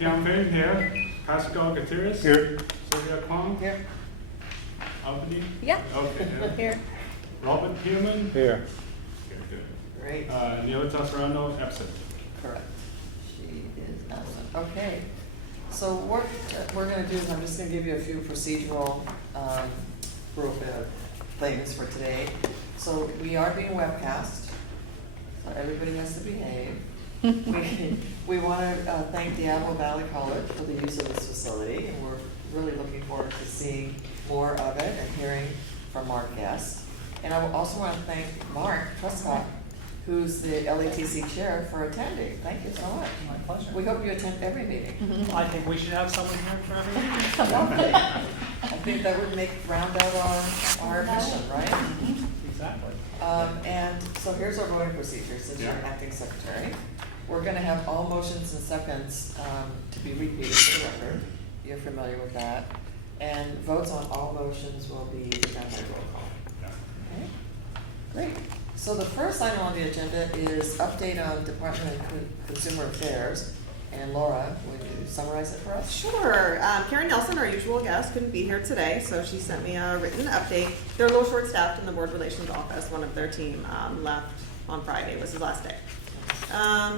Tian Feng here. Pascal Gutierrez. Here. Sylvia Kwong. Here. Albany. Yeah. Okay. Yeah. Here. Robert Human. Here. Good, good. Great. Neil Serrano, absent. Correct. She is absent. Okay. So what we're going to do is I'm just going to give you a few procedural things for today. So we are being webcast, so everybody has to behave. we want to thank Diablo Valley College for the use of this facility, and we're really looking forward to seeing more of it and hearing from our guests. And I also want to thank Mark Prescott, who's the LATC chair, for attending. Thank you so much. My pleasure. We hope you attend every meeting. I think we should have someone here for everyone. Lovely. I think that would round out our mission, right? Exactly. And so here's our voting procedure, since you're acting secretary. We're gonna have all motions and seconds to be repeated for the record. You're familiar with that. And votes on all motions will be done by roll call. Okay, great. So the first item on the agenda is update on Department of Consumer Affairs. And Laura, would you summarize it for us? Sure. Karen Nelson, our usual guest, couldn't be here today, so she sent me a written update. They're a little short-staffed in the board relations office. One of their team left on Friday, was his last day.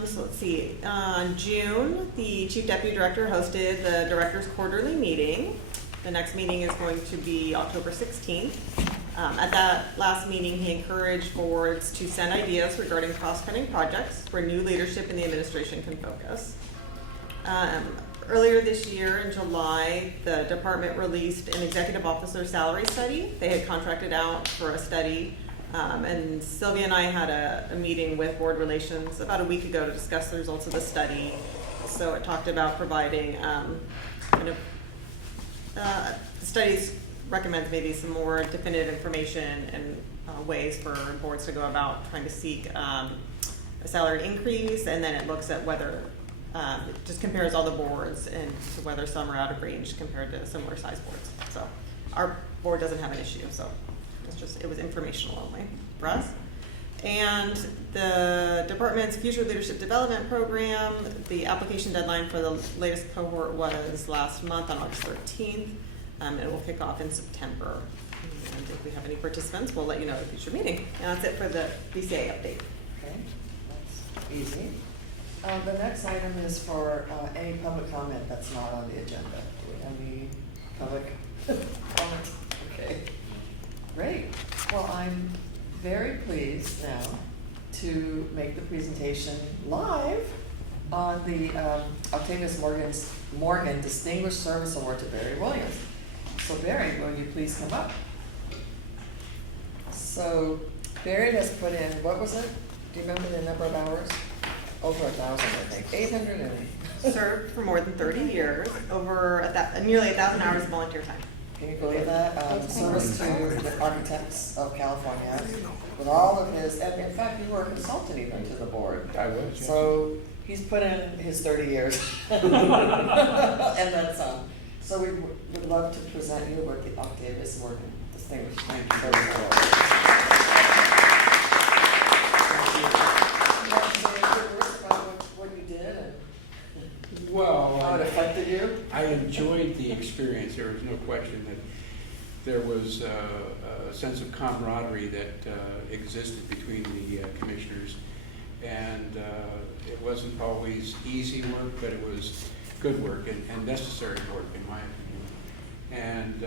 So let's see. In June, the chief deputy director hosted the director's quarterly meeting. The next meeting is going to be October 16th. At that last meeting, he encouraged boards to send ideas regarding cross-cutting projects where new leadership in the administration can focus. Earlier this year in July, the department released an executive officer salary study. They had contracted out for a study, and Sylvia and I had a meeting with board relations about a week ago to discuss the results of the study. So it talked about providing the studies recommends maybe some more definitive information and ways for boards to go about trying to seek a salary increase, and then it looks at whether it just compares all the boards and to whether some are out of range compared to similar size boards. So our board doesn't have an issue, so it was informational only for us. And the department's future leadership development program, the application deadline for the latest cohort was last month on August 13th. It will kick off in September. And if we have any participants, we'll let you know at a future meeting. And that's it for the BCA update. Okay, that's easy. The next item is for any public comment that's not on the agenda. Do we have any public comments? Okay, great. Well, I'm very pleased now to make the presentation live on the Octavius Morgan Distinguished Service Award to Barry Williams. So Barry, will you please come up? So Barry has put in, what was it? Do you remember the number of hours? Over 1,000, I think. 800 and... Served for more than 30 years, over nearly 1,000 hours of volunteer time. Can you believe that? Service to the architects of California with all of his, and in fact, you were a consultant even to the board. I was, yes. So he's put in his 30 years. And then some. So we would love to present you with the Octavius Morgan Distinguished Service Award. What you did and Well, how it affected you? I enjoyed the experience. There was no question that there was a sense of camaraderie that existed between the commissioners. And it wasn't always easy work, but it was good work and necessary work, in my opinion. And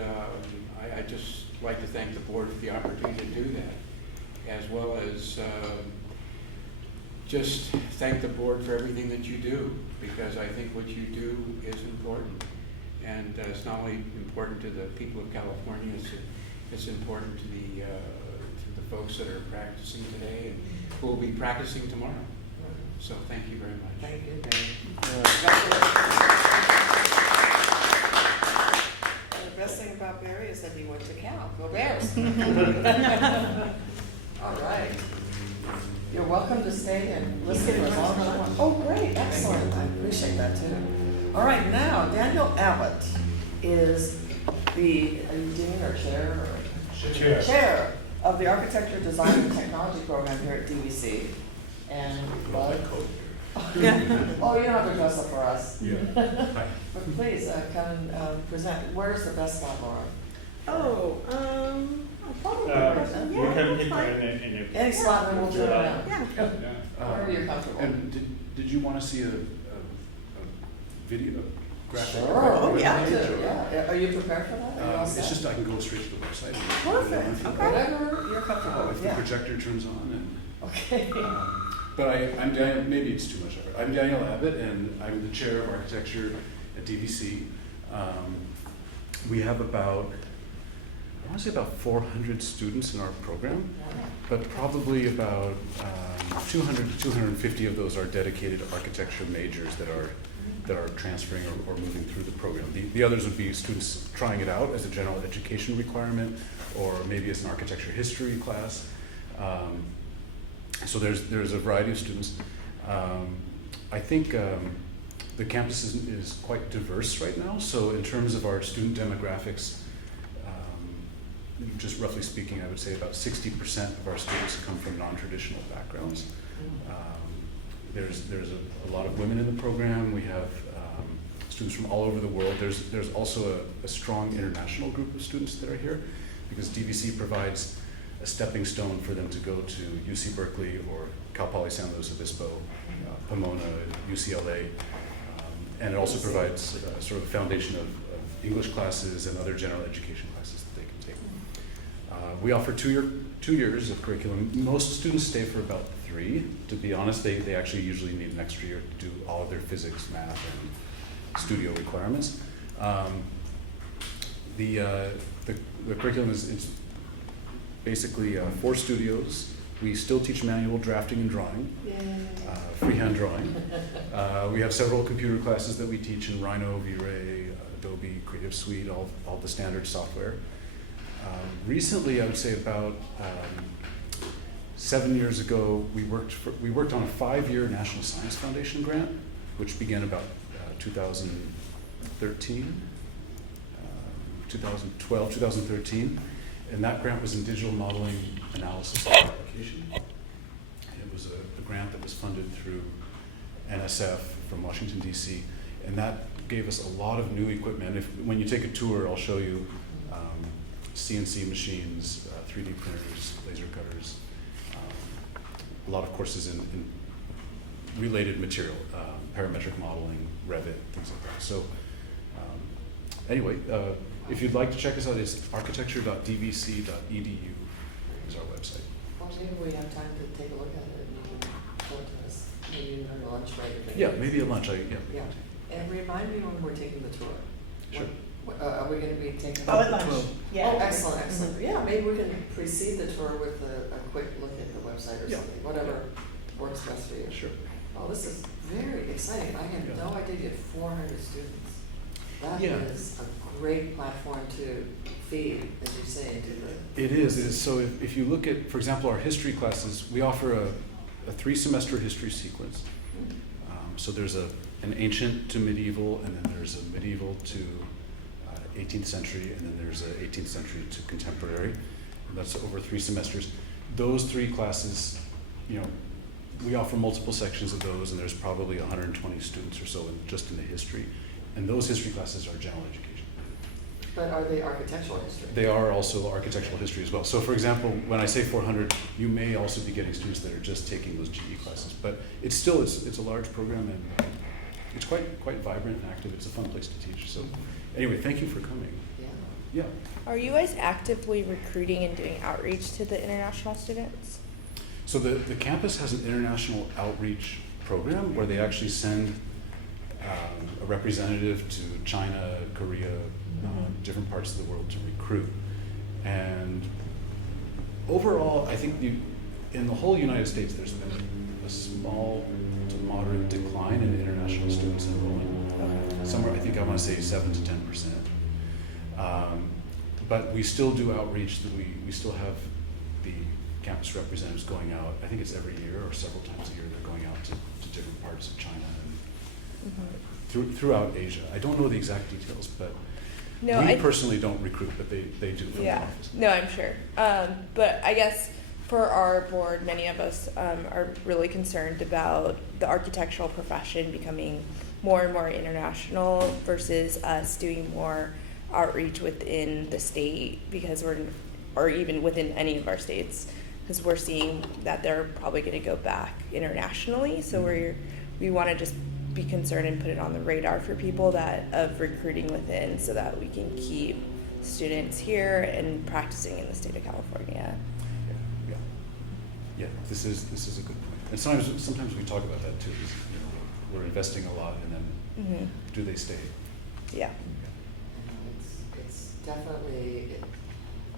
I just like to thank the board for the opportunity to do that, as well as just thank the board for everything that you do, because I think what you do is important. And it's not only important to the people of California, it's important to the folks that are practicing today and who will be practicing tomorrow. So thank you very much. Thank you, Barry. And the best thing about Barry is that he went to Cal. Go Bears. All right. You're welcome to stay and listen for as long as you want. Oh, great. Excellent. I appreciate that too. All right, now Daniel Abbott is the, are you dean or chair? Chair. Chair of the Architecture, Design, and Technology program here at DVC. And Well, I co-chair. Yeah. Oh, you don't have to dress up for us. Yeah. Hi. But please, come and present. Where's the best spot, Laura? Oh, I'll probably You present. Yeah, can that's pick fine. any. Any slot, and we'll turn around. Yeah. Yeah. Wherever you're comfortable. And did you want to see a video, a graphic? Sure. Oh, yeah. I'd love to, yeah. Are you prepared for that? Are you all It's set? just I can go straight to the website. Perfect. Okay. Whatever you're comfortable If with, the yeah. projector turns on Okay. but I'm Daniel, maybe it's too much effort. I'm Daniel Abbott and I'm the chair of architecture at DVC. We have about, I want to say about 400 students in our program, but probably about 200 to 250 of those are dedicated architecture majors that are transferring or moving through the program. The others would be students trying it out as a general education requirement or maybe as an architecture history class. So there's a variety of students. I think the campus is quite diverse right now. So in terms of our student demographics, just roughly speaking, I would say about 60% of our students come from non-traditional backgrounds. There's a lot of women in the program. We have students from all over the world. There's also a strong international group of students that are here because DVC provides a stepping stone for them to go to UC Berkeley or Cal Poly San Luis Obispo, Pomona, UCLA, and it also provides sort of a foundation of English classes and other general education classes that they can take. We offer 2 years of curriculum. Most students stay for about 3. To be honest, they actually usually need an extra year to do all of their physics, math, and studio requirements. The curriculum is basically 4 studios. We still teach manual drafting and drawing, freehand drawing. We have several computer classes that we teach in Rhino, V-Ray, Adobe, Creative Suite, all the standard software. Recently, I would say about 7 years ago, we worked on a 5-year National Science Foundation grant, which began about 2013, 2012, 2013. And that grant was in digital modeling analysis and application. It was a grant that was funded through NSF from Washington, D.C. And that gave us a lot of new equipment. When you take a tour, I'll show you CNC machines, 3D printers, laser cutters, a lot of courses in related material, parametric modeling, Revit, things like that. So anyway, if you'd like to check us out, it's architecture.dvc.edu is our website. Well, maybe we have time to take a look at it and show it to us, maybe in our lunch break. Yeah, maybe at lunch. Yeah, and remind me when we're taking the tour. Sure. Are we gonna be taking? Oh, at lunch. Yeah. Oh, excellent, excellent. Yeah, maybe we can precede the tour with a quick look at the website or Yeah. something, whatever works best for you. Sure. Oh, this is very exciting. I had Yeah. no idea you had 400 students. That Yeah. is a great platform to feed, as you say, into the. It is. So if you look at, for example, our history classes, we offer a 3-semester history sequence. So there's an ancient to medieval, and then there's a medieval to 18th century, and then there's an 18th century to contemporary. And that's over 3 semesters. Those 3 classes, we offer multiple sections of those, and there's probably 120 students or so just in the history. And those history classes are general education. But are they architectural history? They are also architectural history as well. So for example, when I say 400, you may also be getting students that are just taking those GE classes. But it's a large program, and it's quite vibrant and active. It's a fun place to teach. So anyway, thank you for coming. Yeah. Yeah. Are you guys actively recruiting and doing outreach to the international students? So the campus has an international outreach program where they actually send a representative to China, Korea, different parts of the world to recruit. And overall, I think in the whole United States, there's been a small to moderate decline in international students enrolling. Somewhere, I think I want to say 7 to 10%. But we still do outreach. That we still have the campus representatives going out. I think it's every year or several times a year. They're going out to different parts of China and throughout Asia. I don't know the exact details, but we personally don't recruit, but they do. From the office. No, I'm sure. But I guess for our board, many of us are really concerned about the architectural profession becoming more and more international versus us doing more outreach within the state or even within any of our states, because we're seeing that they're probably going to go back internationally. So we want to just be concerned and put it on the radar for people of recruiting within, so that we can keep students here and practicing in the state of California. Yeah, this is a good point. And sometimes we talk about that too. Is, we're investing a lot, and then do they stay? Yeah. It's definitely,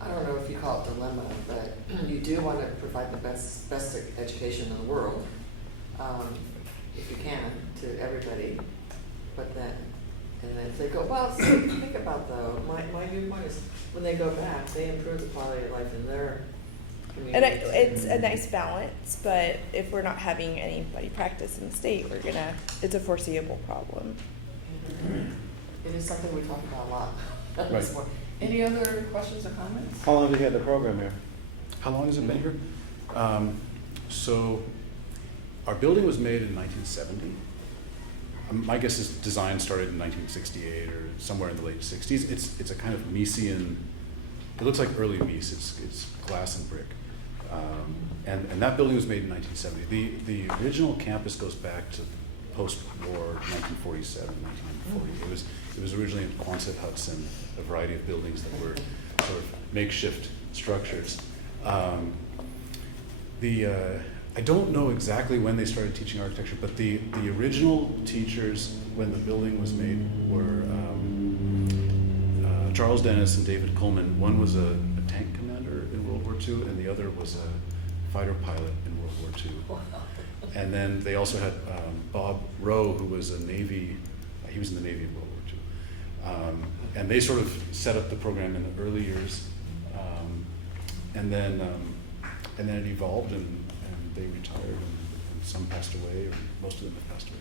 I don't know if you call it dilemma, but you do want to provide the best education in the world, if you can, to everybody. But then, and then if they go, well, think about though, my viewpoint is when they go back, they improve the quality of life in their community. And it's a nice balance, but if we're not having anybody practice in the state, it's a foreseeable problem. It is something we talk about a lot. Right. Any other questions or comments? How long have you had the program here? How long has it been here? So our building was made in 1970. My guess is design started in 1968 or somewhere in the late 60s. It's a kind of Misesian, it looks like early Mies. It's glass and brick. And that building was made in 1970. The original campus goes back to post-war 1947, 1940. It was originally in Quonset huts and a variety of buildings that were sort of makeshift structures. I don't know exactly when they started teaching architecture, but the original teachers when the building was made were Charles Dennis and David Coleman. One was a tank commander in World War II, and the other was a fighter pilot in World War II. And then they also had Bob Rowe, who was he was in the Navy in World War II. And they sort of set up the program in the early years. And then it evolved, and they retired, and some passed away, or most of them have passed away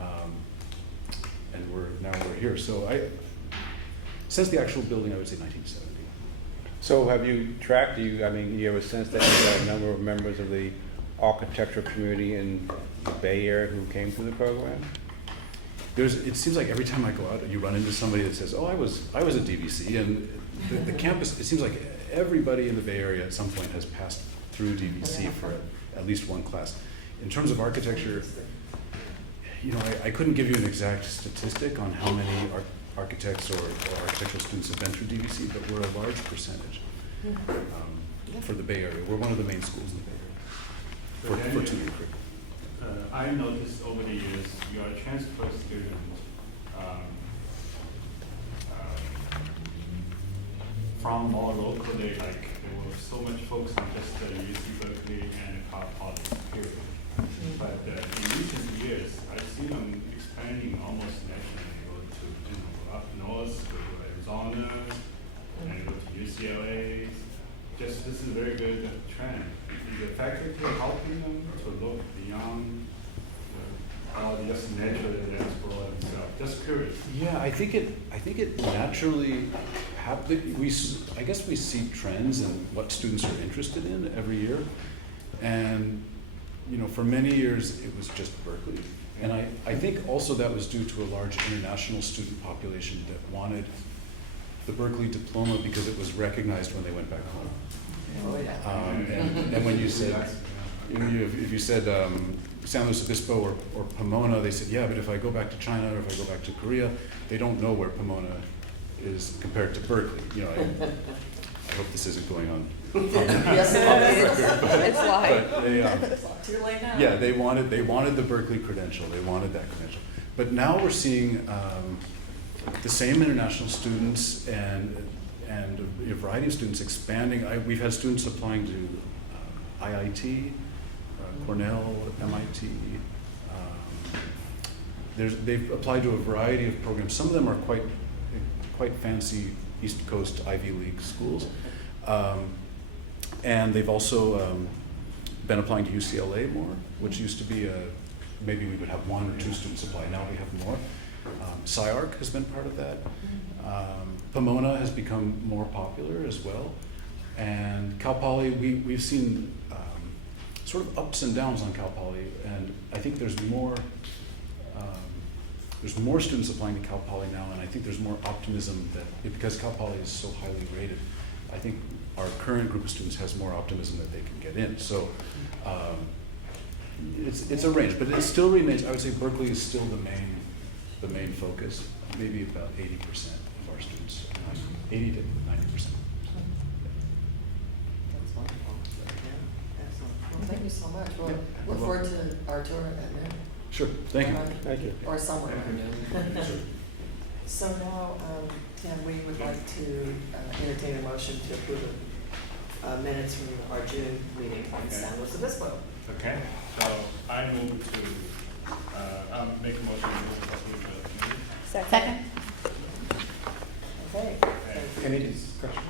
now. And we're here. So since the actual building, I would say 1970. So have you tracked, you have a sense that you got a number of members of the architectural community in the Bay Area who came through the program? It seems like every time I go out, you run into somebody that says, "Oh, I was at DVC," and the campus. It seems like everybody in the Bay Area at some point has passed through DVC for at least one class. In terms of architecture, I couldn't give you an exact statistic on how many architects or architectural students have been through DVC, but we're a large percentage for the Bay Area. We're one of the main schools in the Bay Area for two-year curriculum. I noticed over the years, you are a transfer student. From more locally, there were so much focus on just UC Berkeley and cosmopolitan period. But in recent years, I've seen them expanding almost nationally. Go to up north, go to Arizona, and go to UCLA. This is a very good trend. Is the faculty helping them to look beyond how they just naturally explore themselves? Just curious. Yeah, I think it naturally happens. I guess we see trends in what students are interested in every year, and for many years it was just Berkeley, and I think also that was due to a large international student population that wanted the Berkeley diploma because it was recognized when they went back home. Oh, yeah. And when you said, if you said San Luis Obispo or Pomona, they said, yeah, but if I go back to China or if I go back to Korea, they don't know where Pomona is compared to Berkeley. I hope this isn't going on. Yes, it is. It's live. But they, Too late now. yeah, they wanted the Berkeley credential. They wanted that credential. But now we're seeing the same international students and a variety of students expanding. We've had students applying to IIT, Cornell, MIT. They've applied to a variety of programs. Some of them are quite fancy East Coast Ivy League schools. And they've also been applying to UCLA more, which used to be maybe we would have one or two students apply. Now we have more. SciArc has been part of that. Pomona has become more popular as well. And Cal Poly, we've seen sort of ups and downs on Cal Poly, and I think there's more students applying to Cal Poly now, and I think there's more optimism that because Cal Poly is so highly rated, I think our current group of students has more optimism that they can get in. So it's a range, but it still remains. I would say Berkeley is still the main focus. Maybe about 80% of our students, 80 to 90%. That's wonderful. Yeah, excellent. Well, thank you so much. We'll Yeah, look you're forward to our tour at noon. Sure. Thank you. Thank you. Or somewhere around noon. Sure. So now, Tim, we would like to entertain a motion to approve minutes from our June meeting in Okay. San Luis Obispo. Okay, so I move to, make a motion to approve the minutes. Second. Okay. Any discussion?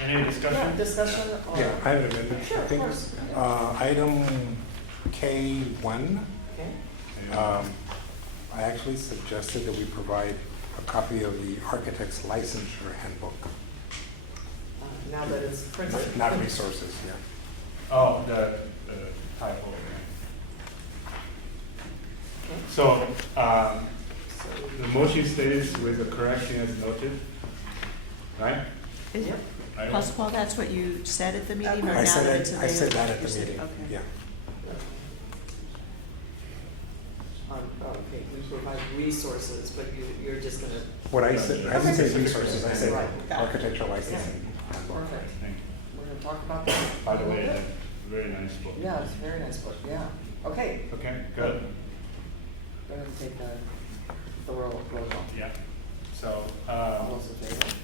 Any Yeah, discussion? discussion or? Yeah, I have an amendment. Sure, I of think, course. item K1, Okay. I actually suggested that we provide a copy of the architect's licensure handbook, Now that it's printed. not resources, yeah. Oh, the typo. Okay. So, So, the motion stays with the correction as noted, right? yep. I- Pasquale, that's what you said at the meeting, or now I said that it- it's I said available? that at You the said- meeting, okay. yeah. Okay, we provide resources, but you're just gonna. What I said, I didn't say Okay. resources, I said Right. architectural licensing. Perfect. Thank We're gonna talk about that. you. By the way, that's a very nice book. Yeah, it's a very nice book, yeah. Okay, Okay, good. go ahead and take the roll call. Yeah. So, All those in favor?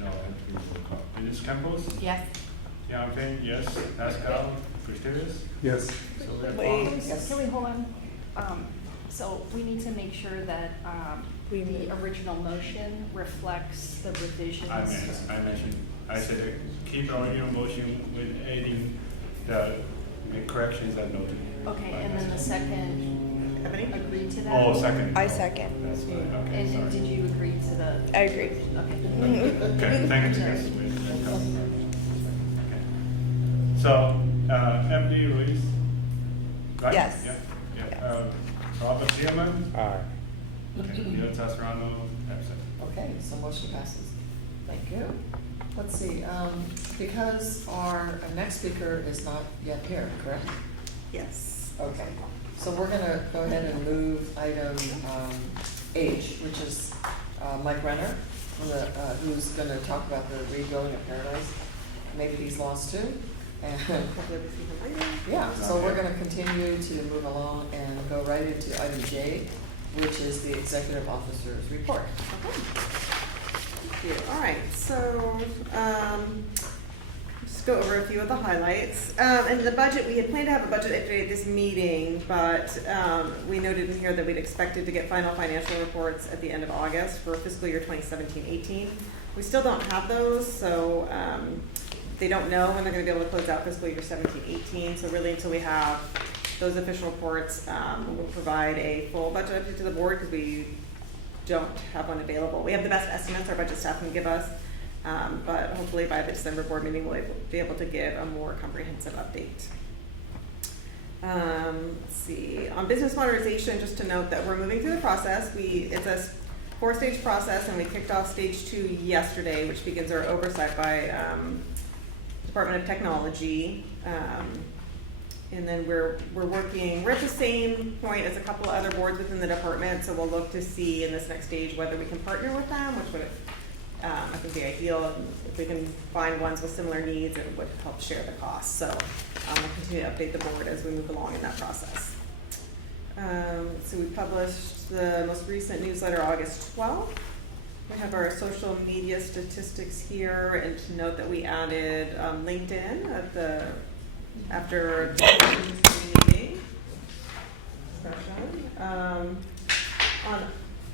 no, I have to roll call. Dennis Campos? Yes. Yang Peng, yes. Pascal, Gutierrez? Yes. So we have Wait. four. Yes. Can we hold on? So we need to make sure that We the original motion reflects the revisions. I mentioned, I said, keep our original motion with adding the corrections that noted. Okay, and then the second, Ebony? agree to that? Oh, second. I second. That's fine, okay, And sorry. did you agree to the? I agree. Okay. Okay, thank you. Sorry. Yes, okay. So, Emily Ruiz, right? Yes. Yeah, yeah. Yes. Robert Zeman, Aye. Neil Tasserano, absent. Okay, so motion passes. Thank you. Let's see, because our next speaker is not yet here, correct? Yes. Okay, so we're gonna go ahead and move item H, which is Mike Renner, who's gonna talk about the rebuilding of Paradise. Maybe he's lost too. And Hopefully we see him later. yeah, so we're gonna continue to move along and go right into item J, which is the executive officer's report. Okay. Thank you. All right, so, just go over a few of the highlights. And the budget, we had planned to have a budget update at this meeting, but, we noted in here that we'd expected to get final financial reports at the end of August for fiscal year 2017-18. We still don't have those, so, they don't know when they're gonna be able to close out fiscal year 17-18. So really until we have those official reports, we'll provide a full budget update to the board because we don't have one available. We have the best estimates our budget staff can give us, but hopefully by the December board meeting, we'll be able to give a more comprehensive update. Let's see, on business modernization, just to note that we're moving through the process. It's a 4-stage process, and we kicked off stage 2 yesterday, which begins our oversight by Department of Technology. And then we're at the same point as a couple of other boards within the department, so we'll look to see in this next stage whether we can partner with them, which would, I think, be ideal. If we can find ones with similar needs, it would help share the costs. So we'll continue to update the board as we move along in that process. So we published the most recent newsletter August 12th. We have our social media statistics here, and to note that we added LinkedIn after the meeting discussion. On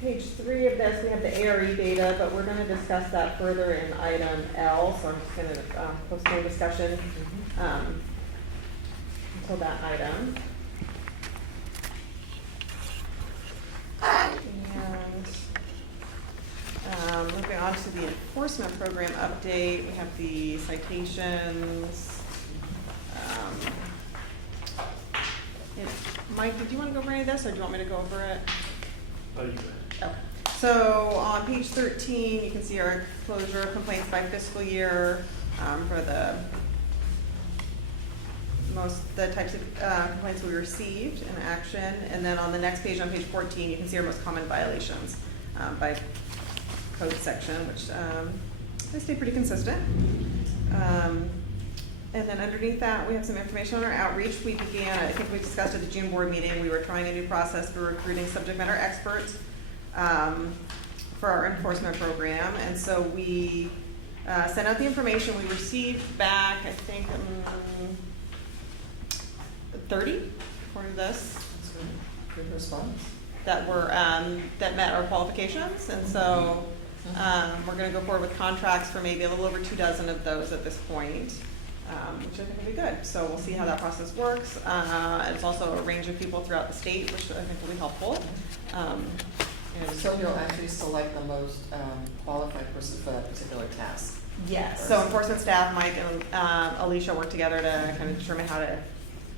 page 3 of this, we have the ARE data, but we're going to discuss that further in item L. So I'm just going to postpone discussion until that item. And moving on to the appointments. enforcement program update, we have the citations. Mike, did you want to go over any of this, or do you want me to go over it? Okay. So on page 13, you can see our closure of complaints by fiscal year for the types of complaints we received in action. And then on the next page, on page 14, you can see our most common violations by code section, which they stay pretty consistent. And then underneath that, we have some information on our outreach. We began, I think we discussed at the June board meeting, we were trying a new process for recruiting subject matter experts for our enforcement program. And so we sent out the information. We received back, I think, 30, according to this, Good response. that were that met our qualifications. And so we're going to go forward with contracts for maybe a little over 24 of those at this point. Which I think will be good. So we'll see how that process works. It's also a range of people throughout the state, which I think will be helpful. So you'll actually select the most qualified person for that particular task? Yes. So enforcement staff, Mike and Alicia work together to kind of determine how to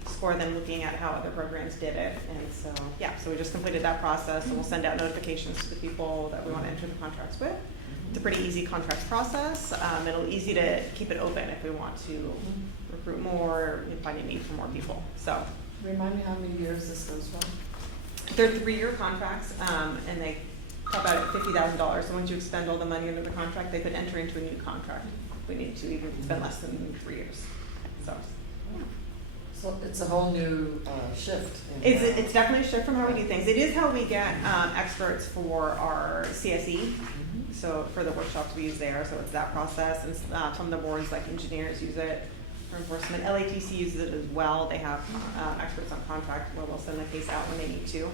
score them, looking at how other programs did it. And so, yeah, so we just completed that process, and we'll send out notifications to the people that we want to enter the contracts with. It's a pretty easy contract process. It'll be easy to keep it open if we want to recruit more, find a need for more people. So, Remind me how many years this goes for? they're 3-year contracts, and they top out at $50,000. So once you expend all the money under the contract, they could enter into a new contract. We need to even spend less than 3 years. So it's a whole new shift. It's definitely a shift from how we do things. It is how we get experts for our CSE. So for the workshops we use there, so it's that process. And some of the boards, like engineers, use it for enforcement. LATC uses it as well. They have experts on contract where we'll send the case out when they need to.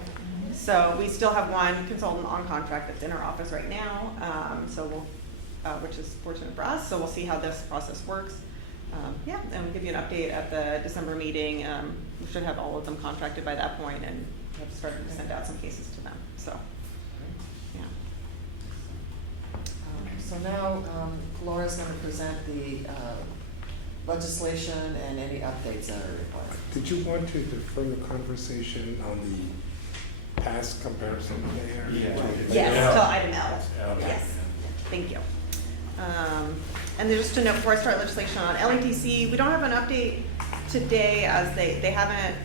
So we still have one consultant on contract that's in our office right now. So we'll, which is fortunate for us. So we'll see how this process works. And we'll give you an update at the December meeting. We should have all of them contracted by that point, and have started to send out some cases to them. So, yeah. So now Laura's going to present the legislation and any updates that are required. Did you want to defer the conversation on the past comparison there? Yes, till item L. Yes, thank you. And then just to note before I start legislation on LATC, we don't have an update today as they haven't,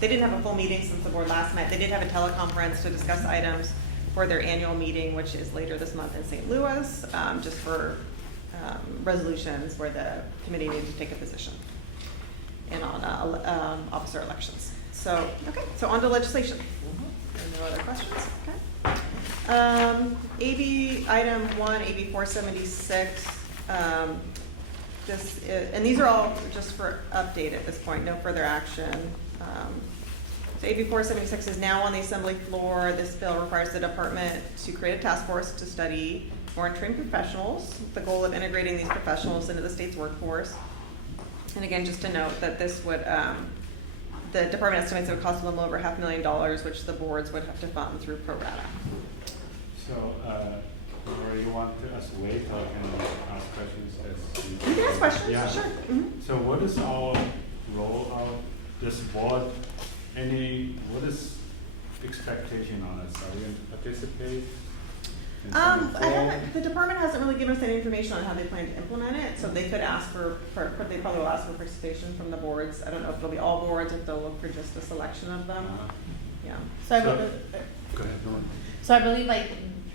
they didn't have a full meeting since the board last met. They did have a teleconference to discuss items for their annual meeting, which is later this month in St. Louis, just for resolutions where the committee needed to take a position and on officer elections. So, okay, so on to legislation. No other questions? Okay. AB item 1, AB 476. And these are all just for update at this point, no further action. So AB 476 is now on the assembly floor. This bill requires the department to create a task force to study more trained professionals, with the goal of integrating these professionals into the state's workforce. And again, just to note that this would, the department estimates it would cost a little over $500,000, which the boards would have to fund through pro rata. So, or you want us to wait, or can I ask questions as You can ask questions, Yeah. sure. So what is our role out this board? What is expectation on us? Are we going to participate? in some form? The department hasn't really given us any information on how they plan to implement it, so they could ask they probably will ask for participation from the boards. I don't know if it'll be all boards, or if they'll look for just a selection of them. Yeah. So I So- believe, Go ahead, Norm. so I believe like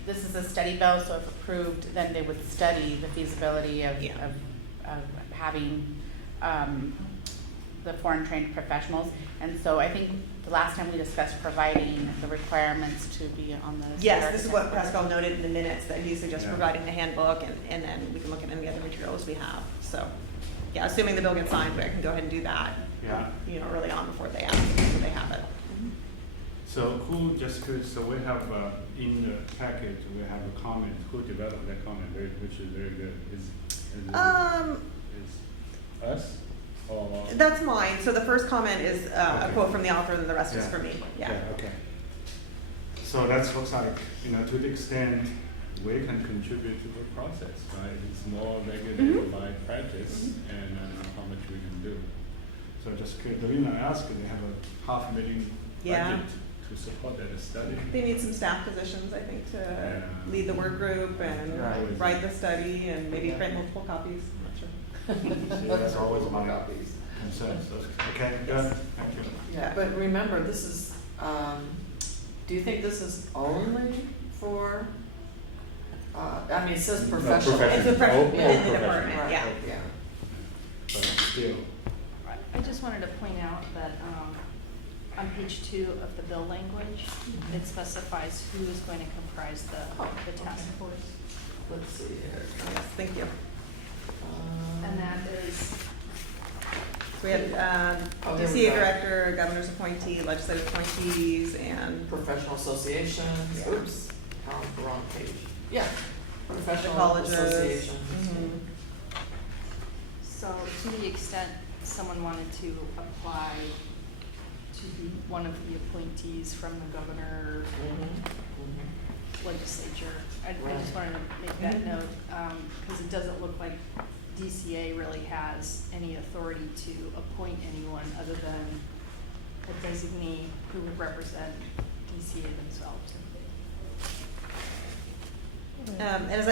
this is a study bill, so if approved, then they would study the feasibility of, Yeah. of having the foreign trained professionals. And so I think the last time we discussed providing the requirements to be on the. Yes, this is what Pascal noted in the minutes, that he suggests Yeah. providing the handbook, and then we can look at any other materials we have. So, yeah, assuming the bill gets signed, I can go ahead and do that. Yeah. Early on before they ask, so they have it. So who, just curious, so we have, in the package, we have a comment, who developed that comment, which is very good, is us, or? That's mine. So the first comment is a Okay. quote from the author, and the rest is Yeah. for me. Yeah. Okay. So that looks like, to the extent we can contribute to the process, right? It's more regulated by practice and how much we can do. So just curious, the reason I ask is they have a $500,000 Yeah. budget to support that study. They need some staff positions, I think, to Yeah. lead the work group and Right. write the study and maybe Yeah. print multiple copies, I'm not sure. So that's always my copies. concern, so, okay, good, thank you. Yeah, but remember, this is, do you think this is only for, I mean, it says professional. It's a Oh, within the professional. department, Right, yeah. yeah. But still, I just wanted to point out that, on page 2 of the bill language, it specifies who is going to comprise the task force. Let's see here. Yes, thank you. And that is, We had Oh, here we DCA go. director, governor's appointee, legislative appointees, and Professional associations, Yeah. oops, wrong page. Yeah, professional colleges. associations. Mhm. so to the extent someone wanted to apply to be one of the appointees from the governor legislature, I just wanted to make that note, because it doesn't look like DCA really has any authority to appoint anyone other than a designee who would represent DCA themselves. And as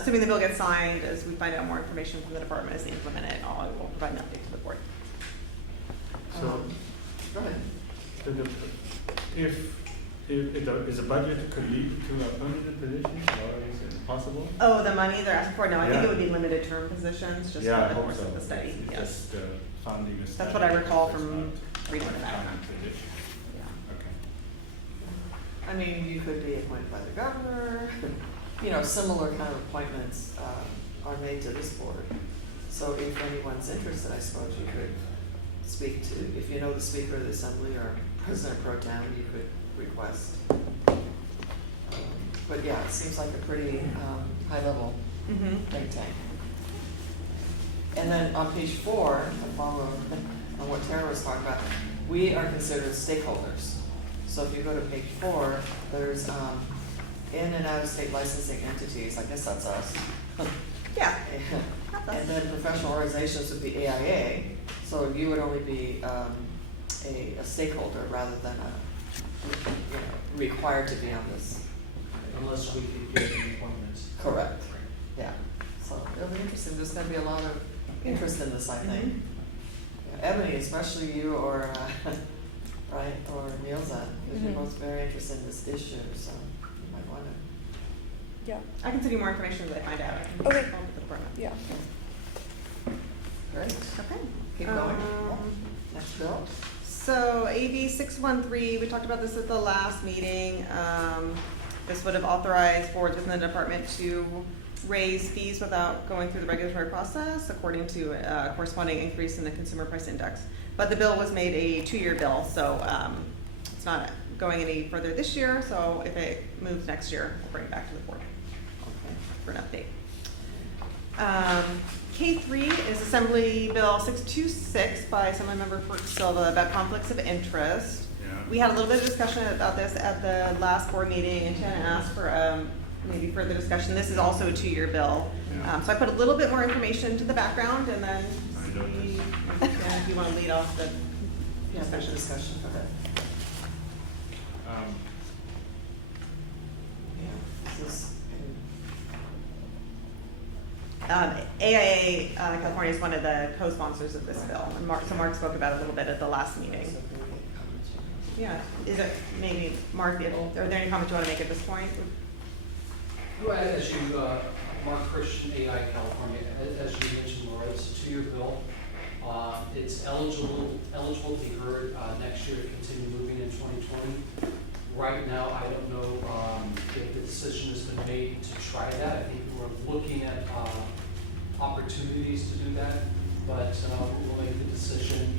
assuming the bill gets signed, as we find out more information from the department as they implement it, I will provide an update to the board. so, Go ahead. if is a budget could lead to a permanent position, or is it possible? Oh, the money they're asking for? No, I think Yeah. it would be limited term positions, just Yeah, I for the hope course so. of the study, It's yes. just funding the study. That's what I recall it's from not reading a about it. permanent position. Yeah. Okay. I mean, you could be appointed by the governor, you know, similar kind of appointments are made to this board. So if anyone's interested, I suppose you could speak to, if you know the Speaker of the Assembly or President Pro Tem, you could request. But yeah, it seems like a pretty high-level Mm-hmm. think tank. And then on page 4, I follow on what Tara was talking about, we are considered stakeholders. So if you go to page 4, there's in and out of state licensing entities, I guess that's us. Yeah. And then professional organizations would be AIA, so you would only be a stakeholder rather than required to be on this. Unless we could get the appointments. Correct. Yeah, so it'll be interesting, there's gonna be a lot of interest in this, I think. Yeah, Ebony, especially you or, right, or Nielza, because you're both very interested in this issue, so you might wanna. Yeah. I can send you more information as I find out. I can Okay. follow up with the department. Yeah. Great, Okay. keep going. Next bill. So AB 613, we talked about this at the last meeting. This would have authorized boards within the department to raise fees without going through the regulatory process according to a corresponding increase in the consumer price index. But the bill was made a 2-year bill, so it's not going any further this year. So if it moves next year, we'll bring it back to the board for an update. K3 is Assembly Bill 626 by Assemblymember Fort Silva about conflicts of interest. Yeah. We had a little bit of discussion about this at the last board meeting, and Shannon asked for maybe further discussion. This is also a 2-year bill. Yeah. So I put a little bit more information into the background, and then I don't know. see if you want to lead off the Yeah, there's a discussion for that. Yeah, this is, AIA California is one of the co-sponsors of this bill, and Mark spoke about it a little bit at the last meeting. Yeah, is it, maybe, Mark, are there any comments you want to make at this point? Well, as you, Mark Christian, AI California, as you mentioned, Laura, it's a 2-year bill. It's eligible to be heard next year to continue moving in 2020. Right now, I don't know if the decision has been made to try that. I think we're looking at opportunities to do that, but we'll make the decision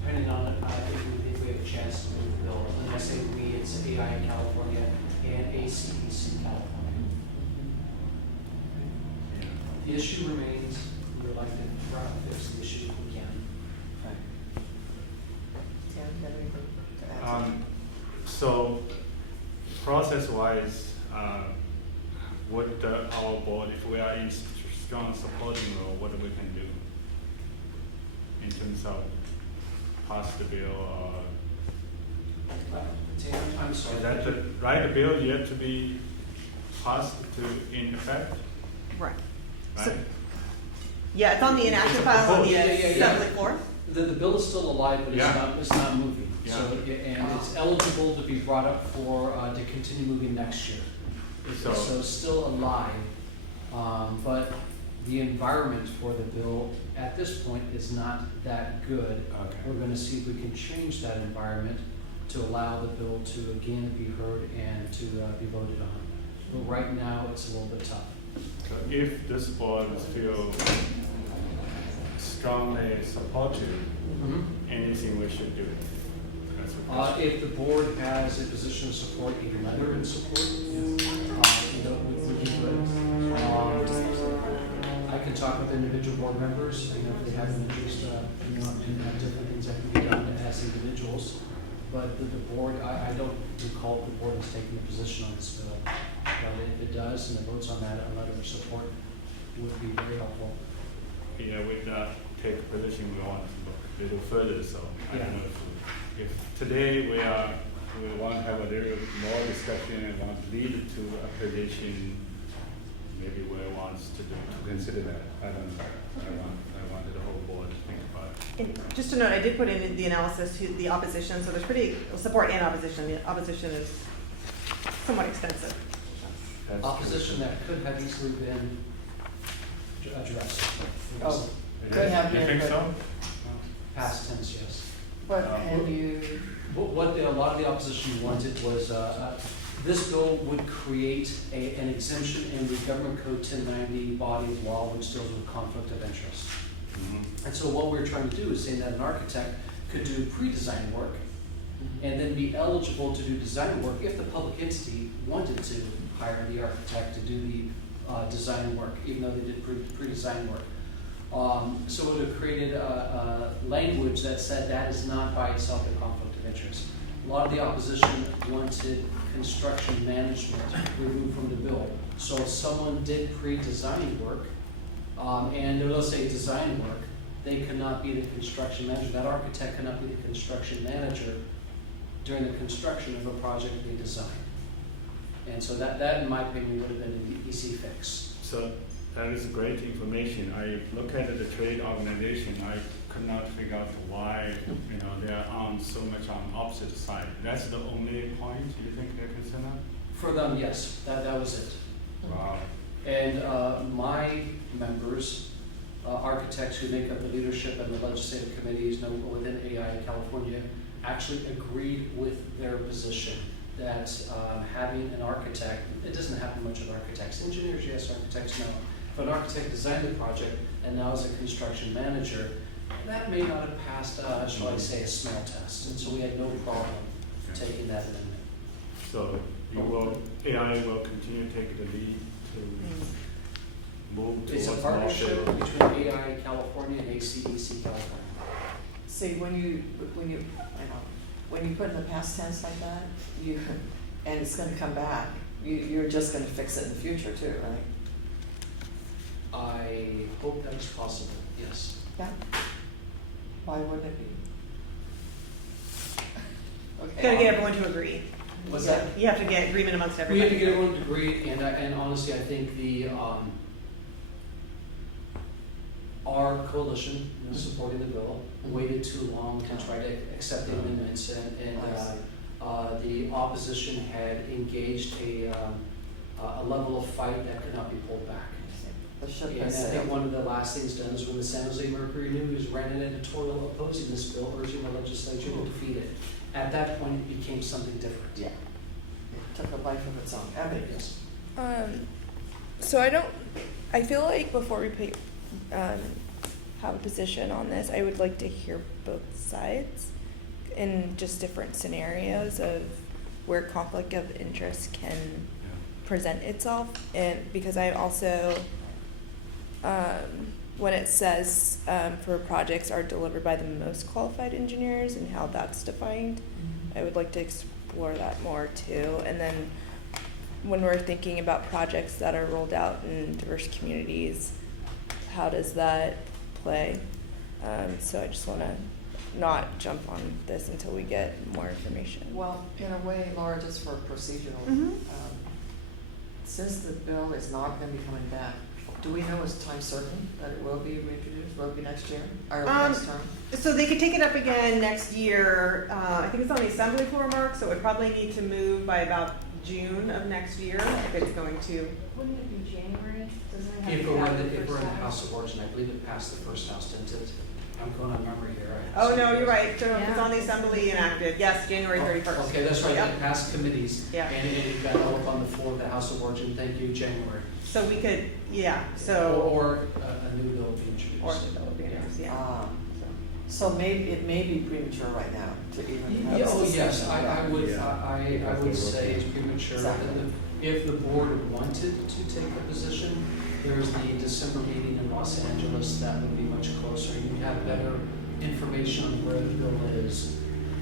depending on it. I think we have a chance to move the bill. And when I say we, it's AI in California and ACEC California. The issue remains. We would like to try to fix the issue if we can. Tim, you have anything to add? So, process-wise, what our board, if we are in strong supporting role, what we can do in terms of pass the bill or Tam, I'm sorry. is that the right bill yet to be passed to in effect, Right. right? So- Yeah, it's on the inactive file on the Yeah. assembly floor. The bill is still alive, but Yeah. it's not moving. Yeah. So, and it's eligible to be brought up for, to continue moving next year. So it's still alive, but the environment for the bill at this point is not that good. Okay. We're gonna see if we can change that environment to allow the bill to again be heard and to be voted on. But right now, it's a little bit tough. So if this board feel strongly supportive, anything we should do. That's what If the board has a position of support, a letter in support, would be good. I can talk with individual board members, if they have an interest, in different things that can be done as individuals. But the board, I don't recall the board has taken a position on this bill. But if it does, and it votes on that, a letter of support would be very helpful. Yeah, we take a position, we want to look a little further, so I don't know if today we want to have a little more discussion and want to lead to a position, maybe we want to consider that. I don't know. I wanted the whole board to think about it. And just to note, I did put in the analysis to the opposition, so there's pretty support and opposition. The opposition is somewhat extensive. That's Opposition that could have easily been addressed. Oh, true. could have You been, think but- so? Past tense, yes. But have you, What a lot of the opposition wanted was, this bill would create an exemption in the Government Code 1090 body of law which deals with conflict of interest. Mhm. And so what we're trying to do is say that an architect could do pre-design work and then be eligible to do design work if the public entity wanted to hire the architect to do the design work, even though they did pre-design work. So it would have created a language that said that is not by itself a conflict of interest. A lot of the opposition wanted construction management removed from the bill. So if someone did pre-design work, and let's say design work, they could not be the construction manager. That architect cannot be the construction manager during the construction of a project they designed. And so that in my opinion, would have been an easy fix. So that is great information. I look at the trade organization, I could not figure out why, they are on so much on opposite side. That's the only point you think they're concerned of? For them, yes, that was it. Wow. And my members, architects who make up the leadership and the legislative committees within AI in California, actually agreed with their position that having an architect, it doesn't happen much with architects. Engineers, yes, architects, no. If an architect designed the project and now is a construction manager, that may not have passed, shall I say, a smell test. And so we had no problem taking that amendment. So AI will continue to take the lead to move towards It's a more partnership favorable. between AI California and ACEC California. see, when you put in the past tense like that, and it's gonna come back, you're just gonna fix it in the future too, right? I hope that is possible, yes. Yeah. Why wouldn't it be? Okay. Gotta get everyone to agree. What's that? You have to get agreement amongst We everybody. have to get everyone to agree, and honestly, I think our coalition supporting the bill waited too long to try to accept the amendments, and the opposition had engaged a level of fight that could not be pulled back. The ship And I has think sailed. one of the last things done is when the San Jose Mercury News ran an editorial opposing this bill, urging the legislature to defeat it. At that point, it became something different. Yeah. It took a life of its own. Ebony. Yes. So I feel like before we have a position on this, I would like to hear both sides in just different scenarios of where conflict of interest can present itself. And because I also, when it says for projects are delivered by the most qualified engineers and how that's defined, I would like to explore that more too. And then when we're thinking about projects that are rolled out in diverse communities, how does that play? So I just want to not jump on this until we get more information. Well, in a way, Laura, just for procedural, Mhm. since the bill is not gonna be coming back, do we know it's time certain that it will be reintroduced? Will it be next year, or next term? So they could take it up again next year. I think it's on the assembly floor, Mark, so it would probably need to move by about June of next year if it's going to. Wouldn't it be January? Doesn't it have If to we're be out in the the, if first we're in the house? House of Origin, I believe it passed the first house, didn't it? I'm going on memory here. Oh, no, you're right. So if it's Yeah. on the assembly enacted, yes, January Oh, 31st. Okay, that's right, Yep. it passed committees. Yeah. And it got all up on the floor of the House of Origin, thank you, January. So we could, yeah, so. Or a new bill be introduced. Or the bill would be announced, yeah. Ah, So. so it may be premature right now to even have Yeah, this oh, yes, discussion. I would, Yeah. I would say it's premature. Exactly. If the board wanted to take a position, there's the December meeting in Los Angeles, that would be much closer. You'd have better information on where the bill is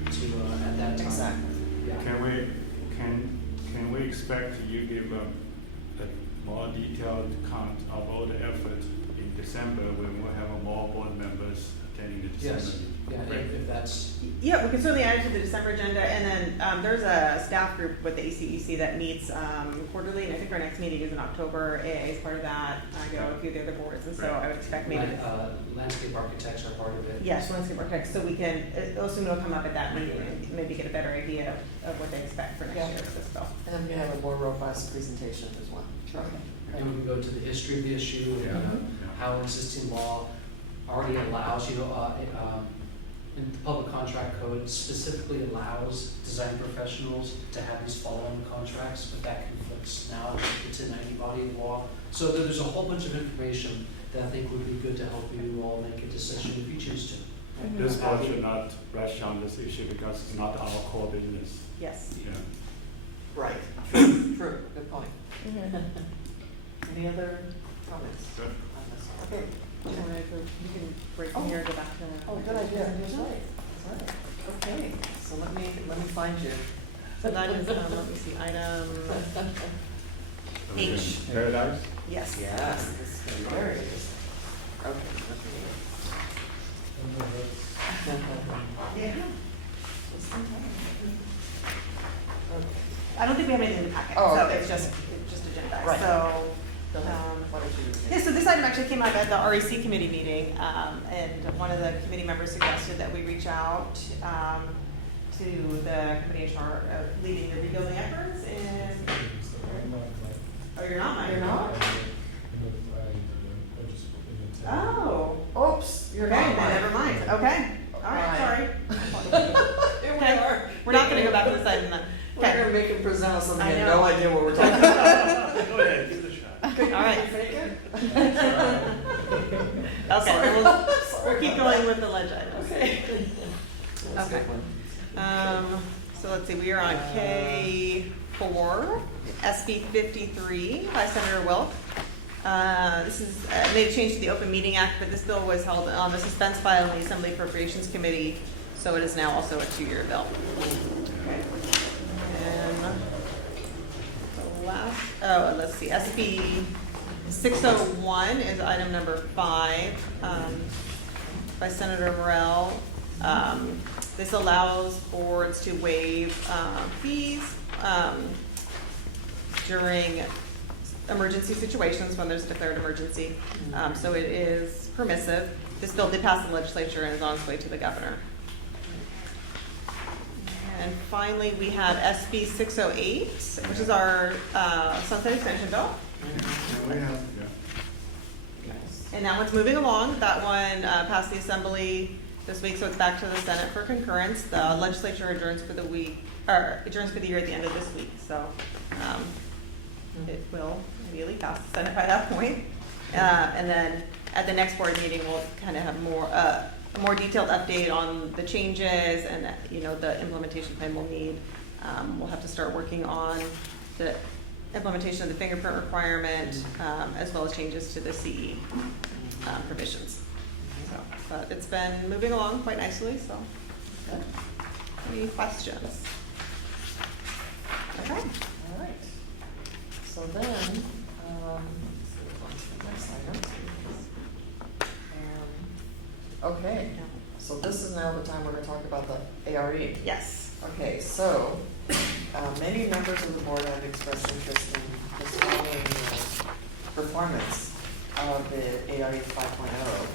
to, at that time. Exactly. Yeah. Can we expect you give a more detailed count of all the effort in December when we'll have more board members attending the December Yes, meeting? yeah, if that's, Yeah, we can certainly add it to the December agenda, and then there's a staff group with the ACEC that meets quarterly, and I think our next meeting is in October. AA is part of that. I go to a few of the other boards, and so I would expect maybe. landscape architects are part of it. Yes, landscape architects, so we can, assume it'll come up at that meeting and maybe get a better idea of what they expect for next Yeah. year's fiscal. And then we have a more robust presentation as well. And we can go to the history of the issue, and how existing law already allows, in the public contract code specifically allows design professionals to have these following contracts, but that conflicts now with the 1090 body of law. So there's a whole bunch of information that I think would be good to help you all make a decision if you choose to. This board should not rush on this issue because it's not our core business. Yes. Yeah. Right, true, good point. Mhm. Any other comments Good. on this? Okay. You can break from here and go back to. Oh, good idea, that's right, that's right. Okay, so let me find you. So that is, let me see, item H. Paradise? Yes. Yes, this is gonna be very interesting. Okay, Yeah. Just in time. Okay. I don't think we have anything in the packet, Oh, so okay. it's just agenda. Right. So, Go ahead. Um, Why don't you? yeah, so this item actually came up at the REC committee meeting, and one of the committee members suggested that we reach out to the company in charge of leading the rebuilding efforts in. Oh, you're not? You're not? Oh. Oops, you're Okay, not. then never mind. Okay. All right, sorry. Here we Okay. are. We're not gonna go back to this item then. We're Okay. gonna make him present us something, I we have know. no idea what we're talking about. Go ahead, give it a shot. All right. Fake it? Okay, we'll keep going with the ledge items. Okay. That's a Okay. good one. So let's see, we are on K4, SB 53 by Senator Wilk. This is, made a change to the Open Meeting Act, but this bill was held on the suspense file in the Assembly Appropriations Committee, so it is now also a 2-year bill. Okay. And the last, let's see, SB 601 is item number 5 by Senator Morrell. This allows boards to waive fees during emergency situations when there's a declared emergency. So it is permissive. This bill did pass the legislature and is on its way to the governor. And finally, we have SB 608, which is our sunset extension bill. Yeah, we have, yeah. And that one's moving along. That one passed the Assembly this week, so it's back to the Senate for concurrence. The legislature adjourns for the year at the end of this week. So it will immediately pass the Senate by that point. And then at the next board meeting, we'll kind of have a more detailed update on the changes and the implementation plan we'll need. We'll have to start working on the implementation of the fingerprint requirement, as well as changes to the CE provisions. So, but it's been moving along quite nicely, so. Good. Any questions? Okay. All right. So then, let's see, on to the next item. Okay, so this is now the time we're gonna talk about the ARE. Yes. Okay, so, many members of the board have expressed interest in the following performance of the ARE 5.0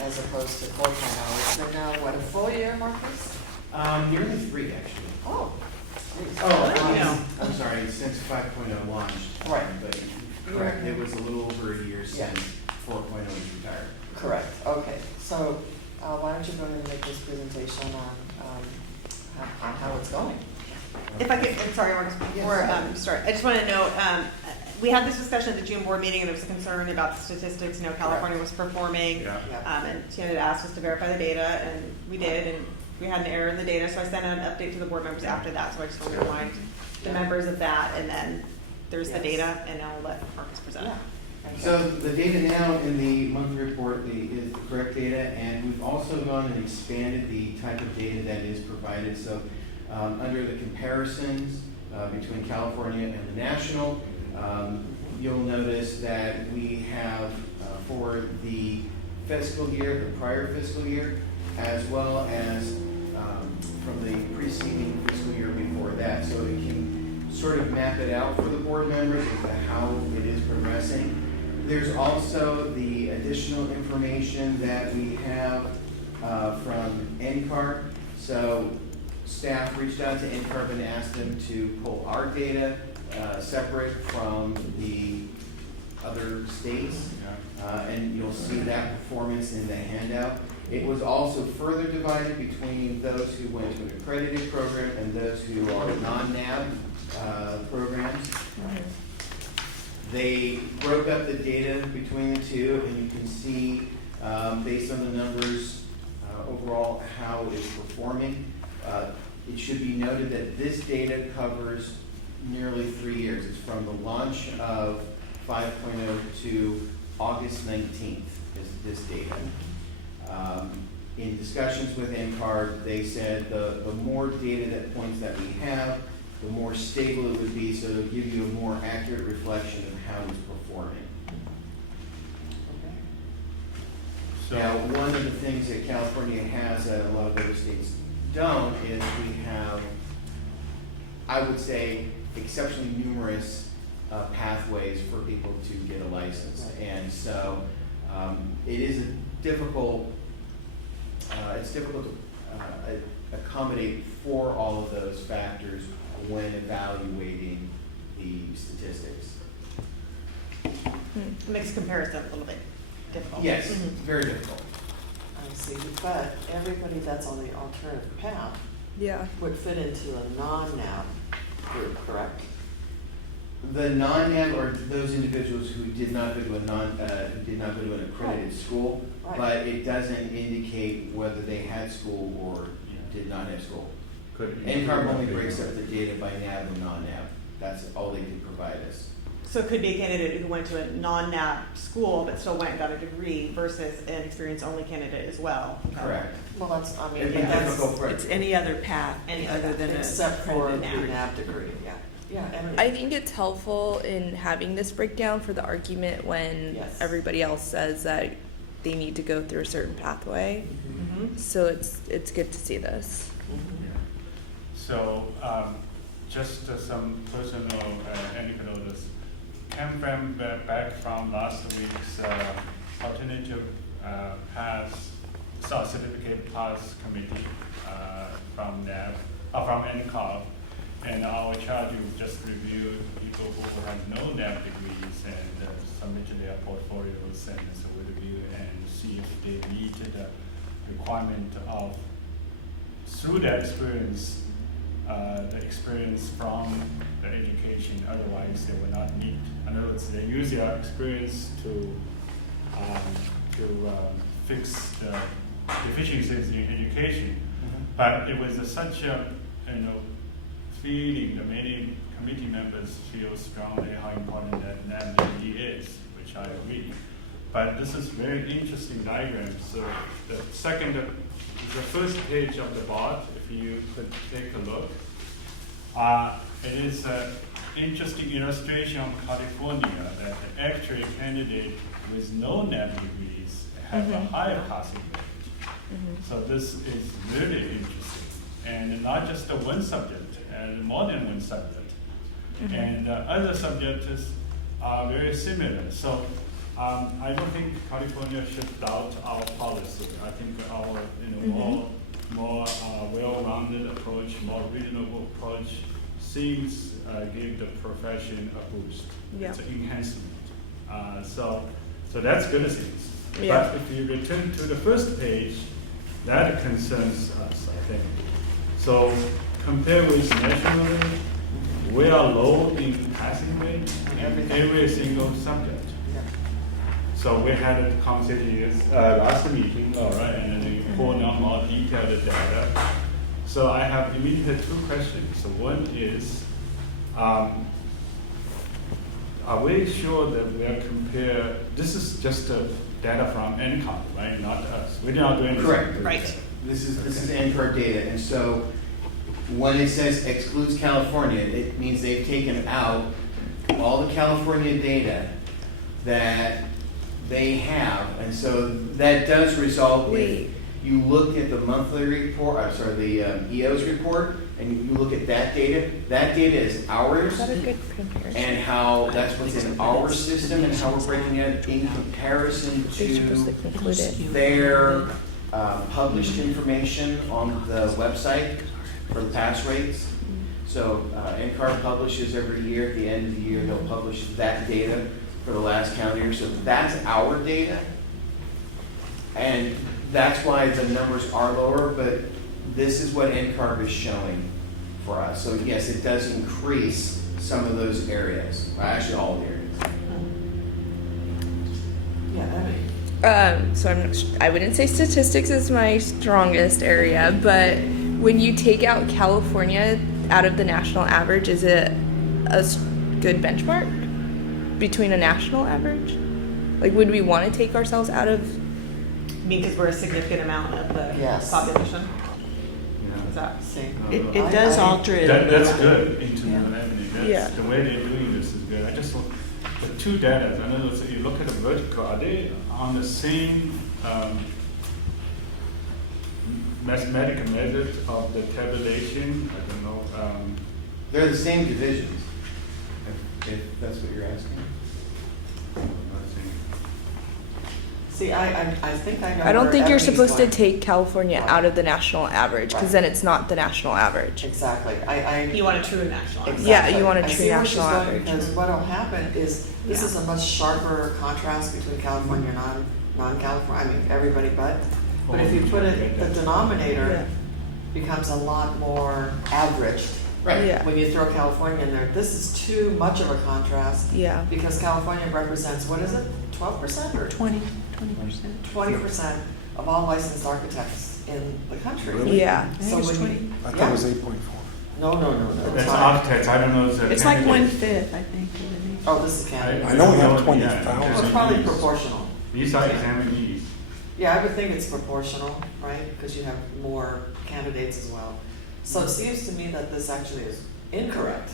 as opposed to 4.0. It's been now, what, a full year, Marcus? Nearly 3, actually. Oh. geez. Yeah. I'm sorry, since 5.0 launched. Right. But correct, it was a little over a year Yeah. since 4.0 was retired. Correct, okay. So, why don't you go ahead and make this presentation on how it's going? If I could, I'm sorry, Marcus, before, sorry, I just want to note, we had this discussion at the June board meeting, and there was a concern about the statistics, California was performing. Yeah. And Shannon had asked us to verify the data, and we did, and we had an error in the data, so I sent out an update to the board members after that, so I just want to remind the members of that, and then there's the Yes. data, and I'll let Marcus present. Yeah. So the data now in the monthly report is the correct data, and we've also gone and expanded the type of data that is provided. So under the comparisons between California and the national, you'll notice that we have for the fiscal year, the prior fiscal year, as well as from the preceding fiscal year before that. So it can sort of map it out for the board members as to how it is progressing. There's also the additional information that we have from NCARB. So staff reached out to NCARB and asked them to pull our data separate from the other states. And you'll see that performance in the handout. It was also further divided between those who went to an accredited program and those who are non-NAB programs. They broke up the data between the two, and you can see, based on the numbers, overall how it's performing. It should be noted that this data covers nearly 3 years. It's from the launch of 5.0 to August 19th is this data. In discussions with NCARB, they said the more data that points that we have, the more stable it would be, so it'll give you a more accurate reflection of how it's performing. So, Now, one of the things that California has that a lot of other states don't is we have, I would say, exceptionally numerous pathways for people to get a license. And so it is difficult to accommodate for all of those factors when evaluating the statistics. It makes comparison a little bit difficult. Yes, Mhm. very difficult. I see, but everybody that's on the alternative path Yeah. would fit into a non-NAB group, correct? The non-NAB are those individuals who did not go to who did not go to an accredited school, Right. but it doesn't indicate whether they had school or did not have school. NCARB only breaks up the data by NAB and non-NAB. That's all they can provide us. So it could be a candidate who went to a non-NAB school but still went and got a degree versus an experience-only candidate as well. Correct. Well, that's, I mean, It'd be that's, difficult for. It's any other path Any other than a except for the accredited NAB degree, yeah. Yeah, Emily? I think it's helpful in having this breakdown for the argument when Yes. everybody else says that they need to go through a certain pathway. Mhm. So it's good to see this. Mhm. so just some personal anecdotes. Came from back from last week's alternative pass, certificate pass committee from NAB, from NCARB. And our charge just reviewed people who have no NAB degrees and submitted their portfolios, and so we review and see if they meet the requirement of, through that experience, the experience from the education, otherwise they will not meet. In other words, they use their experience to fix the deficiencies in education. But it was such a, feeling that many committee members feel strongly how important that NAB is, which I agree. But this is very interesting diagram. So the first page of the board, if you could take a look, it is interesting illustration of California that actually candidate with no net degrees have a higher passing rate. So this is really interesting, and not just the one subject, and more than one subject, and other subjects are very similar. So I don't think California should doubt our policy. I think our more well-rounded approach, more reasonable approach seems give the profession a boost. Yeah. It's an enhancement. So that's good things. Yeah. But if you return to the first page, that concerns us, I think. So compared with nationally, we are low in passing rate in every single subject. So we had a conversation last meeting, all right, and then we pulled out more detailed data. So I have immediately two questions. So one is, are we sure that we are compare? This is just data from NCAR, right? Not us. We're not doing this. Correct. Right. This is NCAR data, and so when it says excludes California, it means they've taken out all the California data that they have, and so that does result if you look at the monthly report, the EO's report, and you look at that data is ours, Is that a good comparison? and how that's what's in our system, and how we're breaking it in comparison They're supposed to to conclude it. their published information on the website for the pass rates. So NCAR publishes every year, at the end of the year, they'll publish that data for the last calendar year. So that's our data. And that's why the numbers are lower, but this is what NCAR is showing for us. So yes, it does increase some of those areas, actually all the areas. So I wouldn't say statistics is my strongest area, but when you take out California out of the national average, is it a good benchmark between a national average? Like, would we want to take ourselves out of? I mean, because we're a significant amount of the Yes. population. Yeah. Is that? See. It does alter it. That's good into the revenue. That's Yeah. the way they're doing this is good. I just want the two data. In other words, you look at the vertical. Are they on the same mathematical method of the tabulation? I don't know. They're the same divisions, if that's what you're asking. See, I think I know. I don't where think you're Effie's supposed to going. take California out of the national average, because then it's not the national average. Exactly. You want a true national average. Exactly. Yeah, you want a I true see where she's national going, average. because what'll happen is, this is a much sharper contrast between California and non-California, I mean, everybody but if you put it, the denominator becomes a lot more averaged. Right. Yeah. When you throw California in there, this is too much of a contrast, Yeah. because California represents, what is it, 12% or 20%. 20% of all licensed architects in the country? Really? Yeah. I think So it's when 20. you- I thought yeah. it was 8.4. No. That's not. architects. I don't know. If It's like candidates. 1/5, I think. Isn't it? Oh, this is Canada. I know we have Yeah, 20,000. Well, it's probably proportional. These are examinees. Yeah, I would think it's proportional, right? Because you have more candidates as well. So it seems to me that this actually is incorrect.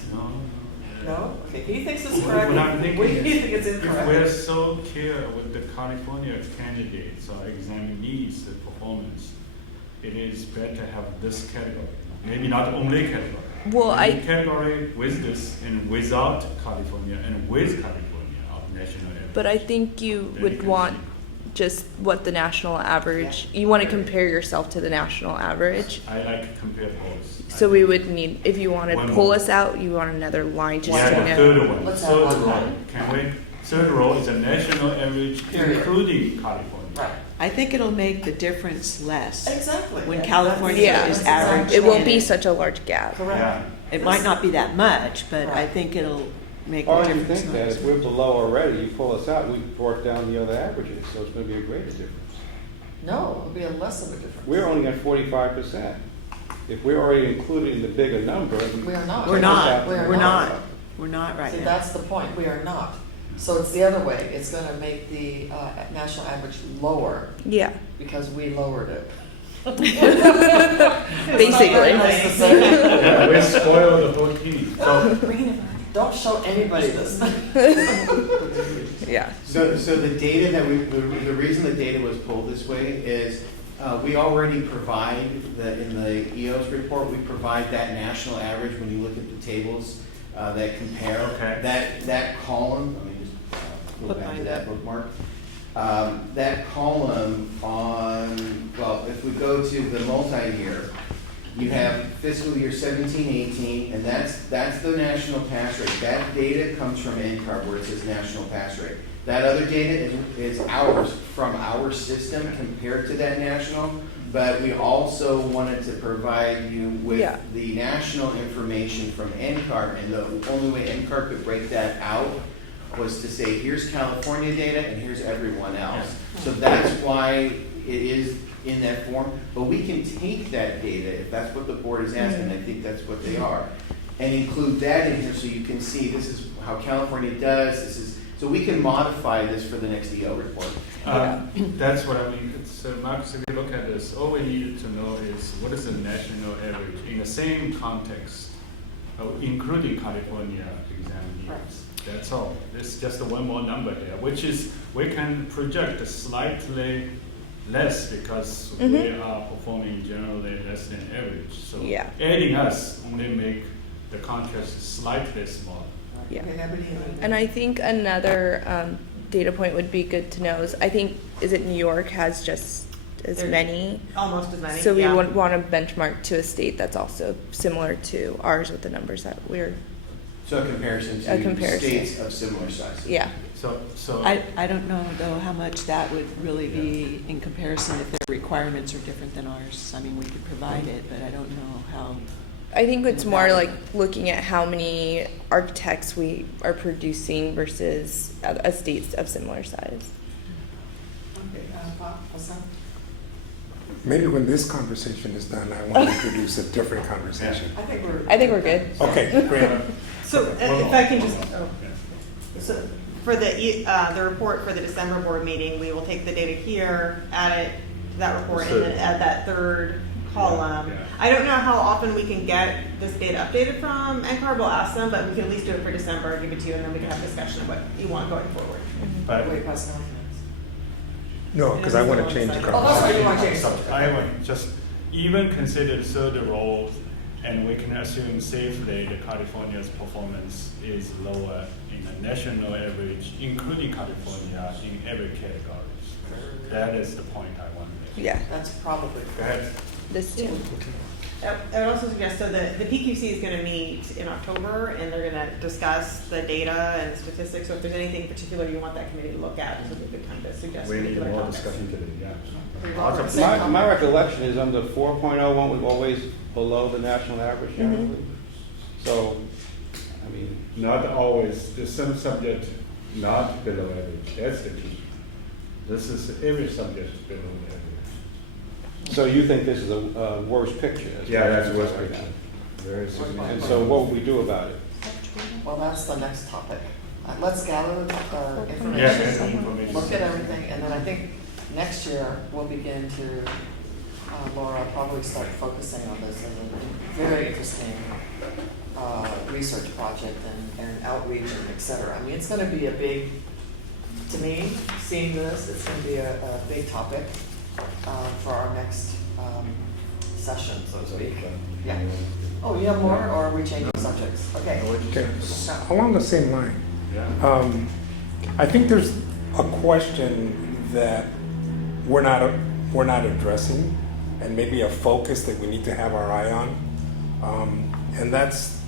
No? Okay, he thinks it's correct. What I'm thinking We is, think it's if we're incorrect. so clear with the California candidates or examinees, the performance, it is better to have this category. Maybe not only category. Well, Maybe I- category with this and without California and with California of national average. But I think you Then you would can want see. just what the national average, you want to compare yourself to the national average. I like to compare both. So we would need, if you want to One pull more. us out, you want another line just Yeah, to the know. third one. Let's have Third one row. more. Can we? Third row is a national average, Period. including California. Right, I think it'll make the difference less. exactly. When That- California Yeah. is that's average. It won't be exactly- such a large gap. Yeah. Correct. It might not be that much, but I Right. think it'll make Or a you difference. think that if we're below already, you pull us out, we brought down the other averages, so it's gonna be a greater difference. No, it'll be a less of a difference. We're only at 45%. If we're already included in the bigger number. We are not. We're not, We are we're not. not, we're not right See, now. that's the point, we are not. So it's the other way, it's gonna make the national average lower Yeah. because we lowered it. Basically. Nice to say. Yeah, we spoil the whole team. So, Don't show anybody this. Yeah. So the data that the reason the data was pulled this way is we already provide, in the EOS report, we provide that national average when you look at the tables that compare. Okay. That column, let me just go back to that bookmark. That column on, well, if we go to the multi-year, you have fiscal year 17-18, and that's the national pass rate. That data comes from NCARB where it says national pass rate. That other data is ours, from our system compared to that national, but we also wanted to provide you with the national information from NCARB, and the only way NCARB could break that out was to say, here's California data and here's everyone else. So that's why it is in that form, but we can take that data, if that's what the board is asking, I think that's what they are, and include that in here so you can see this is how California does, so we can modify this for the next EO report. That's what I mean. So Marcus, if you look at this, all we need to know is what is the national average in the same context, including California exam years. That's all. It's just one more number there, which is we can project slightly less because we are performing generally less than average. So adding us only make the contrast slightly smaller. Yeah. And I think another data point would be good to know is is it New York has just as many? Almost as many. So we would want to benchmark to a state that's also similar to ours with the numbers that we're. So a comparison to states of similar size. Yeah. So I don't know though how much that would really be in comparison if their requirements are different than ours. I mean, we could provide it, but I don't know how. I think it's more like looking at how many architects we are producing versus a state of similar size. Okay, Bob, what's that? Maybe when this conversation is done, I want to introduce a different conversation. I think we're good. Okay, great. So if I can just, so for the report for the December board meeting, we will take the data here, add it to that report, and then add that third column. I don't know how often we can get this data updated from NCARB. We'll ask them, but we can at least do it for December, give it to you, and then we can have a discussion of what you want going forward. But Wait, Pascal. No, because I want to change the Oh, that's right, you want to change conversation. something. I would just even consider third role, and we can assume safely that California's performance is lower in the national average, including California, in every category. That is the point I want to make. Yeah. That's probably. Go ahead. This too. I would also suggest, so the PQC is going to meet in October, and they're going to discuss the data and statistics. So if there's anything particular you want that committee to look at, this would be a good time to suggest We need particular more topics. discussion today, yeah. Lots of My recollection is under 4.01 was always below the national average generally. So, I mean. Not always, there's some subject not below average, that's the key. This is every subject below average. So you think this is a worse picture? Yeah, that's the worst picture. Very And significant. so what would we do about it? Well, that's the next topic. Let's gather information. Yeah, and information. Look at everything, and then I think next year we'll begin to, Laura, probably start focusing on this as a very interesting research project and outreach and et cetera. I mean, it's going to be a big, to me, seeing this, it's going to be a big topic for our next session, so to speak. Yeah. Oh, you have more, or are we changing subjects? Okay. Okay, along the same line, Yeah. I think there's a question that we're not addressing, and maybe a focus that we need to have our eye on, and that's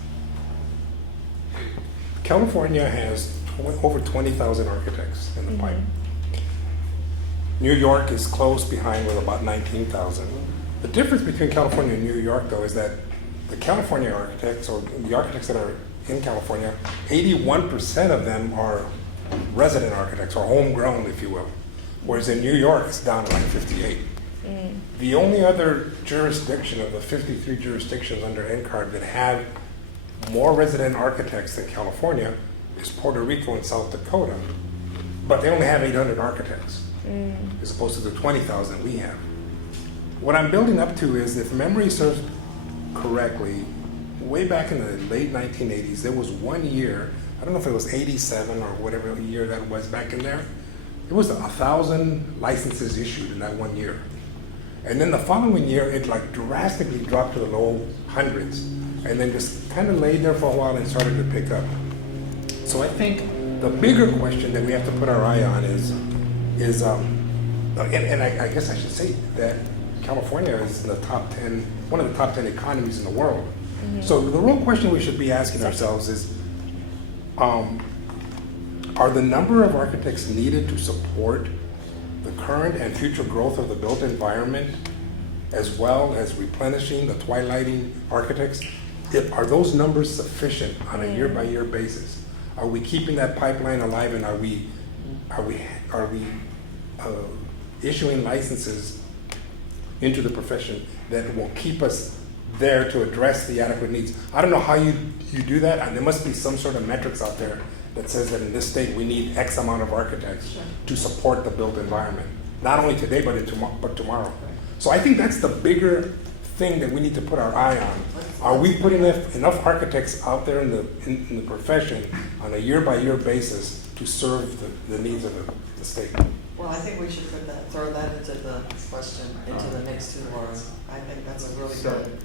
California has over 20,000 architects in the pipe. New York is close behind with about 19,000. The difference between California and New York, though, is that the California architects, or the architects that are in California, 81% of them are resident architects, or homegrown, if you will. Whereas in New York, it's down to like 58. The only other jurisdiction of the 53 jurisdictions under NCARB that have more resident architects than California is Puerto Rico and South Dakota. But they only have 800 architects, as opposed to the 20,000 we have. What I'm building up to is, if memory serves correctly, way back in the late 1980s, there was one year, I don't know if it was 87 or whatever year that was back in there, it was 1,000 licenses issued in that one year. And then the following year, it like drastically dropped to the low hundreds, and then just kind of laid there for a while and started to pick up. So I think the bigger question that we have to put our eye on is I guess I should say that California is in the top 10, one of the top 10 economies in the world. So the real question we should be asking ourselves is, are the number of architects needed to support the current and future growth of the built environment, as well as replenishing the twilighting architects, are those numbers sufficient on a year-by-year basis? Are we keeping that pipeline alive, and are we issuing licenses into the profession that will keep us there to address the adequate needs? I don't know how you do that, and there must be some sort of metrics out there that says that in this state we need X amount of architects to support the built environment, not only today but tomorrow. So I think that's the bigger thing that we need to put our eye on. Are we putting enough architects out there in the profession on a year-by-year basis to serve the needs of the state? Well, I think we should throw that into the question, into the mix too, Laura. I think that's a really good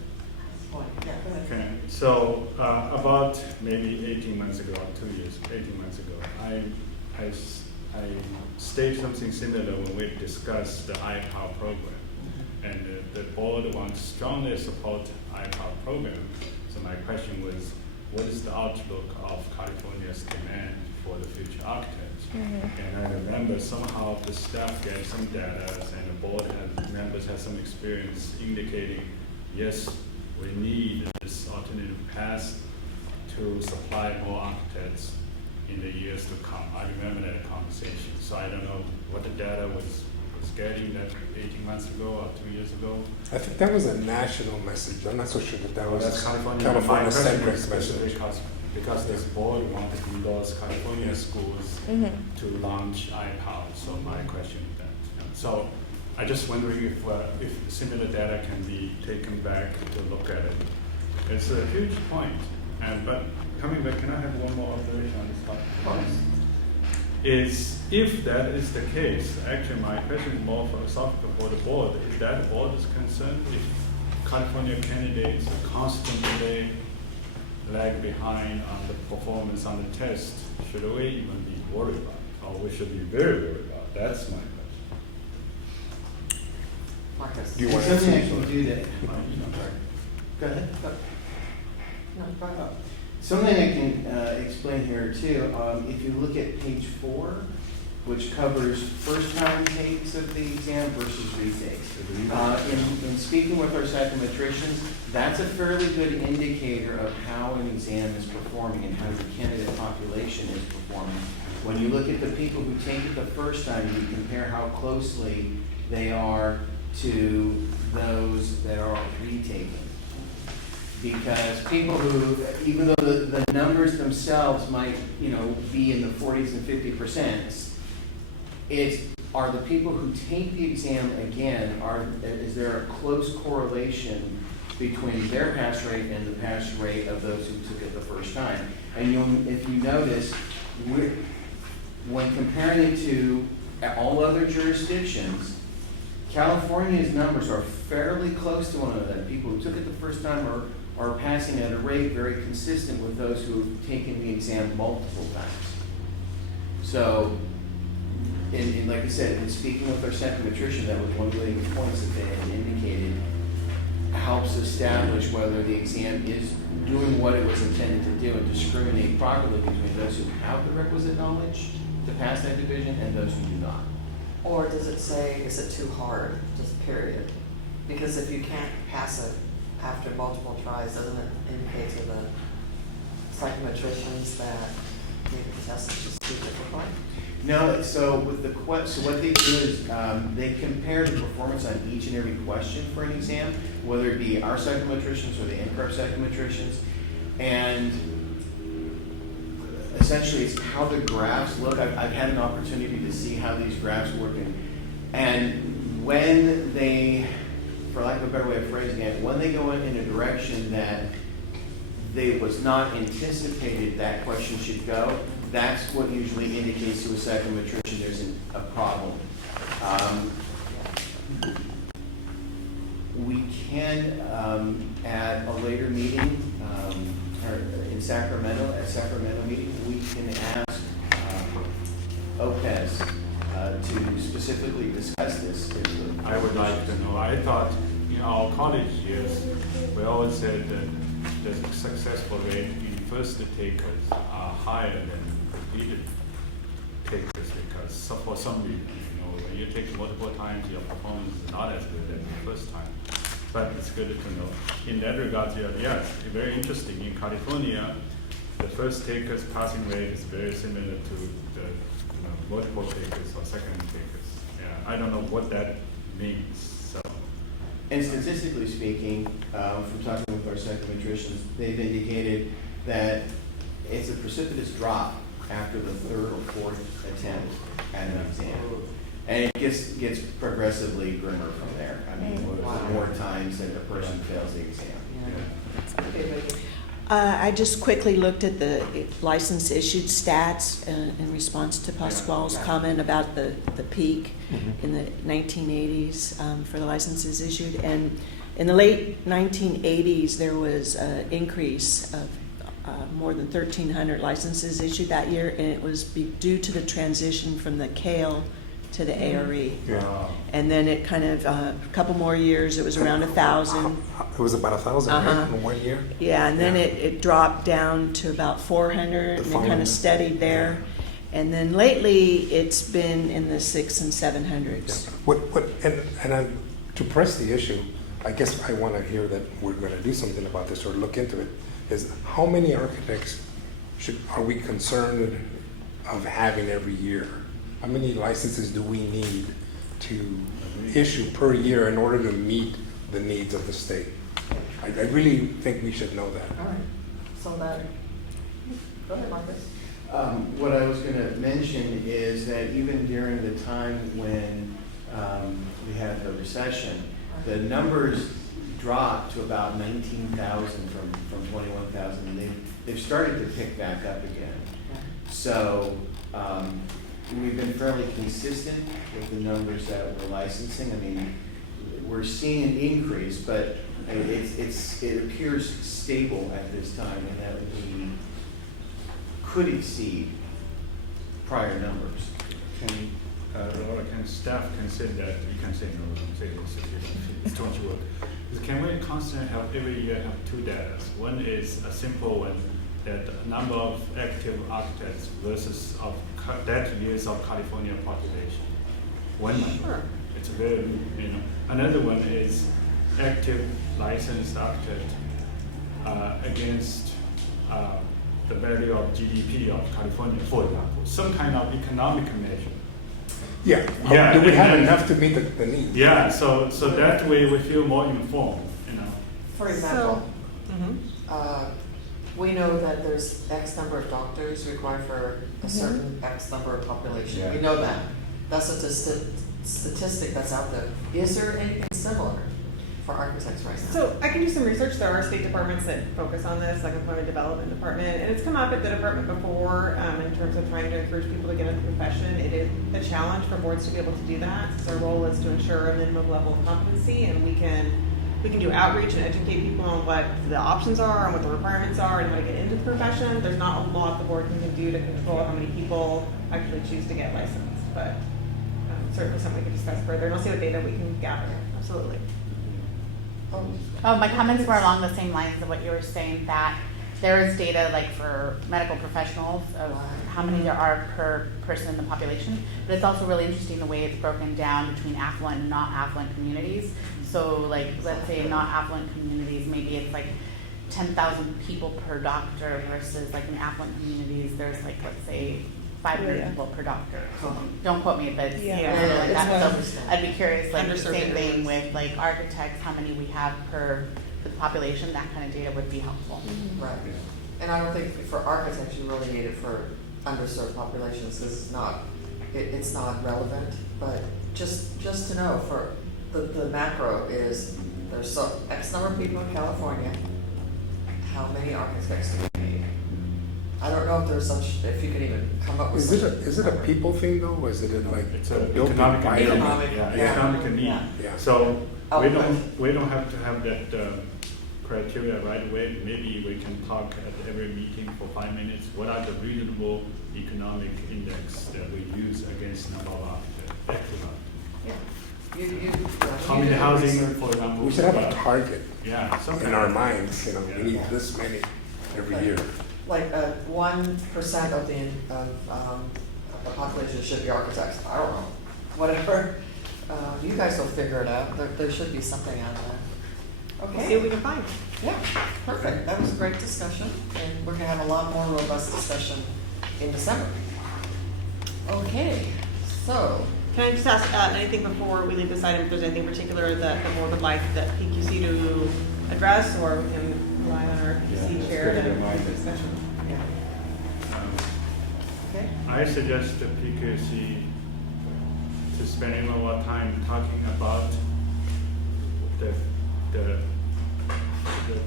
point. Yeah, go ahead. Okay, so about maybe 18 months ago, 18 months ago, I stated something similar when we discussed the iPower program. And the board wants to strongly support iPower program. So my question was, what is the outlook of California's demand for the future architects? And I remember somehow the staff gave some data, and the board members had some experience indicating, yes, we need this alternative path to supply more architects in the years to come. I remember that conversation. So I don't know what the data was getting that 18 months ago or 2 years ago. I think that was a national message. I'm not so sure that was That's a California-centric message. Because this board wanted to endorse California schools to launch iPower. So my question is that. So I just wondering if similar data can be taken back to look at it. It's a huge point. But coming back, can I have one more observation on this topic? Of course. If that is the case, actually my question is more philosophical for the board. Is that the board is concerned if California candidates constantly lag behind on the performance on the test? Should we even be worried about it? Or we should be very worried about it? That's my question. Marcus. Do you want Something I to can do that. I'm sorry. Go ahead. No, go ahead. Something I can explain here too, if you look at page 4, which covers first-time takes of the exam versus retakes. In speaking with our psychometricians, that's a fairly good indicator of how an exam is performing and how the candidate population is performing. When you look at the people who take it the first time, you compare how closely they are to those that are retaking. Because people who, even though the numbers themselves might, be in the 40s and 50%, are the people who take the exam again, is there a close correlation between their pass rate and the pass rate of those who took it the first time? And if you notice, when comparing it to all other jurisdictions, California's numbers are fairly close to one another. People who took it the first time are passing at a rate very consistent with those who have taken the exam multiple times. So, like I said, in speaking with our psychometrician, that was one of the points that they had indicated, helps establish whether the exam is doing what it was intended to do and discriminate properly between those who have the requisite knowledge to pass that division and those who do not. Or does it say, is it too hard, just period? Because if you can't pass it after multiple tries, doesn't it indicate to the psychometricians that maybe the test is just too difficult? No, so with so what they do is they compare the performance on each and every question for an exam, whether it be our psychometricians or the NCARB psychometricians, and essentially it's how the graphs look. I've had an opportunity to see how these graphs work, and when they, for lack of a better way of phrasing it, when they go in a direction that they was not anticipated that question should go, that's what usually indicates to a psychometrician there's a problem. We can, at a later meeting, or in Sacramento, at Sacramento meeting, we can ask OPES to specifically discuss this. I would like to know, I thought in our college years, we always said that the successful rate in first takers are higher than repeated takers because for some reason, when you take multiple times, your performance is not as good as the first time. But it's good to know. In that regard, yes, very interesting. In California, the first takers passing rate is very similar to the multiple takers or second takers. Yeah, I don't know what that means. So. And statistically speaking, from talking with our psychometricians, they've indicated that it's a precipitous drop after the third or fourth attempt at an exam. And it gets progressively grimmer from there. I mean, the more times that a person fails the exam. I just quickly looked at the license issued stats in response to Pasquale's comment about the peak in the 1980s for the licenses issued. And in the late 1980s, there was an increase of more than 1,300 licenses issued that year, and it was due to the transition from the CALE to the ARE. Yeah. And then it kind of, a couple more years, it was around 1,000. It was about 1,000 right, in 1 year? Yeah, and then it dropped down to about 400, and it kind of steadied there. And then lately, it's been in the 600s and 700s. And to press the issue, I guess I want to hear that we're going to do something about this or look into it, is how many architects are we concerned of having every year? How many licenses do we need to issue per year in order to meet the needs of the state? I really think we should know that. All right, so that, go ahead, Marcus. What I was going to mention is that even during the time when we had the recession, the numbers dropped to about 19,000 from 21,000, and they've started to pick back up again. So we've been fairly consistent with the numbers that we're licensing. I mean, we're seeing an increase, but it appears stable at this time, and that we could exceed prior numbers. Laura, can staff consider that? You can say no, don't say it's too much work. Can we constantly have every year have two data? One is a simple one, that number of active architects versus of that years of California population. One number. Sure. It's very, Another one is active licensed architect against the value of GDP of California, for example. Some kind of economic measure. Yeah. Yeah, Do we and have then- enough to meet the needs? Yeah, so that way we feel more informed, For example, we know that there's X number of doctors required for a certain X number of population. Yeah. We know that. That's a statistic that's out there. Is there anything similar for architects right now? So I can do some research. There are state departments that focus on this, like Employment Development Department, and it's come up at the department before in terms of trying to encourage people to get into the profession. It is a challenge for boards to be able to do that. So our role is to ensure a minimum level of competency, and we can do outreach and educate people on what the options are and what the requirements are and how to get into the profession. There's not a lot the board can do to control how many people actually choose to get licensed, but certainly something we can discuss further, and I'll see what data we can gather. Absolutely. Oh, my comments were along the same lines of what you were saying, that there is data like for medical professionals of how many there are per person in the population, but it's also really interesting the way it's broken down between affluent and not affluent communities. So like, let's say in not affluent communities, maybe it's like 10,000 people per doctor versus like in affluent communities, there's like, let's say 500 people per doctor. Don't quote me, but it's Yeah. something like It's that. well So understood. I'd be curious, like the Underserved same thing areas. with like architects, how many we have per the population, that kind of data would be helpful. Right. And I don't think for architects you really need it for underserved populations. This is not, it's not relevant, but just to know for the macro is there's X number of people in California. how many architects do we need? I don't know if there's such, if you could even come up with Is such. it a people thing though, or is it like It's a a built economic need. environment? Yeah, Yeah. economic need. Yeah. Yeah. So Oh, we don't have to have that criteria right away. Maybe we can talk at every meeting for 5 minutes. What are the reasonable economic index that we use against number of active How many housing, for example? We should have a target Yeah, something. in our minds, you know, we need Yeah. this many every year. Like 1% of the population should be architects. I don't know, whatever. You guys will figure it out. There should be something out there. We'll see what we Okay. can find. Yeah, perfect. That was a great discussion, and we're gonna have a lot more robust discussion in December. Okay, so Can I just ask anything before we leave this item, if there's anything particular that the board would like that PQC to address, or we can rely on our PQC chair to have the discussion? okay. I suggest the PQC to spend more time talking about the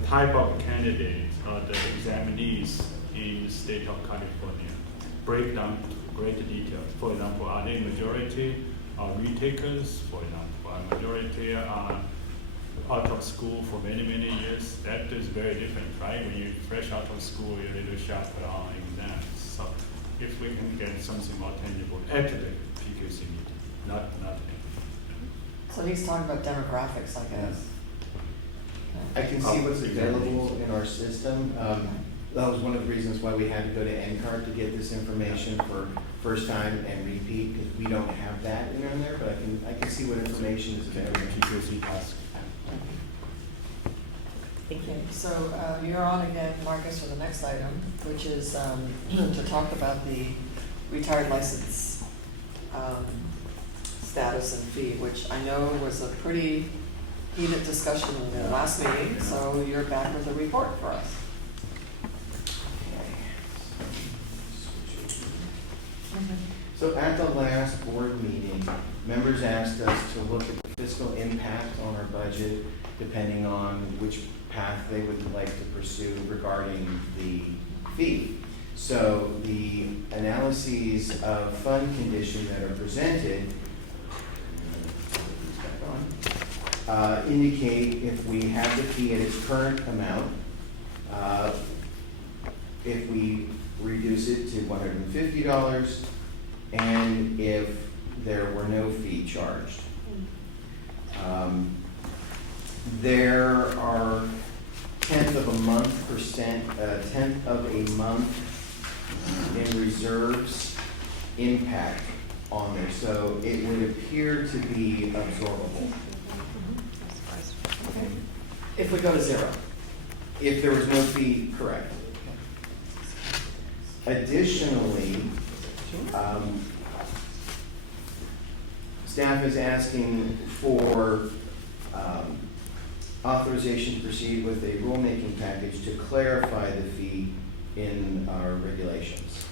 type of candidates or the examinees in the state of California. Break down great details. For example, are they majority retakers? For example, are majority out of school for many, many years? That is very different, right? When you're fresh out of school, you're a little sharper on exams. So if we can get something more tangible at the PQC meeting, not. So he's talking about demographics, I guess. I can see what's available in our system. That was one of the reasons why we had to go to NCART to get this information for first time and repeat, because we don't have that in there, but I can see what information is available. PQC task. Okay, so you're on again, Marcus, for the next item, which is to talk about the retired license status and fee, which I know was a pretty heated discussion in the last meeting, so you're back with a report for us. So at the last board meeting, members asked us to look at the fiscal impact on our budget, depending on which path they would like to pursue regarding the fee. So the analyses of fund condition that are presented indicate if we have the fee at its current amount, if we reduce it to $150, and if there were no fee charged. There are tenth of a month in reserves impact on there, so it would appear to be absorbable. If we go to zero. If there was no fee, correct. Additionally, staff is asking for authorization to proceed with a rulemaking package to clarify the fee in our regulations.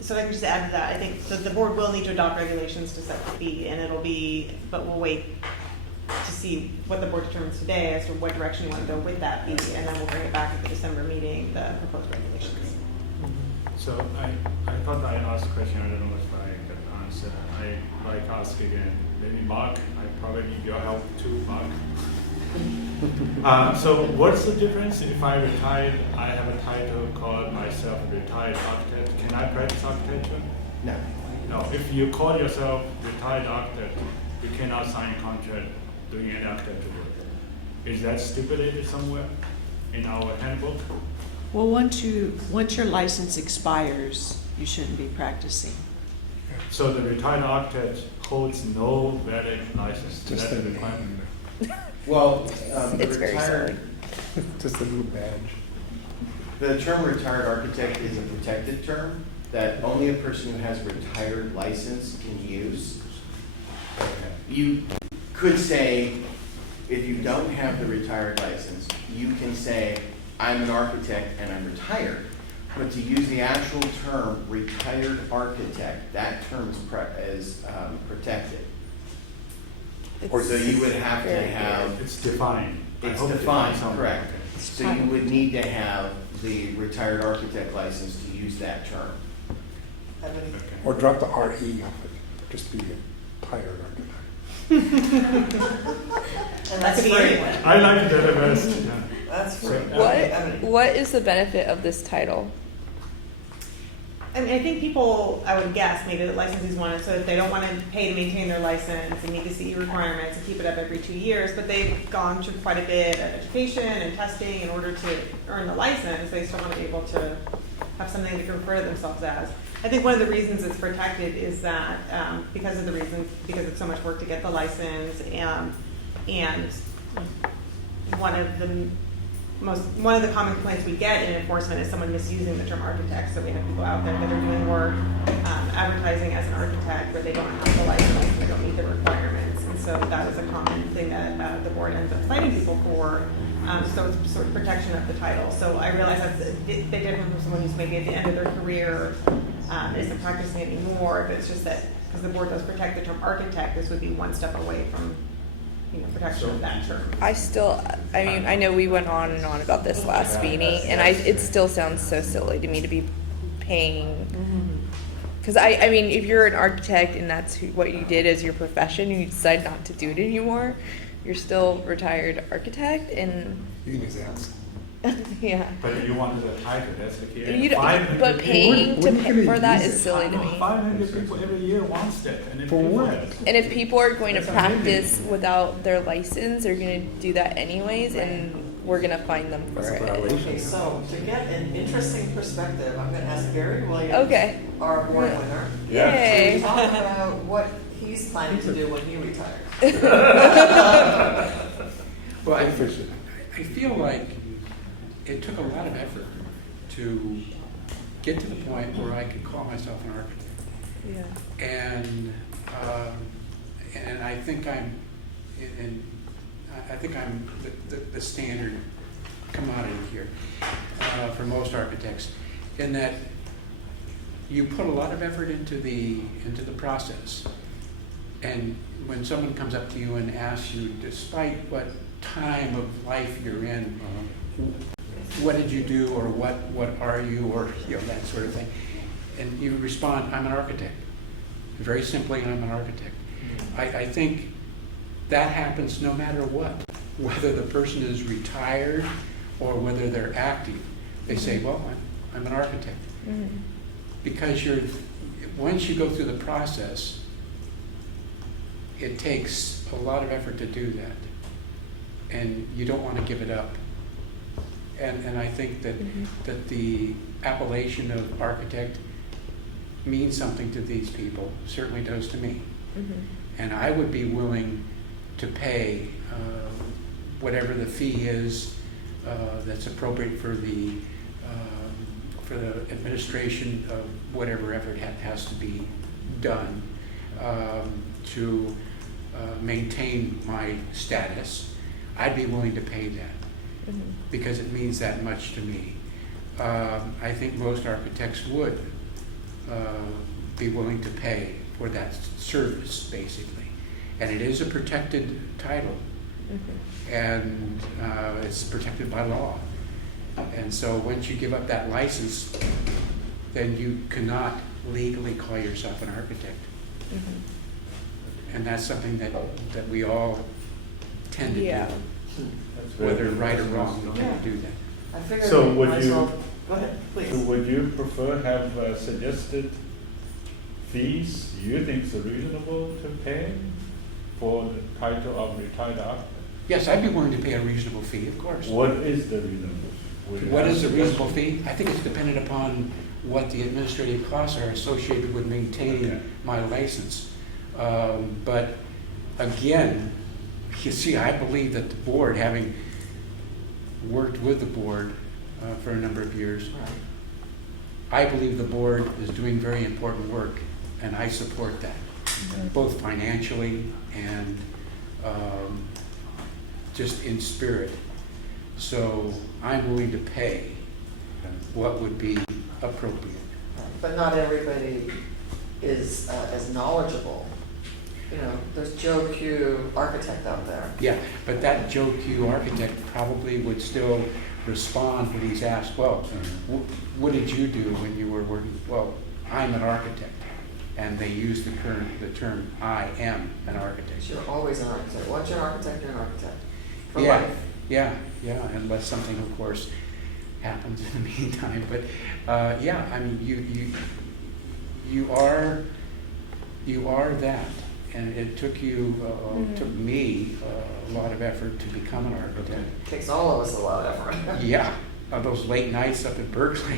So if I can just add to that, I think, so the board will need to adopt regulations to set the fee, and it'll be, but we'll wait to see what the board determines today as to what direction you want to go with that fee, and then we'll bring it back at the December meeting, the proposed regulations. So I thought I asked a question, I don't know if I got an answer. I like ask again, maybe Mark, I probably need your help too, Mark. So what's the difference if I retired, I have a title called myself retired architect, can I practice architecture? No. No, if you call yourself retired architect, you cannot sign a contract doing any architecture work. Is that stipulated somewhere in our handbook? Well, once your license expires, you shouldn't be practicing. So the retired architect holds no valid license, Just that's a the requirement. Well, the It's very retired, Just a little badge. the term retired architect is a protected term that only a person who has a retired license can use. You could say, if you don't have the retired license, you can say, I'm an architect and I'm retired. But to use the actual term retired architect, that term is protected. Or so you would have to have, It's defined. I it's hope defined, somewhere. correct. Okay. So you would need to have the retired architect license to use that term. Have any- Or drop the RE off it, just be a tired architect. And that's free. I like that best, yeah. That's free. What is the benefit of this title? I mean, I think people, I would guess, maybe the licensees want it so that they don't want to pay to maintain their license and meet the CE requirements and keep it up every 2 years, but they've gone through quite a bit of education and testing in order to earn the license. They still want to be able to have something to refer to themselves as. I think one of the reasons it's protected is that because it's so much work to get the license, and one of the common complaints we get in enforcement is someone misusing the term architect. So we have people out there that are doing work advertising as an architect, but they don't have the license and they don't meet the requirements. And so that is a common thing that the board ends up citing people for. So it's sort of protection of the title. So I realize that's a bit different from someone who's maybe at the end of their career, isn't practicing anymore. But it's just that because the board does protect the term architect, this would be one step away from protection of that term. I mean, I know we went on and on about this last meeting, and it still sounds so silly to me to be paying. Because I mean, if you're an architect and that's what you did as your profession, and you decide not to do it anymore, you're still retired architect, and You can just ask. yeah. But you wanted a title, that's the key. You don't, 500 but people- paying What are you gonna for that use is it? silly to me. 500 people every year wants that. And if For people- what? And if people are going to That's amazing. practice without their license, they're going to do that anyways, and we're going to fine them for That's a it. violation. Okay, so to get an interesting perspective, I'm gonna ask Gary Williams. Okay. Our award winner. Yay. To talk about what he's planning to do when he retires. Well, I feel like it took a lot of effort to get to the point where I could call myself an architect. Yeah. And I think I'm the standard commodity here for most architects, in that you put a lot of effort into the process, and when someone comes up to you and asks you, despite what time of life you're in, what did you do, or what are you, or that sort of thing, and you respond, I'm an architect. Very simply, I'm an architect. I think that happens no matter what, whether the person is retired or whether they're active. They say, well, I'm an architect. Mm-hmm. Because once you go through the process, it takes a lot of effort to do that. And you don't want to give it up. And I think that, that the appellation of architect means something to these people, certainly does to me. And I would be willing to pay whatever the fee is that's appropriate for the administration of whatever effort has to be done to maintain my status. I'd be willing to pay that because it means that much to me. I think most architects would be willing to pay for that service, basically. And it is a protected title, and it's protected by law. And so once you give up that license, then you cannot legally call yourself an architect. And that's something that we all tend to do. Whether right or wrong, we tend to do that. I figured So we would might as you- well, go ahead, please. So would you prefer have suggested fees you think is reasonable to pay for the title of retired architect? Yes, I'd be willing to pay a reasonable fee, of course. What is the reasonable fee? Would you What have is a suggested- reasonable fee? I think it's dependent upon what the administrative costs are associated with maintaining Okay. my license. But again, you see, I believe that the board, having worked with the board for a number of years, I believe the board is doing very important work, and I support that, both financially and just in spirit. So I'm willing to pay what would be appropriate. But not everybody is as knowledgeable. You know, there's Joe Q architect out there. Yeah, but that Joe Q architect probably would still respond when he's asked, well, what did you do when you were working? Well, I'm an architect. And they use the term, I am an architect. You're always an architect. Once you're an architect, you're an architect. For Yeah, life. yeah, unless something, of course, happens in the meantime. But yeah, I mean, you are that, and it took you, took me a lot of effort to become an architect. Takes all of us a lot of effort. Yeah, those late nights up in Berkeley.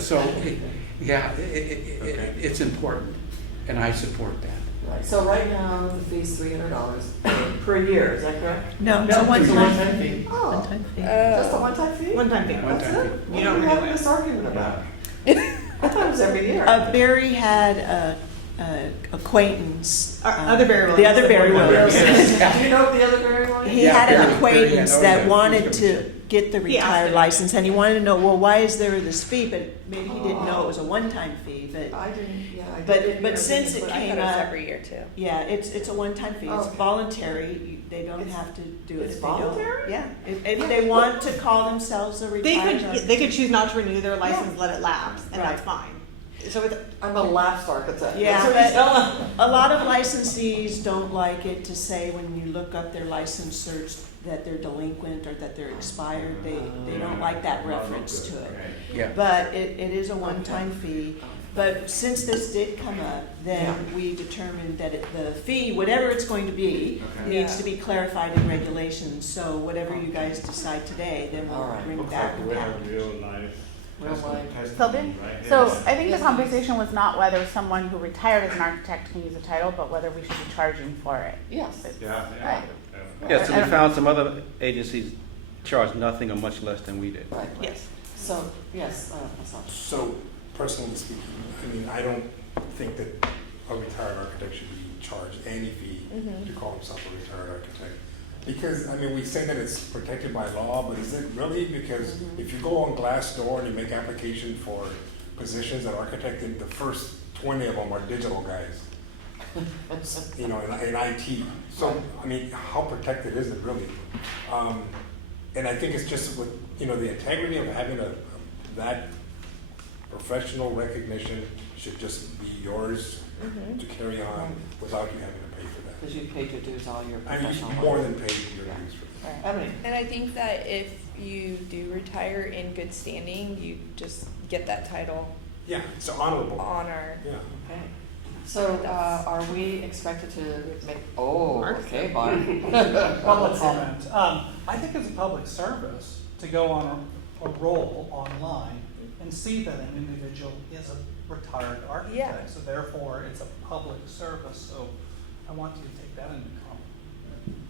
So yeah, it's important, and I support that. Right. So right now, the fee's $300 per year, is that correct? No, it's a It's a one-time one-time fee. fee. Oh. One-time fee. Just a one-time fee? One-time fee. That's One-time it? fee. What You are don't we having renew it. this argument about? I thought it was every year. Barry had a acquaintance. Other Barry The other Williams. Barry Williams. Do you know the other Barry Williams? He Yeah, had an Barry acquaintance had that always wanted had- to get the He asked retired him. license, and he wanted to know, well, why is there this fee? But maybe he didn't know it was a one-time fee, but, I didn't, yeah, I But- didn't. but hear since this, it but I I came thought it was up- every year too. yeah, it's a one-time fee. It's Okay. voluntary. They don't It's- have to do it it's if they don't. voluntary? Yeah, if they want to call themselves a They retired. could choose not to renew their license, let it lapse, and that's Right. fine. So it's, I'm a lapsed architect. Yeah, That's what he's but telling. a lot of licensees don't like it to say when you look up their license search that they're delinquent or that they're expired. They don't like that reference to it. Yeah. But it is a one-time fee. But since this did come up, then Yeah. we determined that the fee, whatever it's going to be, Okay. needs Yeah. to be clarified in regulations. So whatever you guys decide today, then All we'll right. bring Looks back. like we have real life. Real life. Sylvan? Right So here. I think Yes, the conversation was not whether someone who retired as an architect can use a title, but whether we should be charging for it. Yes. Yeah, Right. Yeah, so we found some other agencies charge nothing or much less than we did. Right. yes. So, yes, Hassan. So personally speaking, I mean, I don't think that a retired architect should be charged any fee to call himself a retired architect. Because, I mean, we say that it's protected by law, but is it really? Because if you go on Glassdoor and you make application for positions at architect, the first 20 of them are digital guys, you know, in IT. So, I mean, how protected is it really? And I think it's just with, you know, the integrity of having that professional recognition should just be yours to carry on without you having to pay for that. Because you paid your dues all your I mean, professional you life. more than paid your dues for that. Ebony. And I think that if you do retire in good standing, you just get that title Yeah, it's honorable. honor. Yeah. Okay. So, are we expected to make, oh, Mark's okay, Barb. Public comment. I think it's a public service to go on a roll online and see that an individual is a retired architect. Yeah. So therefore, it's a public service, so I want you to take that into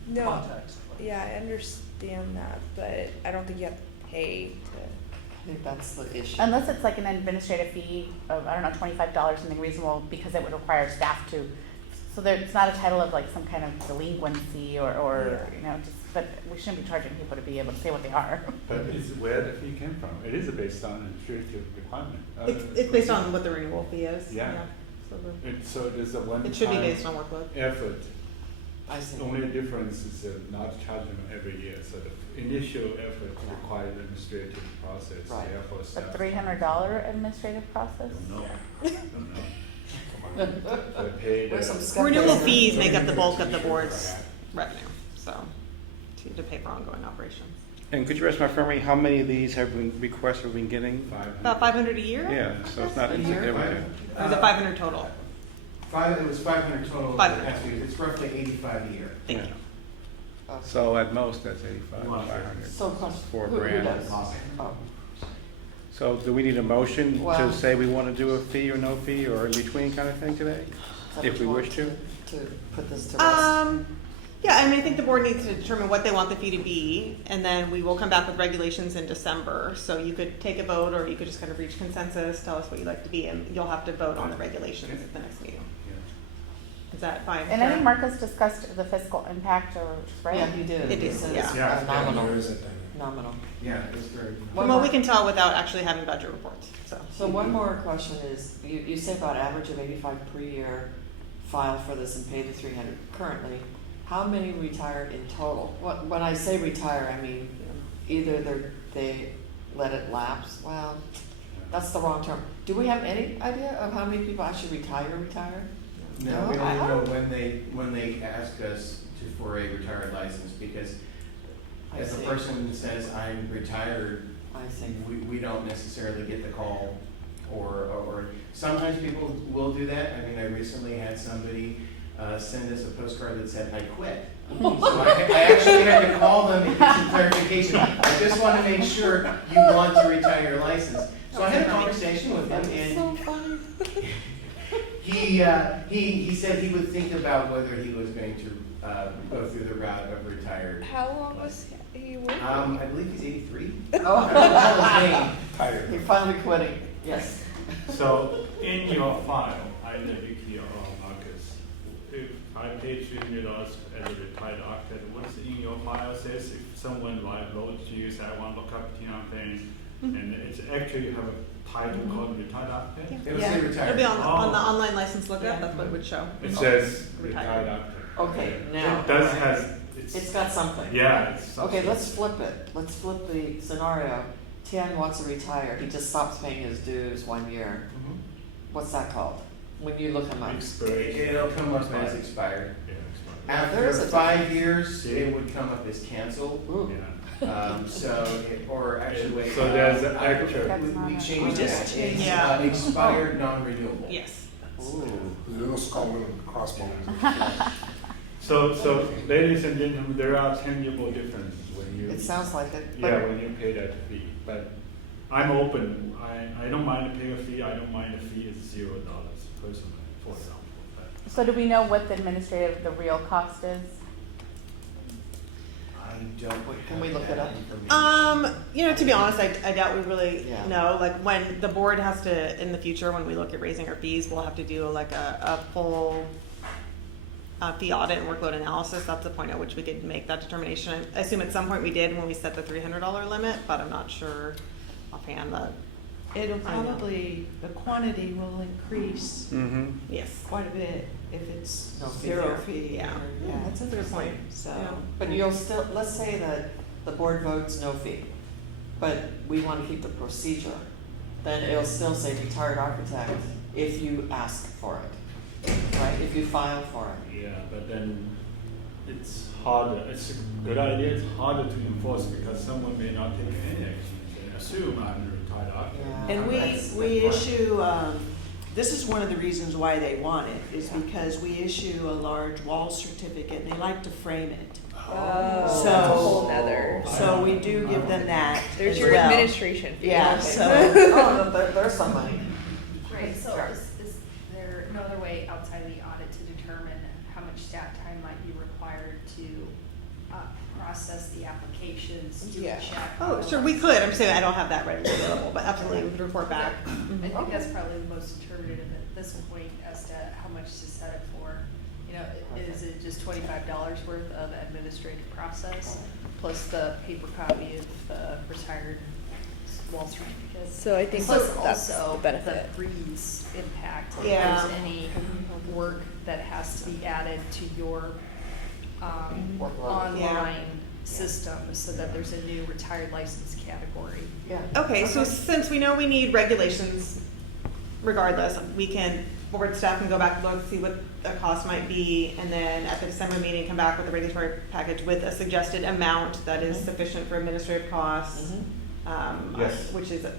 No, context. yeah, I understand that, but I don't think you have to pay to. I think that's the issue. Unless it's like an administrative fee of, I don't know, $25, something reasonable, because it would require staff to. So there, it's not a title of like some kind of delinquency or you know, just, but we shouldn't be charging people to be able to say what they are. But it's where the fee came from. It is based on administrative requirement. It's based on what the renewal fee is. Yeah. So So there's a one-time it should be based on workload. effort. I see. The only difference is not charging them every year. So the initial effort requires administrative process. Right. Therefore, A staff $300 administrative process? don't know. Don't know. So they pay There's some the- skepticism. Renewal fees make up the bulk of the board's revenue, so, to pay for ongoing operations. And could you rest my memory, how many of these have been requests have been getting? 500. About 500 a year? Yeah, so it's not A year? insignificant. Or is it 500 total? It was 500 total. 500. Actually, it's roughly 85 a year. Thank Yeah. you. So at most, that's 85, Wow. 500. So, question. $4 Who grand. does? Oh. So do we need a motion Well- to say we want to do a fee or no fee or in between kind of thing today? How If would we you wish want to? To put this to rest. Yeah, I mean, I think the board needs to determine what they want the fee to be, and then we will come back with regulations in December. So you could take a vote, or you could just kind of reach consensus, tell us what you'd like to be, and you'll have to vote on the regulations at the next meeting. Is that fine? And I think Karen? Marcus discussed the fiscal impact, or right? Yeah, you did. It He is, said yeah. it's, Yeah. nominal. There isn't any. Nominal. Yeah, it was very. From what we can tell without actually having budget reports, so. So one more question is, you say about average of 85 per year file for this and pay the 300 currently. How many retired in total? When I say retire, I mean either they let it lapse, well, that's the wrong term. Do we have any idea of how many people actually retire? No, we don't I even know don't- when they ask us for a retired license, because I if see. a person says, I'm retired, I see. we don't necessarily get the call, or sometimes people will do that. I mean, I recently had somebody send us a postcard that said, I quit. So I actually had to call them and get some clarification. I just want to make sure you want to retire your license. So I had a conversation with him, That's so and funny. he said he would think about whether he was going to go through the route of retired. How long was he working? I believe he's 83. Oh, I don't know his name. you're finally quitting, yes. So in your file, either Vicky or Marcus, if I paid $300 as a retired architect, what's in your file says if someone wrote to you, say I want to look up thing, and it's actually you have a title called retired architect? It was Yeah, say it'll retired. be on the Oh. online license lookup, Yeah. that's what it would show. It says Retired. retired architect. Okay, now. It does has, It's got something. yeah, it's something. Okay, let's flip it. Let's flip the scenario. Tian wants to retire. He just stops paying his dues 1 year. Mhm. What's that called? When you look him up. Expiration. It'll come up as expired. Yeah, expired. There After is a 5 years, it would come up as canceled. Ooh. Yeah. Or actually, wait. So there's an actual. We We changed just that. changed It's it. expired, non-renewable. Yes. Ooh. Little skull and crossbones. So ladies and gentlemen, there are tangible differences when you. It sounds like it. Yeah, when you pay that fee, but I'm open, I don't mind paying a fee, I don't mind a fee is $0 personally, for example. But So do we know what the real cost is? I don't. Can we look it up? To be honest, I doubt we really Yeah. know. Like when the board has to, in the future, when we look at raising our fees, we'll have to do like a full fee audit and workload analysis. That's the point at which we could make that determination. I assume at some point we did when we set the $300 limit, but I'm not sure offhand that. It'll I know. probably, the quantity will increase Mm-hmm. Yes. quite a bit if it's No fee zero there. fee. Yeah. Yeah, That's a good point. So. Yeah. But you'll still, let's say that the board votes no fee, but we want to keep the procedure, then it'll still say retired architect if you ask for it, right? If you file for it. yeah, but then it's harder, it's a good idea, it's harder to enforce because someone may not take any action, they assume I'm a retired architect. Yeah. And That's the we part. issue, this is one of the reasons why they want it, is because we issue a large wall certificate and they like to frame it. Oh, So- that's a whole nother. So we do give them that There's as your well. administration fee. Yeah, Okay. so. Oh, there's some money. Right, so Sure. is there no other way outside of the audit to determine how much staff time might be required to process the applications, do a Yeah. check? Oh, sure, we could. I'm saying I don't have that readily available, but absolutely we could report back. I think that's probably the most determinative at this point as to how much to set it for. You know, is it just $25 worth of administrative process plus the paper copy of the retired wall certificate? So I think Plus that's also the benefit. the freeze impact, if Yeah. there's any work that has to be added to your Workload. online system so that there's a new retired license category. Yeah. Okay, so since we know we need regulations regardless, we can, board staff can go back, look, see what the cost might be, and then at the December meeting, come back with a regulatory package with a suggested amount that is sufficient for administrative costs. Yes. Which is, Good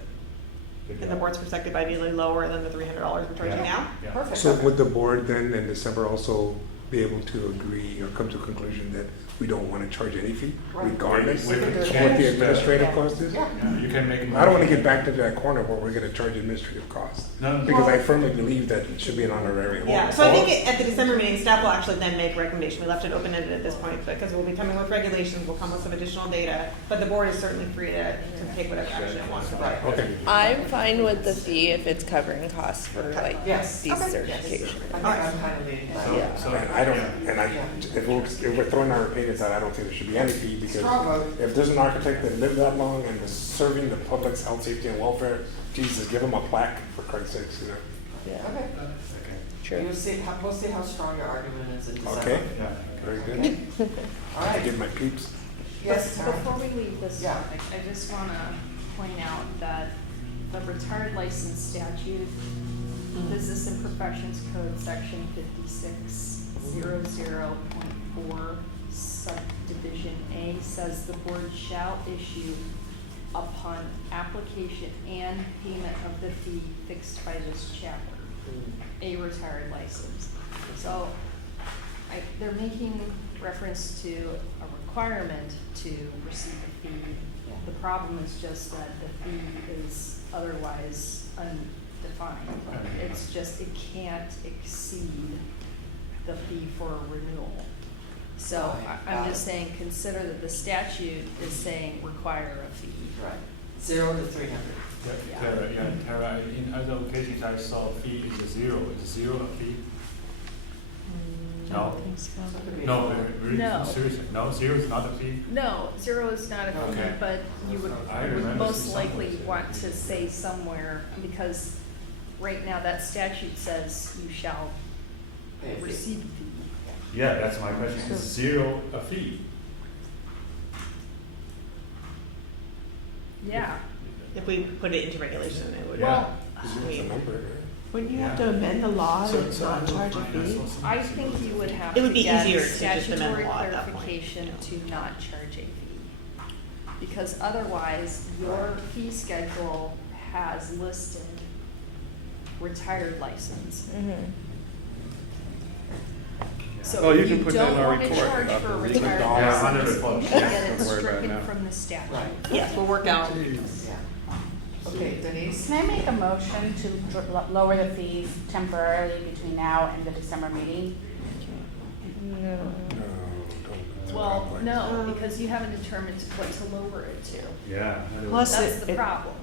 in the job. board's perspective, ideally lower than the $300 we're charging now. Yeah. Perfect. So would the board then in December also be able to agree or come to a conclusion that we don't want to charge any fee Right. regardless We of can what change the the- administrative Yeah. cost is? Yeah. Yeah, you can make. a I don't want to motion. get back to that corner where we're going to charge administrative costs. No. Because I firmly believe that it should be an honorarium. Yeah, so I think at the December meeting, staff will actually then make a recommendation. We left it open-ended at this point, because we'll be coming with regulations, we'll come with some additional data, but the board is certainly free to take whatever action it wants to. Right. Okay. I'm fine with the fee if it's covering costs for like Yes. these Okay. certifications. I think I'm kind of leaning that. Yeah. So, And I don't, and I, if we're throwing our opinions out, I don't think there should be any fee because Strong vote. if there's an architect that lived that long and was serving the public's health, safety, and welfare, Jesus, give him a plaque for Christ's sakes, you know? Yeah, Okay. true. We'll see how strong your argument is in December. Okay, yeah. very good. All I right. did my peeps. Yes, Tara? Before we leave this Yeah. topic, I just wanna point out that the retired license statute, Business and Professions Code, section 5600.4, subdivision A, says the board shall issue upon application and payment of the fee fixed by this chapter, a retired license. So, they're making reference to a requirement to receive a fee. The problem is just that the fee is otherwise undefined. It's just, it can't exceed the fee for a renewal. So I'm just saying, consider that the statute is saying require a fee. Right. 0 to 300. Tara, in other occasions I saw fee is 0. Is 0 a fee? No. No, really, No. seriously, no, 0 is not a fee? No, 0 is not a fee, Okay. but you would I remember most seeing likely something. want to say somewhere, because right now that statute says you shall Pay a fee. receive a fee. Yeah, that's my question. Is 0 a fee? Yeah. If we put it into regulation, it would. Well, It's a number. Wouldn't you have to amend the law So- to so not I charge a don't find fee? that so I think you would have It would to be get easier to just amend statutory the law at that point, clarification yeah. to not charge a fee. Because otherwise, your fee schedule has listed retired license. So Oh, you if can you put that in don't our want to report charge about for a the legal retired dollars. Yeah, license, 100 you bucks. should Yeah, get it don't worry about it stricken now. from the statute. Right. Yes, we'll work out. Yeah. Okay, Denise? Can I make a motion to lower the fees temporarily between now and the December meeting? No. Well, no, because you haven't determined what to lower it to. Yeah. Plus That's the it- problem.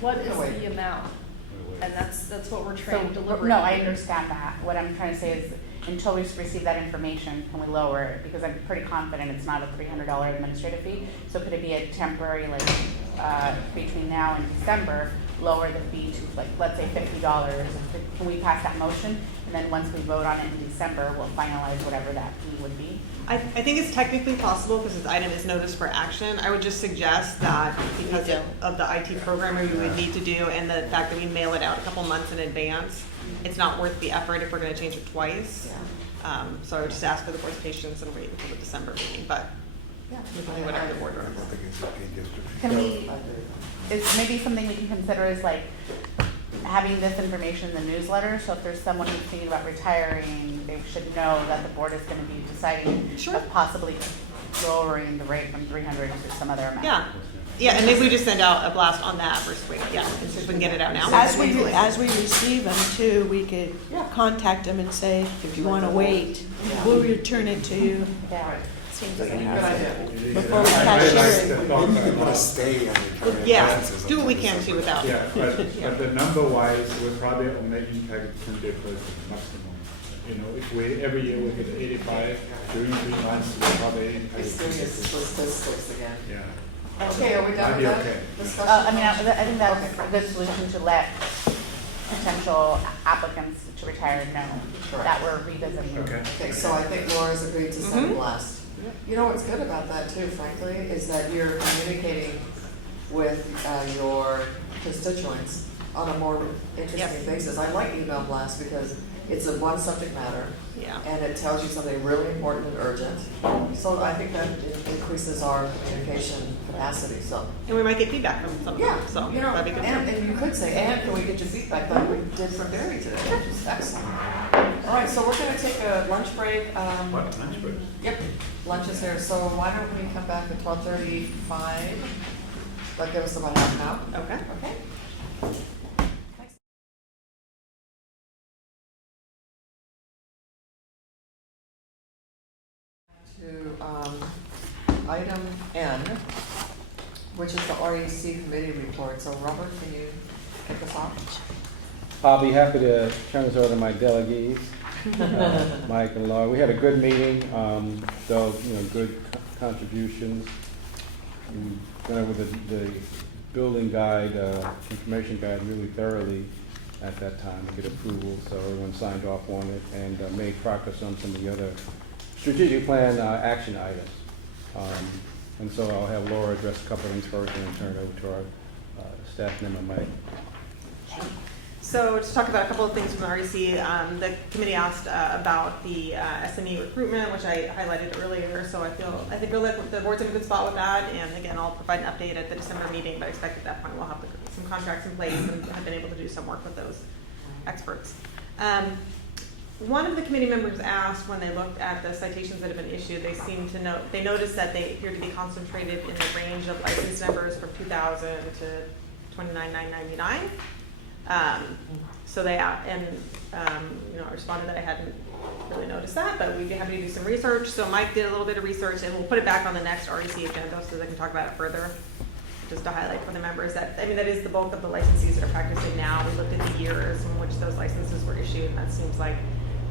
What is Wait. the amount? And that's what we're So, trying to deliberate. no, I here. understand that. What I'm trying to say is, until we receive that information, can we lower it? Because I'm pretty confident it's not a $300 administrative fee. So could it be a temporary, like, between now and December, lower the fee to, like, let's say $50? Can we pass that motion? And then once we vote on it in December, we'll finalize whatever that fee would be? I think it's technically possible because this item is notice for action. I would just suggest that because of the IT programmer we would need to do and the fact that we mail it out a couple months in advance, it's not worth the effort if we're gonna change it twice. So I would just ask for the board's patience and wait until the December meeting, but Yeah. we can do whatever the board directs. Can we, is maybe something we can consider is like having this information in the newsletter, so if there's someone who's thinking about retiring, they should know that the board is gonna be deciding Sure. of possibly lowering the rate from 300 to some other amount. Yeah, and maybe we just send out a blast on that versus wait, yeah, if we can get it out now. As we receive them too, we could contact them and say, if you want to wait, we'll return it to you Yeah. Seems like a Good idea. before we cashier it. Maybe you want to stay on the current Yeah, prices do what we until can see December. without. Yeah, but the number wise, we're probably only impact 10 difference maximum. You know, if we, every year we hit 85, during 3 months, we're probably impact. It's doing its statistics again. Yeah. Okay, are we done Might with be that okay. discussion? I mean, I think that's a good solution to let potential applicants to retire know that we're revisiting. Okay. Okay, so I think Laura's agreed to send a blast. You know what's good about that too, frankly, is that you're communicating with your constituents on a more interesting basis. I like email blasts because it's a one subject matter. Yeah. And it tells you something really important and urgent. So I think that increases our communication capacity, so. And we might get feedback from some of Yeah, them, so you know, that'd be good. and you could say, and can we get your feedback like we did from Barry today, which is excellent. All right, so we're gonna take a lunch break. What, lunch break? Yep, lunch is here, so why don't we come back at 12:35? That'll give us about half an hour. Okay. Okay? To item N, which is the REC committee report. So Robert, can you kick us off? I'll be happy to turn this over to my delegates, Mike and Laura. We had a good meeting, though, good contributions. We went over the building guide, information guide really thoroughly at that time to get approval, so everyone signed off on it and made progress on some of the other strategic plan action items. And so I'll have Laura address a couple of things first and then turn it over to our staff member, Mike. So to talk about a couple of things from the REC, the committee asked about the SME recruitment, which I highlighted earlier. So I think the board's in a good spot with that. And again, I'll provide an update at the December meeting, but I expect at that point we'll have some contracts in place and have been able to do some work with those experts. One of the committee members asked when they looked at the citations that have been issued, they noticed that they appear to be concentrated in the range of license numbers from 2000 to 29,999. So they I responded that I hadn't really noticed that, but we'd be happy to do some research. So Mike did a little bit of research, and we'll put it back on the next REC agenda so they can talk about it further. Just to highlight for the members that that is the bulk of the licensees that are practicing now. We looked at the years in which those licenses were issued, and that seems like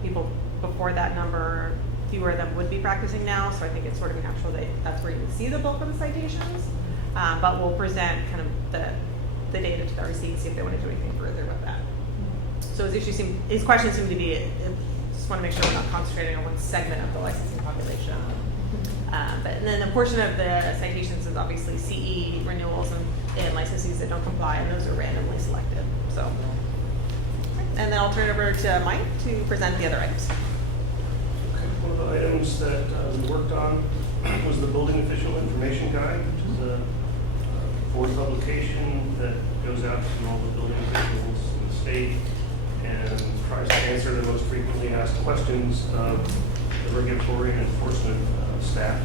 people before that number, fewer of them would be practicing now. So I think it's sort of natural that that's where you would see the bulk of the citations. But we'll present kind of the data to the REC and see if they want to do anything further with that. So his questions seem to be, just want to make sure we're not concentrating on one segment of the licensing population. And then a portion of the citations is obviously CE renewals and licensees that don't comply, and those are randomly selected. So, and then I'll turn it over to Mike to present the other items. One of the items that we worked on was the Building Official Information Guide, which is a board publication that goes out to all the building officials in the state and tries to answer the most frequently asked questions of the regulatory and enforcement staff.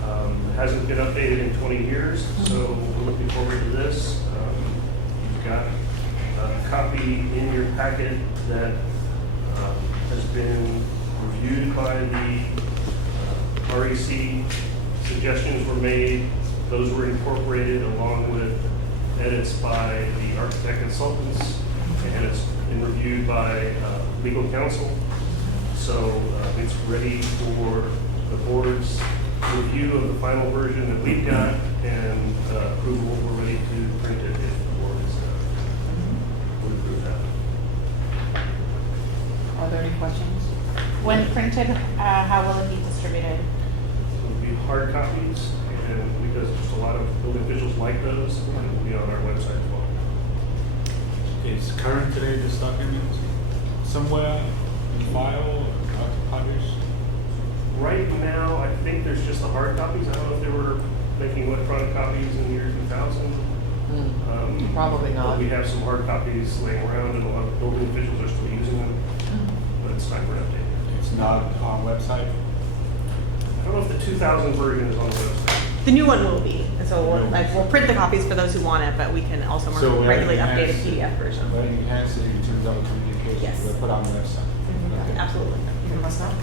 It hasn't been updated in 20 years, so we're looking forward to this. You've got a copy in your packet that has been reviewed by the REC. Suggestions were made. Those were incorporated along with edits by the architect consultants, and it's been reviewed by legal counsel. So it's ready for the board's review of the final version that we've got and approval. We're ready to print it if the board would approve that. Are there any questions? When printed, how will it be distributed? It will be hard copies, and because just a lot of building officials like those, and it will be on our website as well. Is current today this document somewhere in file or published? Right now, I think there's just the hard copies. I don't know if they were making electronic copies in the year 2000. Probably not. But we have some hard copies laying around, and a lot of building officials are still using them, but it's time for an update. It's not on website? I don't know if the 2000 version is on the website. The new one will be, and so we'll print the copies for those who want it, but we can also more regularly update a PDF version. We're enhancing it in terms of communication. Yes. We'll put on the website. Okay. Absolutely. You can must not?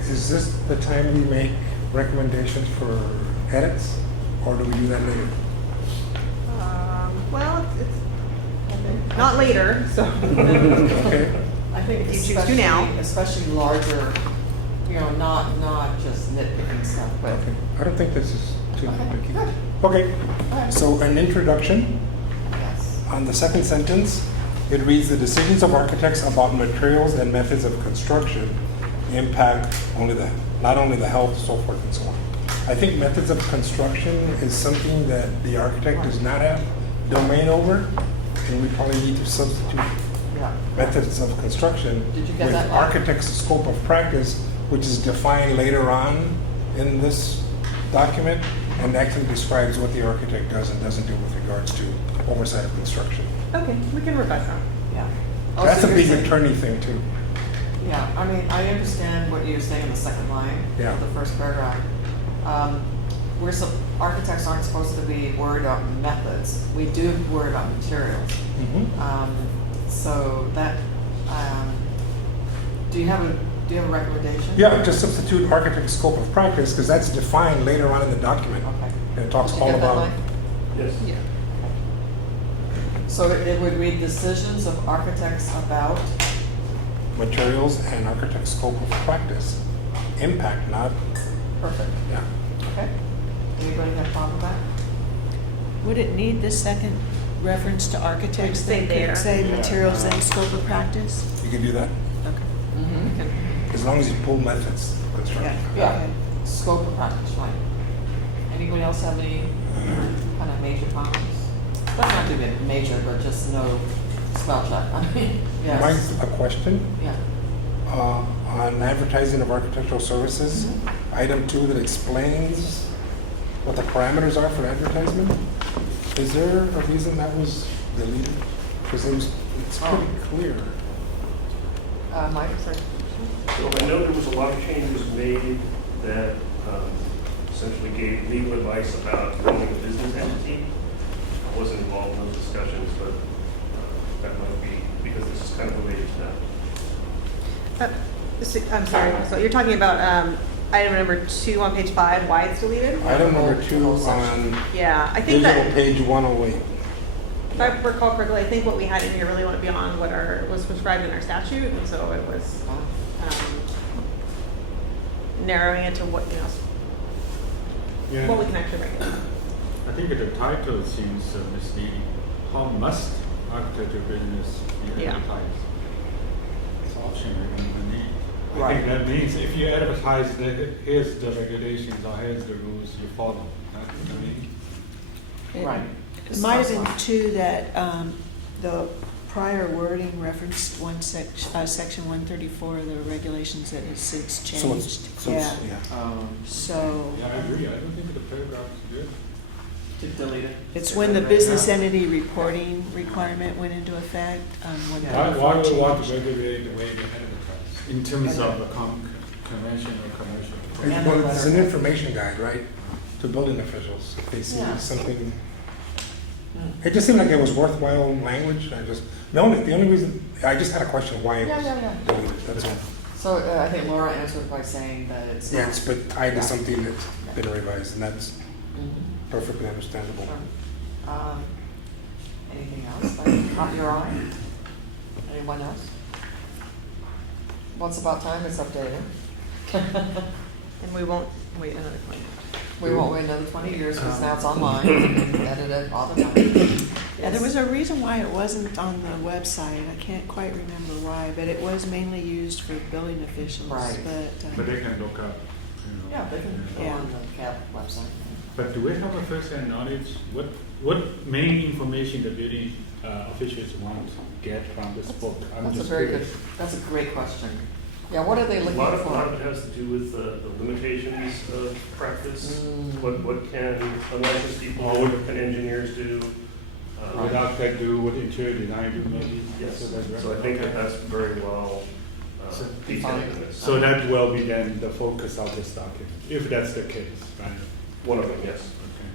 Is this the time we make recommendations for edits, or do we do that later? Well, it's not later, so. Okay. I think If you choose to now. especially larger, not just nitpicking stuff, but. Okay. I don't think this is too Okay, nitpicky. good. Okay, Alright. so an introduction. Yes. On the second sentence, it reads, the decisions of architects about materials and methods of construction impact not only the health, so forth and so on. I think methods of construction is something that the architect does not have domain over, and we probably need to substitute Yeah. methods of construction Did you get with that, Mark? architect's scope of practice, which is defined later on in this document, and actually describes what the architect does and doesn't do with regards to oversight of construction. Okay, we can revise that. Yeah. That's Also, a you're big saying- attorney thing too. Yeah, I mean, I understand what you're saying in the second line, Yeah. the first paragraph. Architects aren't supposed to be worried about methods. We do worry about materials. So that, do you have a recommendation? Yeah, just substitute architect's scope of practice, because that's defined later on in the document. Okay. And it talks Did you all get that, about. Mike? Yes. Yeah. So it would read decisions of architects about, Materials and architect's scope of practice. Impact, not, perfect, yeah. okay? Anybody have a problem with that? Would it need the second reference to architects Say that there. could say Yeah. materials and scope of practice? You can do that, Okay. Mm-hmm. as long as you pull methods of construction. Yeah. scope of practice, right. Anybody else have any kind of major comments? Doesn't have to be major, but just no spell check, I mean, yes. Mike, a question? Yeah. On advertising of architectural services, item 2 that explains what the parameters are for advertisement. Is there a reason that was deleted? Because it's pretty clear. Mike, sorry. So I know there was a lot of changes made that essentially gave legal advice about running a business entity. I wasn't involved in those discussions, but that might be, because this is kind of related to that. I'm sorry, so you're talking about item number 2 on page 5, why it's deleted? Item number 2 on Yeah, I think digital that, page 108. if I recall correctly, I think what we had in here really went beyond what was prescribed in our statute, and so it was narrowing it to what, Yeah. what we can actually regulate. I think the title seems misleading. How must architecture business be Yeah. advertised? It's optional, you don't need. I Right. think that means if you advertise that here's the regulations or here's the rules you follow. That's what I mean. Right. It might have been too that the prior wording referenced section 134 of the regulations that has since changed. Yeah, so Yeah, I agree. I don't think the paragraph is good. To delete it. it's when the business entity reporting requirement went into effect, when Why do we want to changed. regulate the way we advertise in terms of the convention or commercial? Well, it's an information guide, right, to building officials. If they see Yeah. something, it just seemed like it was worthwhile language. The only reason, I just had a question why it was Yeah. deleted, that's all. So I think Laura answered by saying that it's. Yeah, not- it's but tied to something that's been revised, and that's Mhm. perfectly understandable. Anything else that caught your eye? Anyone else? Once about time, it's updated. And we won't wait another 20 years. We won't wait another 20 years because now it's online, you can edit it all the time. Yeah, there was a reason why it wasn't on the website. I can't quite remember why, but it was mainly used for building officials. Right. But they can look up, Yeah, they can go Yeah. on the CAP website. But do we have a first-hand knowledge? What main information the building officials want to get from this book? I'm That's a just very curious. good, that's a great question. Yeah, what are they A looking lot of for? it has to do with the limitations of practice. Mm. What can unlicensed people, Oh, what can engineers do? What architect do, what interior design do maybe? Yes, that's so I think okay. that's very well So- detailed in this. So that will be then the focus of this document, if that's the case, right? One of them, yes. Okay.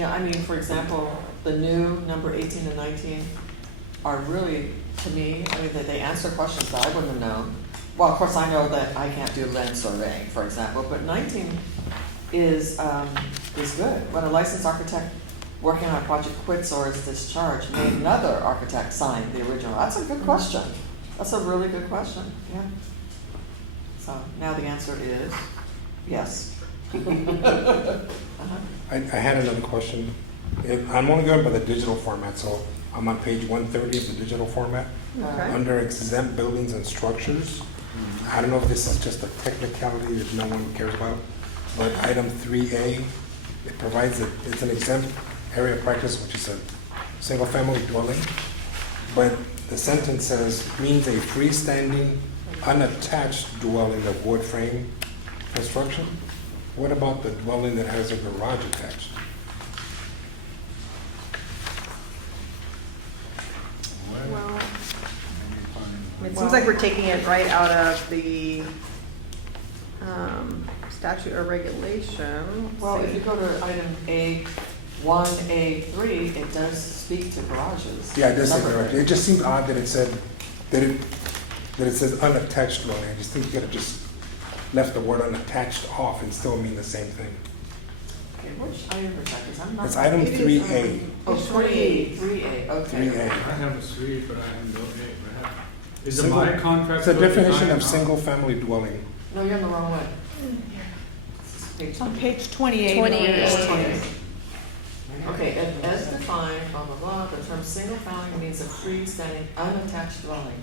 Yeah, I mean, for example, the new number 18 and 19 are really, to me, I mean, they answer questions that I wouldn't have known. Well, of course, I know that I can't do land surveying, for example, but 19 is good. When a licensed architect working on a project quits or is discharged, may another architect sign the original? That's a good question. That's a really good question, yeah. So now the answer is yes. I had another question. I'm only going by the digital format, so I'm on page 130 of the digital format. Okay. Under exempt buildings and structures. I don't know if this is just a technicality that no one cares about, but item 3A, it provides it's an exempt area of practice, which is a single-family dwelling, but the sentence says, means a freestanding, unattached dwelling of wood frame construction. What about the dwelling that has a garage attached? Well, it seems like we're taking it right out of the statute or regulation. Well, if you go to item A1A3, it does speak to garages. Yeah, it does say Separately. garage. It just seemed odd that it said, that it says unattached dwelling. I just think you could have just left the word unattached off and still mean the same thing. Okay, which item is that? 'Cause I'm not. It's item It is 3A. Oh, 3A, okay. 3A. I have a 3, but I have no 8. Is it Single- my contract? It's a definition of design? single-family dwelling. No, you're in the wrong way. It's on page 28. 28. It's 28. Okay, as defined, blah, blah, blah, the term single family means a freestanding, unattached dwelling.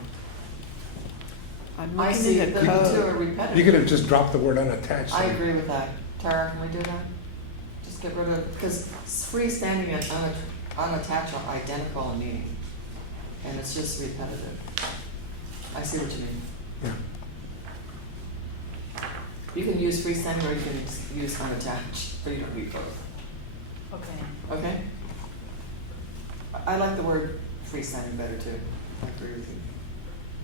I'm I looking see in the the two are code. repetitive. You could have just dropped the word unattached. I agree with that. Tara, can we do that? Just get rid of, because freestanding and unattached are identical in meaning, and it's just repetitive. I see what you mean. Yeah. You can use freestanding or you can use unattached, but you don't need both. Okay. Okay? I like the word freestanding better too. I agree with you.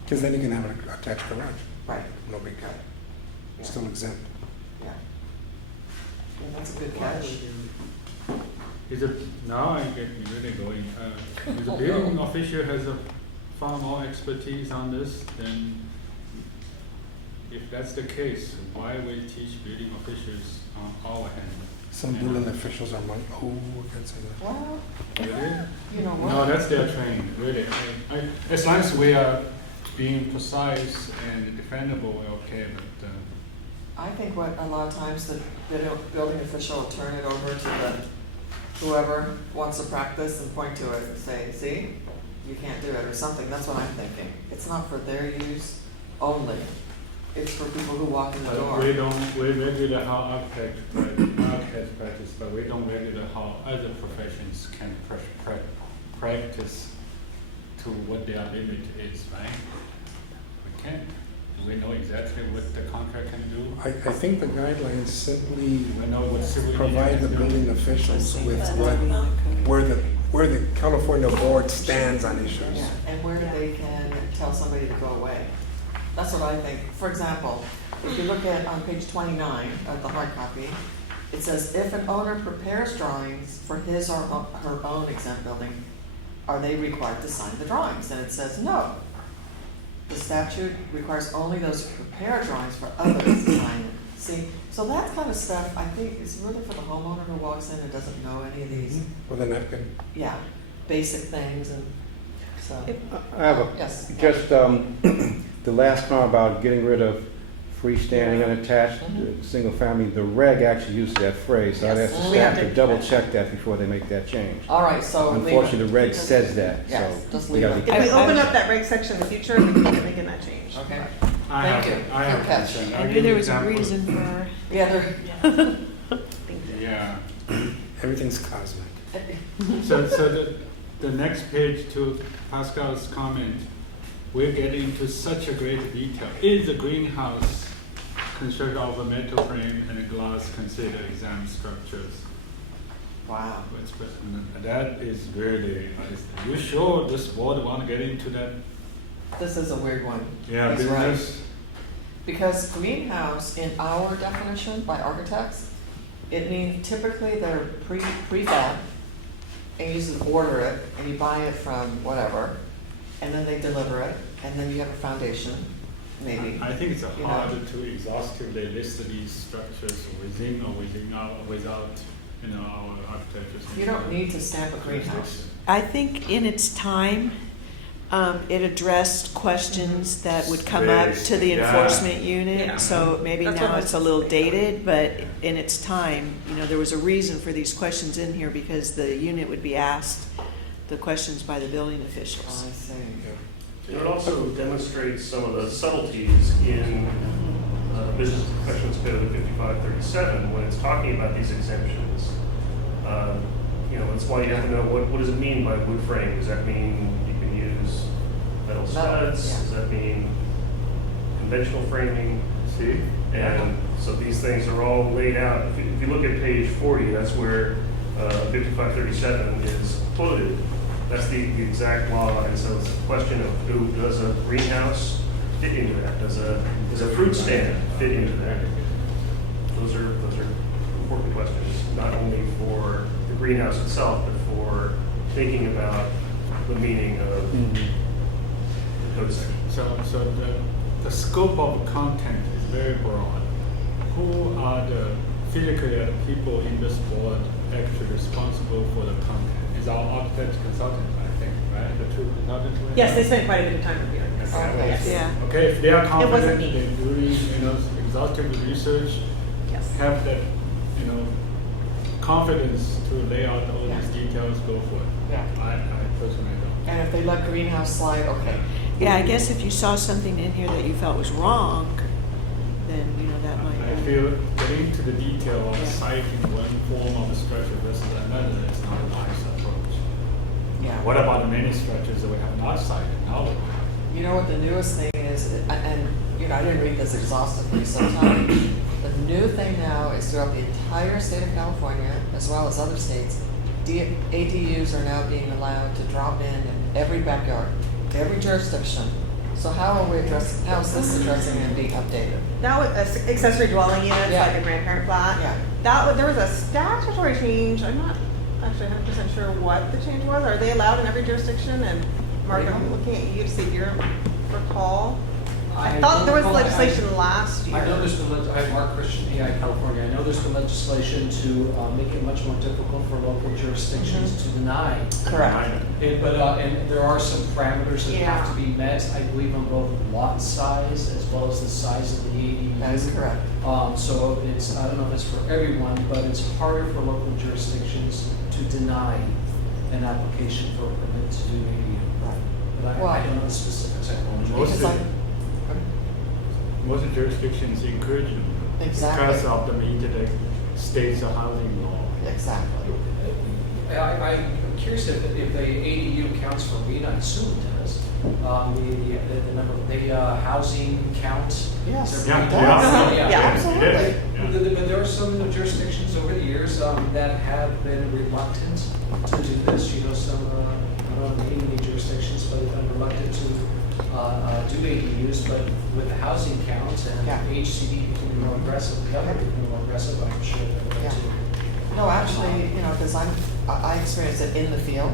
Because then you can have an attached garage. Right. No big deal. Yeah. Still exempt. Yeah. Yeah, that's a good catch. Is it, now I get really going, if the building official has a far more expertise on this, then if that's the case, why we teach building officials on our hand? Some building officials are like, oh, I can't say that. Well, Really? you know what? No, that's their training, really. As long as we are being precise and defendable, we're okay, but, I think what a lot of times the building official will turn it over to the whoever wants to practice and point to it and say, see, you can't do it or something. That's what I'm thinking. It's not for their use only. It's for people who walk in the but door. we regulate how architects practice, but we don't regulate how other professions can practice to what their limit is, right? We can't. We know exactly what the contract can do. I think the guidelines simply We know what civil provide the engineers do. building officials with where the California board stands on issues. Yeah, and where they can tell somebody to go away. That's what I think. For example, if you look at on page 29 of the hard copy, it says, if an owner prepares drawings for his or her own exempt building, are they required to sign the drawings? And it says, no. The statute requires only those who prepare drawings for others to sign it. See, so that kind of stuff, I think, is really for the homeowner who walks in and doesn't know any of these, With a napkin. yeah, basic things and so. I have Yes. just the last comment about getting rid of freestanding unattached, single family, the reg actually uses that phrase, so I'd ask the We have staff to double check that before they make that change. All right, so. leave it. Unfortunately, the reg says that, Yes, so just we leave gotta it. be If we careful. open up that reg section in the future, we can look at making that change. Okay. I Thank have, you. I have Good catch. concern. I I'll knew give there you was a example. reason for our. Yeah, there. Yeah. Everything's cosmic. So the next page to Pascal's comment, we're getting into such a great detail. Is the greenhouse constructed of a metal frame and a glass considered exempt structures? Wow. That is really, you sure this board want to get into that? This is a weird one. Yeah, He's right. business. Because greenhouse, in our definition by architects, it means typically they're prefab, and you just order it, and you buy it from whatever, and then they deliver it, and then you have a foundation, maybe. I think it's you know. harder to exhaustively list these structures within or without, our architecture. You don't need to stamp a greenhouse. jurisdiction. I think in its time, it addressed questions that would come up to the Yeah. enforcement Yeah. unit. So maybe That's what now I it's a was little thinking. dated, but in its time, there was a reason for these questions in here because the unit would be asked the questions by the building Oh, officials. I see. It also demonstrates some of the subtleties in Business Professions Code 5537 when it's talking about these exemptions. That's why you have to know what does it mean by wood frame? Does that mean you can use metal studs? yeah. Does that mean conventional framing? See? And so these things are all laid out. If you look at page 40, that's where 5537 is quoted. That's the exact law, and so it's a question of does a greenhouse fit into that? Does a fruit stand fit into that? Those are important questions, not only for the greenhouse itself, but for thinking about the meaning of the code section. So the scope of content is very broad. Who are the physically people in this board actually responsible for the content? Is our architect consultant, I think, right? The two consultants? Yes, they spent quite a bit of time reviewing this. Okay. Yes. Yeah. Okay, if they are wasn't confident me. in doing, exhaustive research, Yes. have that, confidence to lay out all Yeah. these details, go for it. Yeah. I personally don't. And if they let greenhouse slide, okay. Yeah, I guess if you saw something in here that you felt was wrong, then, you know, that might. I feel getting to the detail of Yeah. citing one form of a structure versus another is not a wise approach. Yeah. What about the many structures that we have not cited? Now, You know what the newest thing is, and, you know, I didn't read this exhaustively, so tell me, the new thing now is throughout the entire state of California, as well as other states, ADUs are now being allowed to drop in every backyard, every jurisdiction. So how are we addressing, how is this addressing and being updated? That was accessory dwelling units, Yeah. like a grandparent flat. Yeah. There was a statutory change. I'm not actually 100% sure what the change was. Are they allowed in every jurisdiction? And Mark, I'm looking at you to see if you recall. I thought there was legislation last year. I know there's been, I have Mark Christian, AI California, I know there's been legislation to make it much more difficult for local jurisdictions to deny. Correct. And there are some parameters that have to be met, I believe on both lot size as well as the size of the ADU. That is correct. So it's, I don't know if it's for everyone, but it's harder for local jurisdictions to deny an application for a permit to do ADU. But I don't know the specifics, I apologize. Because most jurisdictions encourage them. Exactly. Because of the major states of housing law. Exactly. I'm curious if the ADU counts for REIT, I assume it does. The number, the housing count. Yes. Is Yeah, it yeah. REIT? Yeah, It is. absolutely. But there are some jurisdictions over the years that have been reluctant to do this. You know, some, I don't know, any jurisdictions, but have been reluctant to do ADUs, but with the housing count and Yeah. HCD becoming more aggressive, the government becoming more aggressive, I'm sure they're Yeah. going to. No, actually, you know, because I experience it in the field,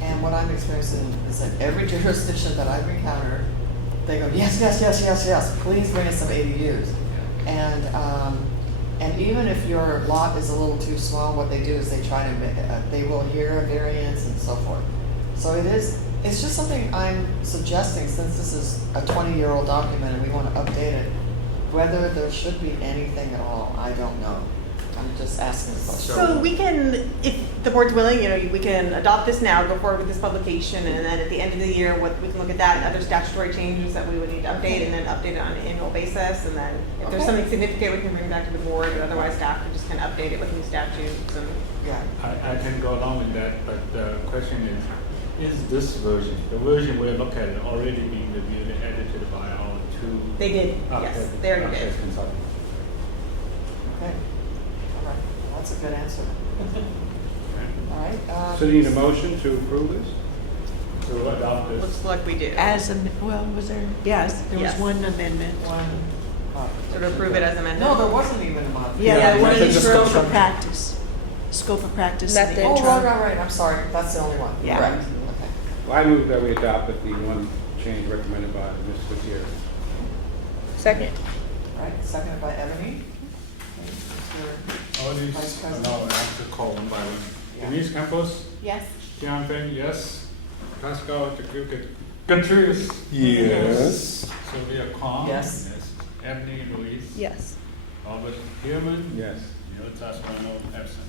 and what I'm experiencing is that every jurisdiction that I've encountered, they go, yes, yes, yes, yes, yes, please bring us some ADUs. And even if your lot is a little too small, what they do is they try to they will hear a variance and so forth. So it's just something I'm suggesting, since this is a 20-year-old document and we want to update it, whether there should be anything at all, I don't know. I'm just asking the question. So we can, if the board's willing, you know, we can adopt this now, go forward with this publication, and then at the end of the year, we can look at that and other statutory changes that we would need to update, and then update it on an annual basis, and then if there's Okay. something significant, we can bring it back to the board, but otherwise staff can just kind of update it with new statutes and. Yeah. I can go along with that, but the question is this version, the version we're looking at, already being reviewed and edited by our two. They did, yes, they already did. Consultants. Okay. All right. That's a good answer. All right. So do you need a motion to approve this? To adopt this. Looks like we do. Was there? Yes, there was Yes. one amendment. So to approve it as amended? No, there wasn't even a modification. Yeah, Yeah, one it's is just scope of confirm- practice. Scope of practice in the Method. Oh, interim. right. I'm sorry. That's the only one. Yeah. Correct. Okay. Well, I move that we adopted the one change recommended by Ms. Gutierrez. Second. All right. Seconded by Ebony. Okay. Mr. All these, Vice President? no, I have to call one by one. Yeah. Denise Campos, Yes. Tian Fen, yes. Pascal Gutierrez. Yes. Sylvia Kong. Yes. Ebony Ruiz. Yes. Robert Heerman. Yes. Neil Tascano, absent.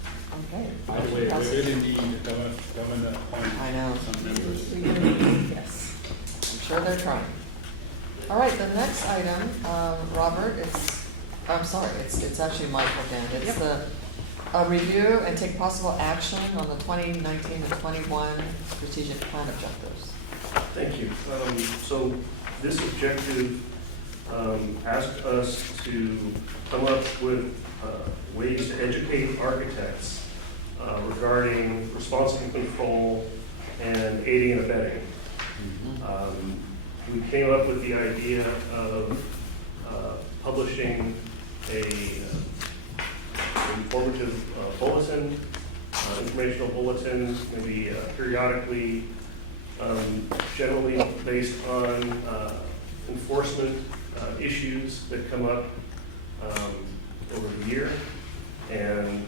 Okay. By the way, we really need the governor appoint I know. some members. Yes. I'm sure they're trying. All right, the next item, Robert, it's actually Michael again. It's a review and take possible action on the 2019 and 21 strategic plan objectives. Thank you. So this objective asked us to come up with ways to educate architects regarding responsible control and aiding and abetting. We came up with the idea of publishing a informative bulletin, informational bulletin, maybe periodically, generally based on enforcement issues that come up over the year. And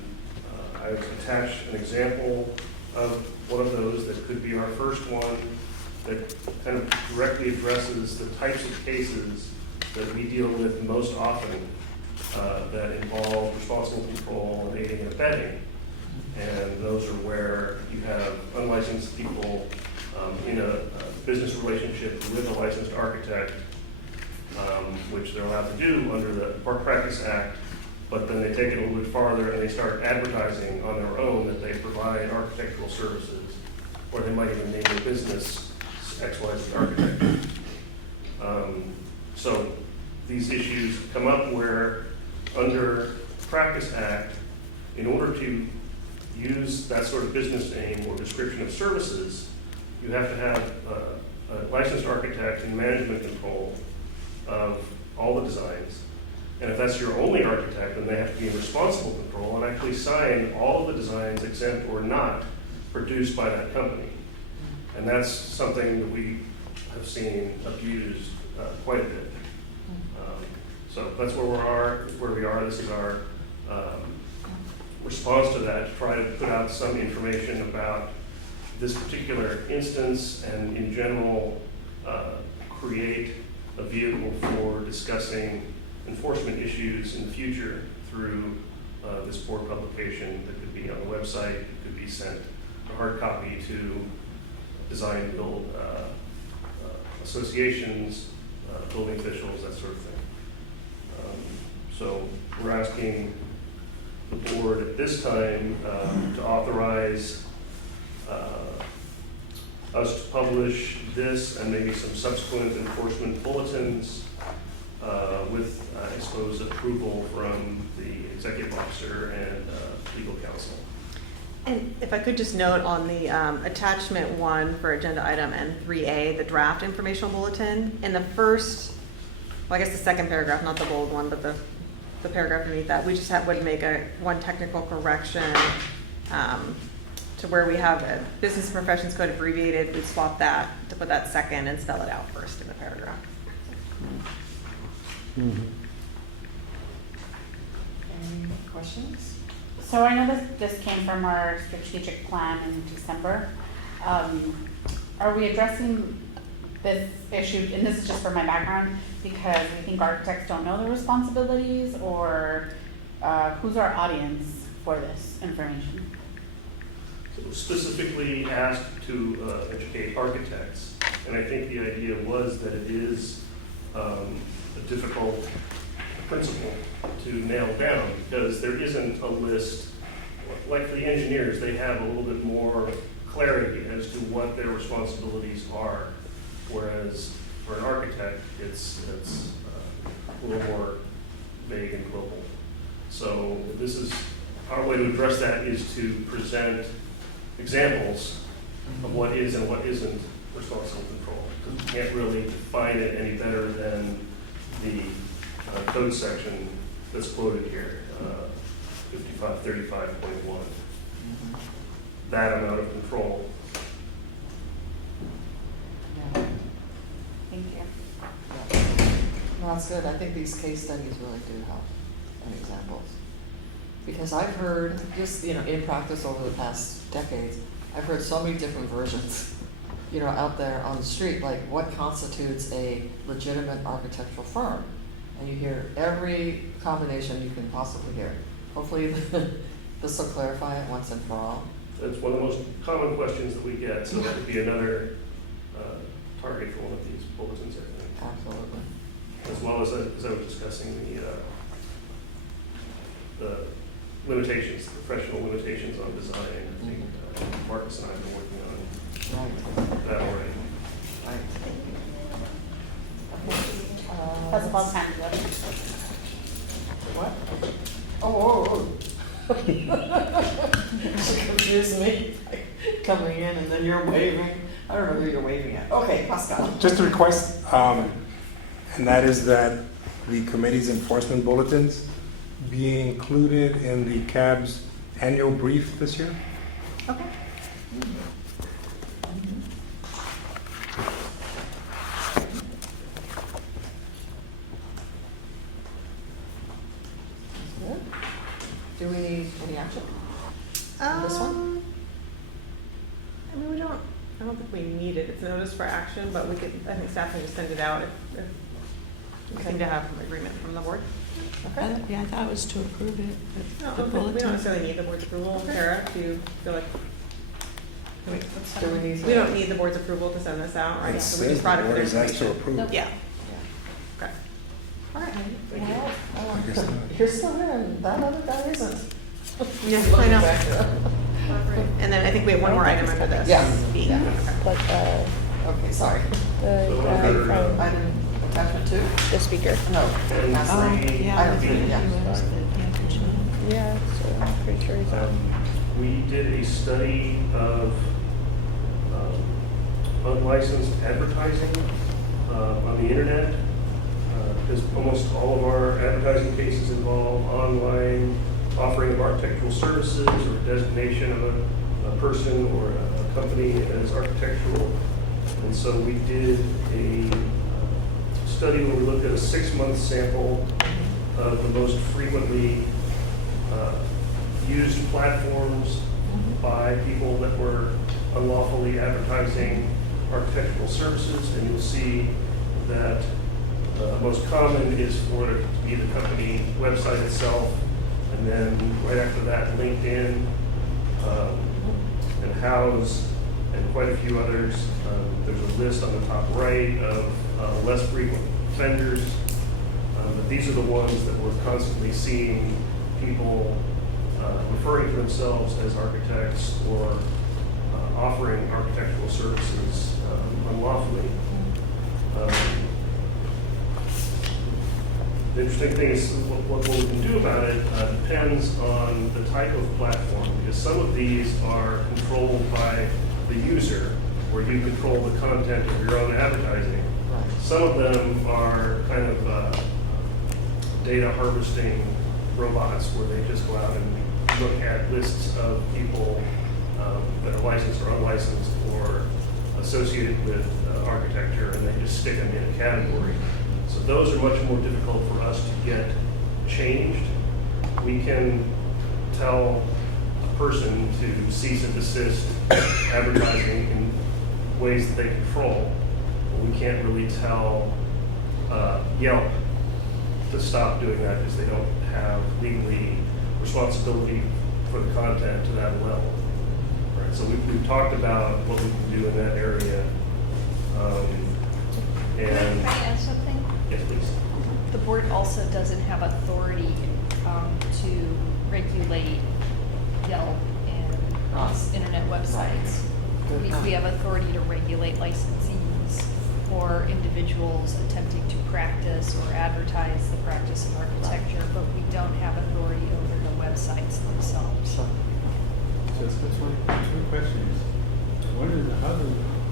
I've attached an example of one of those that could be our first one that kind of directly addresses the types of cases that we deal with most often that involve responsible control and aiding and abetting. And those are where you have unlicensed people in a business relationship with a licensed architect, which they're allowed to do under the Park Practice Act, but then they take it a little bit farther and they start advertising on their own that they provide architectural services, or they might even name their business XYZ Architect. So these issues come up where under Practice Act, in order to use that sort of business name or description of services, you have to have a licensed architect and management control of all the designs. And if that's your only architect, then they have to be in responsible control and actually sign all of the designs, exempt or not, produced by that company. And that's something that we have seen abused quite a bit. So that's where we are. This is our response to that, to try to put out some information about this particular instance and in general create a vehicle for discussing enforcement issues in the future through this board publication that could be on the website, could be sent a hard copy to design build associations, building officials, that sort of thing. So we're asking the board at this time to authorize us to publish this and maybe some subsequent enforcement bulletins with, I suppose, approval from the executive officer and legal counsel. And if I could just note on the attachment 1 for agenda item N3A, the draft informational bulletin, in the first, well, I guess the second paragraph, not the bold one, but the paragraph underneath that, we just would make one technical correction to where we have a business and professions code abbreviated. We'd swap that to put that second and spell it out first in the paragraph. Any questions? So I know this came from our strategic plan in December. Are we addressing this issue, and this is just for my background, because we think architects don't know their responsibilities, or who's our audience for this information? So specifically asked to educate architects, and I think the idea was that it is a difficult principle to nail down because there isn't a list. Like for the engineers, they have a little bit more clarity as to what their responsibilities are, whereas for an architect, it's a little more vague and global. So this is our way to address that is to present examples of what is and what isn't responsible control. Because we can't really define it any better than the code section that's quoted here, 5535.1. That amount of control. Yeah. Thank you. No, that's good. I think these case studies really do help and examples. Because I've heard, just, in practice over the past decades, I've heard so many different versions, out there on the street, like what constitutes a legitimate architectural firm. And you hear every combination you can possibly hear. Hopefully this will clarify it once and for all. That's one of the most common questions that we get, so that would be another target for one of these bulletins, I think. Absolutely. As well as I was discussing the limitations, the professional limitations on design. I think Marcus and I have been working on that already. Right. That's about time to What? Oh. She confused me coming in and then you're waving. I don't know who you're waving at. Okay, Pascal. Just a request, and that is that the committee's enforcement bulletins be included in the CAB's annual brief this year. Okay. Good. Do we need any action? On this one? I mean, I don't think we need it. It's notice for action, but I think staff can just send it out if we seem to have an agreement from the board. Okay. Yeah, I thought it was to approve it, No, the we bulletin. don't necessarily need the board's approval. Tara, do you feel like Wait, Do we need to? we don't need the board's approval to send this out, right? It So we says just brought the it for board is asked to information. approve. Yeah, okay. All right. Thank you. Well, I guess not. you're still here and that other guy isn't. Yeah, I Looking know. back there. And then I think we have one more item under this. Yeah. B. Yeah. Like Okay, sorry. the So guy under, from Item attachment two? the speaker. No. And attachment three, Item three, yeah. Yeah, so I'm pretty sure he's on. We did a study of unlicensed advertising on the internet, because almost all of our advertising cases involve online offering of architectural services or designation of a person or a company as architectural. And so we did a study where we looked at a 6-month sample of the most frequently used platforms by people that were unlawfully advertising architectural services, and you'll see that most common is for it to be the company website itself, and then right after that, LinkedIn, and Houzz, and quite a few others. There's a list on the top right of less frequent offenders, but these are the ones that we're constantly seeing people referring to themselves as architects or offering architectural services unlawfully. The interesting thing is what we can do about it depends on the type of platform, because some of these are controlled by the user, where you control the content of your own advertising. Some of them are kind of data harvesting robots, where they just go out and look at lists of people that are licensed or unlicensed or associated with architecture, and they just stick them in a category. So those are much more difficult for us to get changed. We can tell a person to cease and desist advertising in ways that they control, but we can't really tell Yelp to stop doing that, because they don't have legally responsibility for the content to that level. Right. So we've talked about what we can do in that area. And Can I add something? yes, please. The board also doesn't have authority to regulate Yelp and these internet websites. We have authority to regulate licensees or individuals attempting to practice or advertise the practice of architecture, but we don't have authority over the websites themselves. Just one questions. One is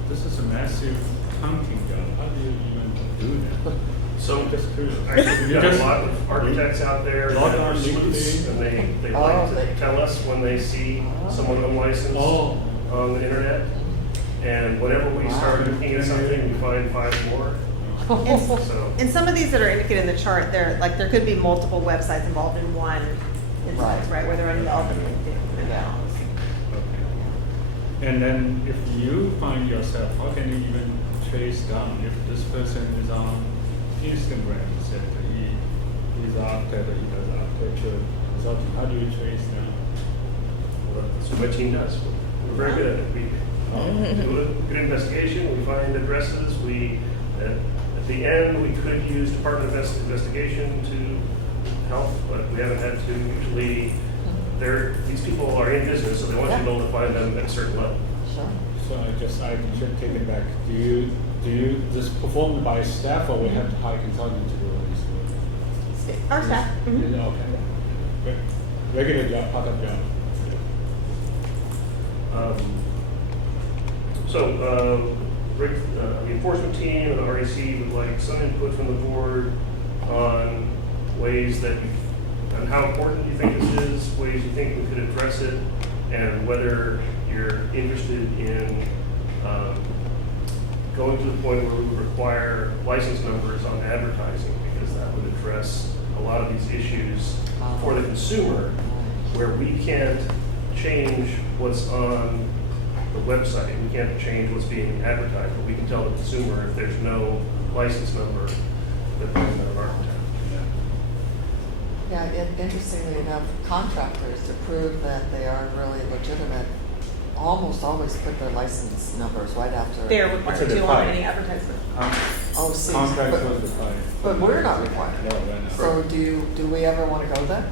this is a massive counting job. How do you even do that? So Just curious. actually, we've You got a just- lot of architects out there Lot that are on sleuths, LinkedIn. and they Oh, like to they- tell us when they see someone unlicensed Oh. on the internet. And whenever we start looking at something, we find 5 more. And, So, and some of these that are indicated in the chart, there could be multiple websites involved in one instance, right, where they're involved in LinkedIn. Yeah. And then if you find yourself, how can you even trace down if this person is on Instagram, said he's architect, he does architecture consulting, how do you trace down? well, that's what my team does. We're very good at it. We do a good investigation, we find addresses, at the end, we could use Department of Investigation to help, but we haven't had to. Usually, these people are in business, so they want you to be able to find them at a certain level. Sure. So I should take it back. Do you just performed by staff, or we have to hire consultant to do this? Our staff. Mhm. Yeah, okay. Regular job, part-time job. The enforcement team and the RAC would like some input from the board on ways that on how important you think this is, ways you think we could address it, and whether you're interested in going to the point where we would require license numbers on advertising, because that would address a lot of these issues for the consumer, where we can't change what's on the website. We can't change what's being advertised, but we can tell the consumer if there's no license number that there's no architect. Yeah, interestingly enough, contractors, to prove that they are really legitimate almost always put their license numbers right after. They're required It's a to on defined. any advertisement. Oh, see, Contract but, was defined. but we're not required. No, we're not. So do we ever want to go there? No.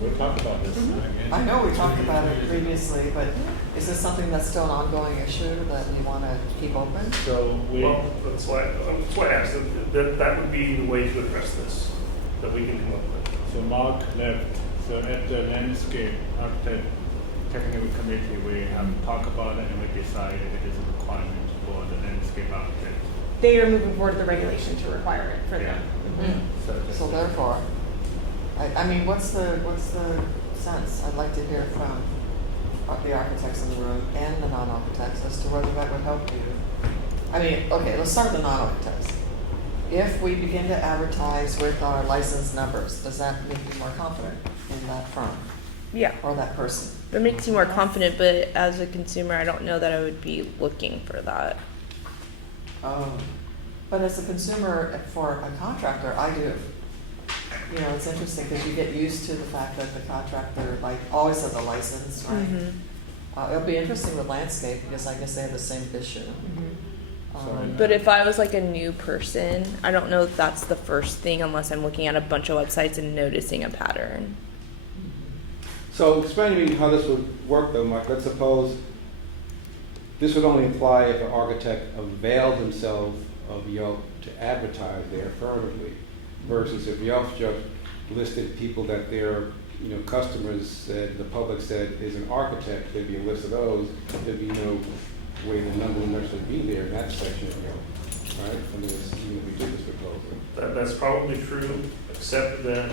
We'll talk about this again. I know we talked about it previously, but is this something that's still an ongoing issue that you want to keep open? So well, that's why I asked, that would be the way to address this, that we can come up with. So Mark left, so at the landscape architect technical committee, we have talked about it and we decided it is a requirement for the landscape architect. They are moving forward with the regulation to require it for them. So therefore, I mean, what's the sense? I'd like to hear from the architects in the room and the non-architects as to whether that would help you. I mean, okay, let's start with the non-architects. If we begin to advertise with our license numbers, does that make you more confident in that firm Yeah. or that person? It makes you more confident, but as a consumer, I don't know that I would be looking for that. But as a consumer, for a contractor, I do. You know, it's interesting because you get used to the fact that the contractor like always has a license, right? It'll be interesting with landscape because I guess they have the same issue. But if I was like a new person, I don't know if that's the first thing unless I'm looking at a bunch of websites and noticing a pattern. So explain to me how this would work though, Mike. Let's suppose this would only apply if an architect availed himself of Yelp to advertise there affirmatively, versus if Yelp just listed people that their customers said, the public said is an architect, there'd be a list of those, there'd be no way the number would necessarily be there in that section of Yelp, right? I mean, even if we did this proposal. That's probably true, except that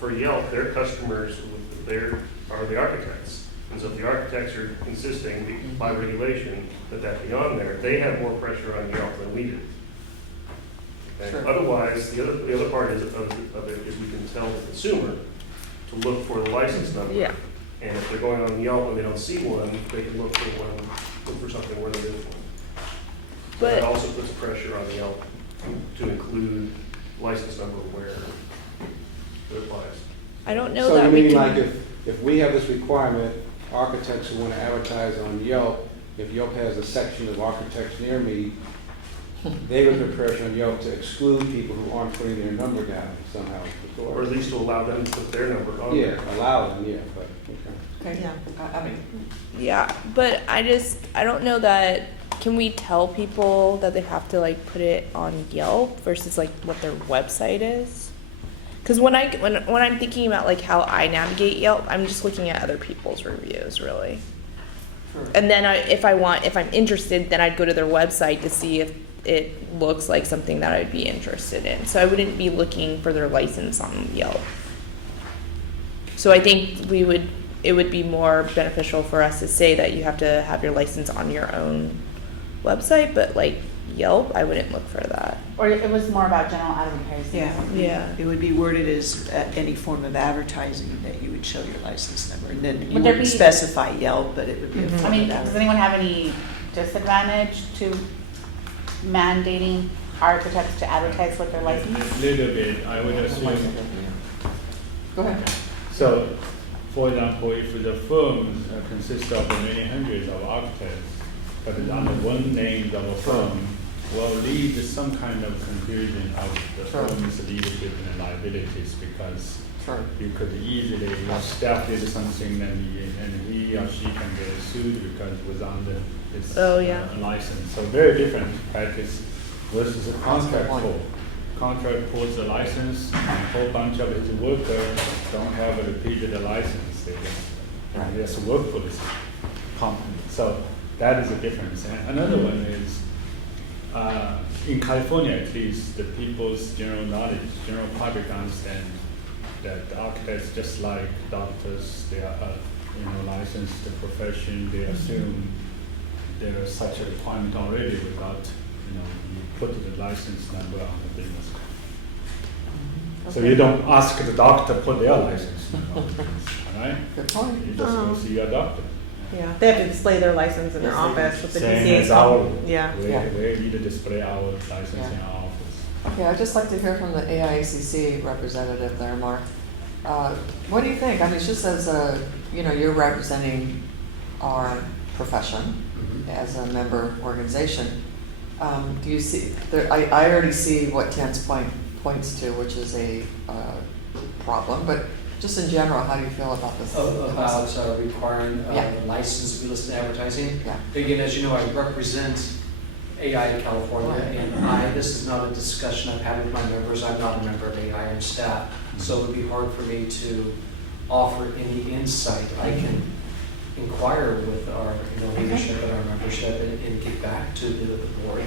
for Yelp, their customers are the architects. And so if the architects are insisting by regulation that be on there, they have more pressure on Yelp than we do. Okay? Sure. Otherwise, the other part of it is we can tell the consumer to look for the license number. Yeah. And if they're going on Yelp and they don't see one, they can look for something where there is one. So But- that also puts pressure on Yelp to include license number where it applies. I don't know So that you we mean can. like if we have this requirement, architects who want to advertise on Yelp, if Yelp has a section of architects near me, they would put pressure on Yelp to exclude people who aren't putting their number down somehow. Or at least to allow them to put their number on. Yeah, allow them, yeah, but, okay. Okay. Yeah. I mean, Yeah, but I don't know that, can we tell people that they have to like put it on Yelp versus like what their website is? Because when I'm thinking about like how I navigate Yelp, I'm just looking at other people's reviews really. sure. And then if I'm interested, then I'd go to their website to see if it looks like something that I'd be interested in. So I wouldn't be looking for their license on Yelp. So I think it would be more beneficial for us to say that you have to have your license on your own website, but like Yelp, I wouldn't look for that. Or it was more about general advertising. Yeah. It would be worded as any form of advertising that you would show your license number. And then you Would there wouldn't be- specify Yelp, but it would be a I form mean, of does advertising. anyone have any disadvantage to mandating architects to advertise with their license? Little bit, I would assume. Go ahead. So, for example, if the firm consists of many hundreds of architects, but under one name of a firm, will lead to some kind of confusion of the Sure. firm's leadership and liabilities, because Sure. you could easily, staff did something and he or she can get sued because it was under his Oh, yeah. license. So very different practice versus a contract That's the pool. Contract pulls the license, and a whole bunch of his workers don't have a repeated license. They just work for this company. So that is a difference. And another one is, in California at least, the people's general knowledge, general public understand that the architects, just like doctors, they are licensed profession. They assume there is such a requirement already without you put the license number on the business card. So you don't ask the doctor to put their license number on the business card, right? Good point. You just go see your doctor. Yeah, they have to display their license in their office with the Same DCA. as our, Yeah. we need to display our license in our office. Okay, I'd just like to hear from the AIACC representative there, Mark. What do you think? I mean, it's just as a, you're representing our profession as a member organization. Do you see, I already see what Ten's points to, which is a problem, but just in general, how do you feel about this? About requiring Yeah. license to be listed in advertising. Yeah. Again, as you know, I represent AI California, Right. and this is not a discussion I've had with my members. I'm not a member of AI, I'm staff, so it would be hard for me to offer any insight. I can inquire with our leadership and our membership and get back to the board.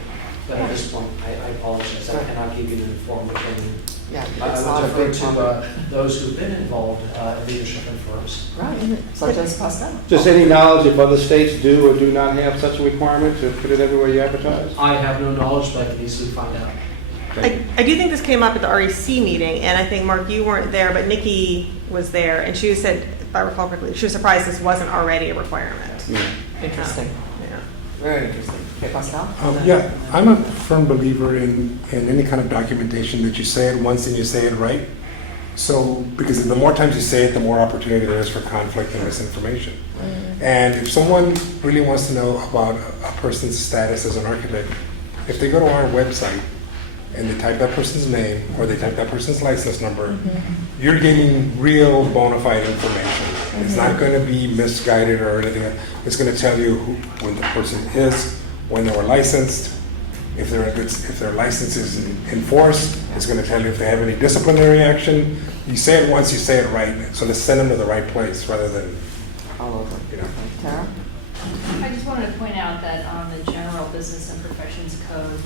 But at this point, I apologize, I cannot give you an informed opinion. Yeah, I it's not a would refer big to topic. those who've been involved in leadership and firms. Right, such as Pastel. Just any knowledge if other states do or do not have such a requirement to put it everywhere you advertise? I have no knowledge, but I can easily find out. I do think this came up at the REC meeting, and I think, Mark, you weren't there, but Nikki was there, and she said, if I recall correctly, she was surprised this wasn't already a requirement. Yeah. Interesting. Yeah. Very interesting. Okay, Pascal? Yeah, I'm a firm believer in any kind of documentation that you say it once and you say it right. So, because the more times you say it, the more opportunity there is for conflict and misinformation. And if someone really wants to know about a person's status as an architect, if they go to our website and they type that person's name or they type that person's license number, you're getting real bona fide information. It's not going to be misguided or anything. It's going to tell you when the person is, when they were licensed, if their license is enforced. It's going to tell you if they have any disciplinary action. You say it once, you say it right. So let's send them to the right place rather than all over. Tara? I just wanted to point out that on the General Business and Professions Code,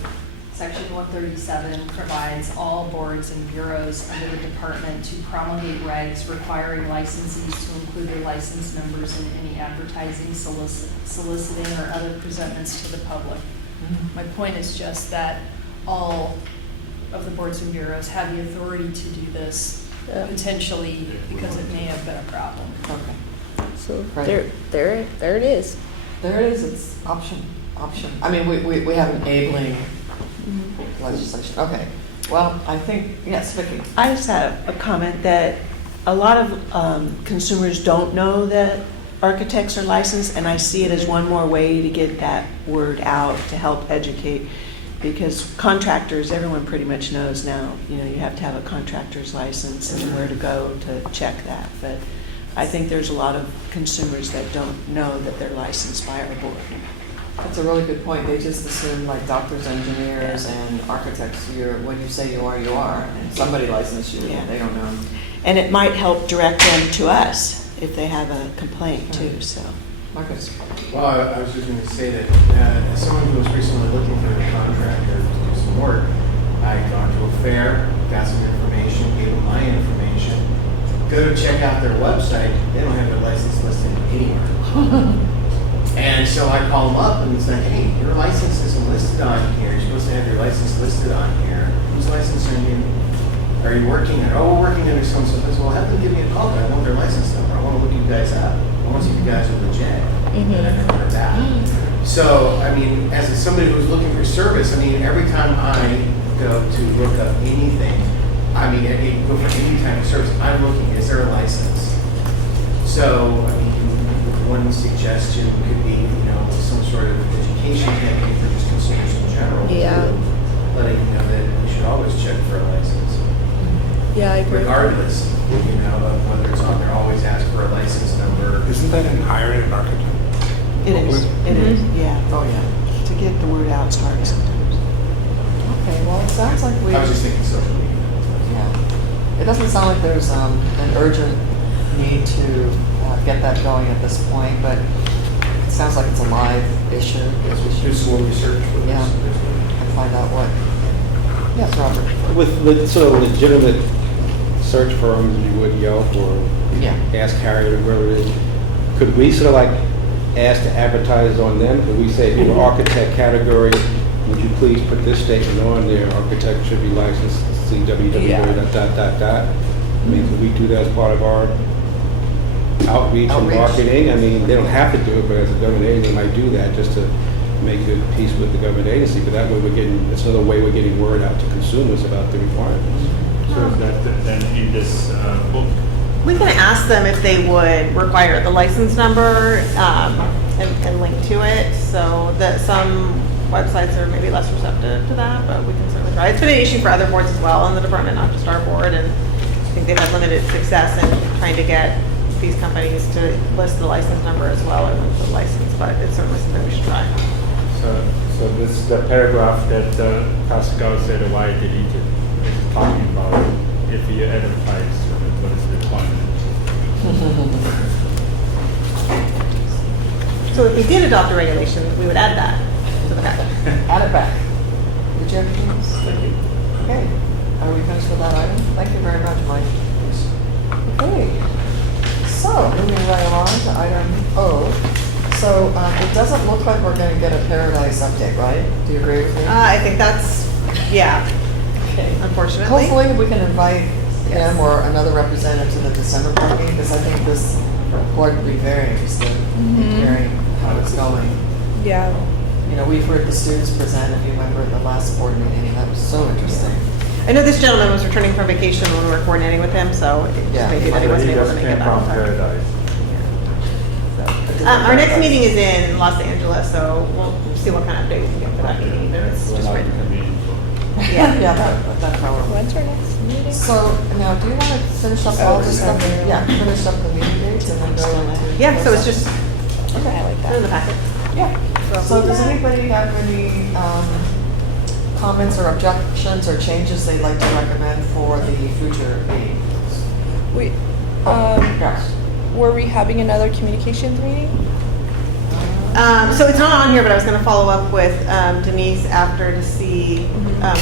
Section 137 provides all boards and bureaus under the department to promulgate regs requiring licensees to include their license numbers in any advertising, soliciting, or other presentments to the public. My point is just that all of the boards and bureaus have the authority to do this, potentially because it may have been a problem. Okay. So Right. there it is. There it is, it's option. I mean, we have enabling legislation. Okay, well, I think, yes, Vicki. I just have a comment that a lot of consumers don't know that architects are licensed, and I see it as one more way to get that word out to help educate. Because contractors, everyone pretty much knows now, you have to have a contractor's license and where to go to check that. But I think there's a lot of consumers that don't know that they're licensed by our board. That's a really good point. They just assume like doctors, engineers, and architects, when you say you are, and somebody licensed you, Yeah. they don't know. And it might help direct them to us if they have a complaint too, so. Marcus? Well, I was just going to say that as someone who was recently looking for a contractor to do some work, I gone to a fair, got some information, gave them my information. Go to check out their website, they don't have their license listed anywhere. And so I call them up and say, hey, your license isn't listed on here. You're supposed to have your license listed on here. Whose license are you working at? Oh, we're working under some. So I said, well, have them give me a call. I want their license number. I want to look you guys up. I want to see if you guys are legit. And I never heard back. So, I mean, as somebody who's looking for service, I mean, every time I go to look up anything, I mean, go for any type of service, I'm looking, is there a license? So, I mean, one suggestion could be, some sort of education campaign for just consumers in general. Yeah. Letting you know that you should always check for a license. Yeah, I agree. Regardless, of whether it's on there, always ask for a license number. Isn't that in hiring an architect? It is, yeah. Oh, yeah. To get the word out is hard sometimes. Okay, well, it sounds like we. I was just thinking social media. Yeah. It doesn't sound like there's an urgent need to get that going at this point, but it sounds like it's a live issue. Yes, we should do some more research with Yeah. this. And find out what. Yes, Robert. With sort of legitimate search firms, you would Yelp or Yeah. Ask Harriet or whoever it is, could we sort of like ask to advertise on them? Could we say, if you're architect category, would you please put this statement on there, architect should be licensed, see www. I mean, could we do that as part of our outreach and marketing? I mean, they don't have to do it, but as a government agency, they might do that just to make good peace with the government agency. But that way it's another way we're getting word out to consumers about the requirements. So then in this book, We can ask them if they would require the license number, and link to it, so that some websites are maybe less receptive to that, but we can certainly try. It's been an issue for other boards as well in the department, not just our board, and I think they've had limited success in trying to get these companies to list the license number as well as the license, but it's certainly something we should try. So this is the paragraph that Pascal said why deleted. It's talking about if you advertise, what is the requirement? So if we did adopt a regulation, we would add that to the packet. Add it back. Did you have anything else? Okay, are we finished with that item? Thank you very much, Mike. Okay, so moving right along to item O. So it doesn't look like we're gonna get a Paradise update, right? Do you agree with me? I think that's, yeah, Okay. unfortunately. Hopefully, we can invite Yes. him or another representative to the December board meeting, because I think this board would be very interested in hearing how it's going. Yeah. You know, we've heard the students present, if you remember the last board meeting, that was so interesting. I know this gentleman was returning from vacation when we were coordinating with him, so it Yeah. just maybe that he wasn't able to make it that whole time. Paradise. Our next meeting is in Los Angeles, so we'll see what kind of update we can get for that meeting. There is just right. Yeah, that probably. When's our next meeting? So, now, do you wanna finish up all this stuff? Yeah, finish up the meeting dates and then go into. Yeah, so it's just, Okay. I like put it in the that. packet. Yeah. So does anybody have any, comments or objections or changes they'd like to recommend for the future meeting? We, Yes. were we having another communications meeting? So it's not on here, but I was gonna follow up with Denise after to see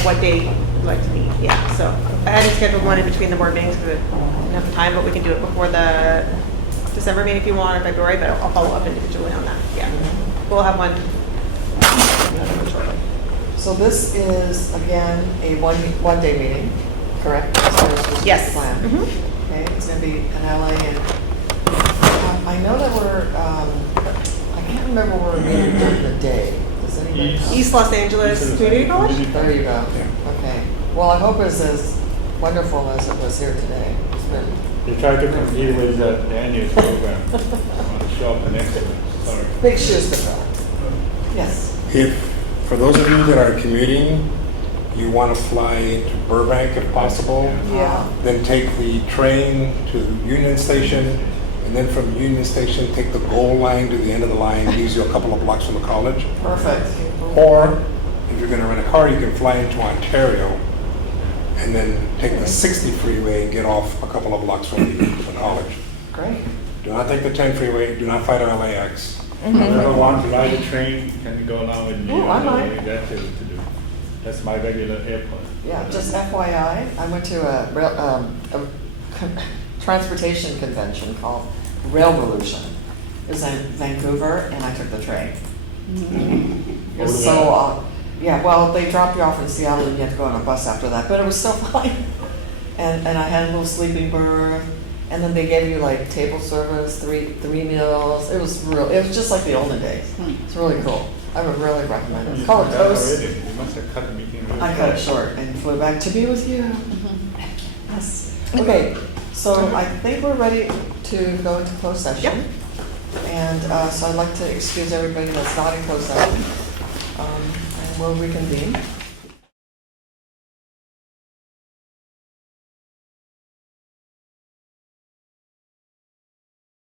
what date we'd like to meet. Yeah, so I hadn't scheduled one in between the board meetings because I didn't have time, but we can do it before the December meeting if you want, or February, but I'll follow up individually on that. Yeah, we'll have one shortly. So this is, again, a one-day meeting, correct? So this is the Yes. plan. Mhm. Okay, it's gonna be in LA, and I know that we're, I can't remember where we're meeting during the day. Does anybody know? East Los Angeles Community College? There you go. Okay. Well, I hope it's as wonderful as it was here today. It's been, They try to compete with the Daniel's program on the show up next to sorry. big shoes to fill. Yes. If, for those of you that are commuting, you want to fly to Burbank if possible, Yeah. then take the train to Union Station, and then from Union Station, take the Gold Line to the end of the line, leaves you a couple of blocks from the college. Perfect. Or, if you're gonna rent a car, you can fly into Ontario, and then take the 60 freeway and get off a couple of blocks from the college. Great. Do not take the 10 freeway, do not fly to LAX. Whoever wants to ride the train can go along with me. Oh, I might. That's to do. That's my regular airport. Yeah, just FYI, I went to a transportation convention called Railvolution. It was in Vancouver, and I took the train. It was so, yeah, well, they dropped you off in Seattle, and you had to go on a bus after that, but it was still fine. And I had a little sleeping berth, and then they gave you like table service, three meals. It was just like the olden days. It's really cool. I would really recommend it. It's called Toast. You must have cut the meeting really I cut it short. short and flew back to be with you. Yes. Okay, so I think we're ready to go into closed session. And so I'd like to excuse everybody that's not in closed session. And we'll reconvene.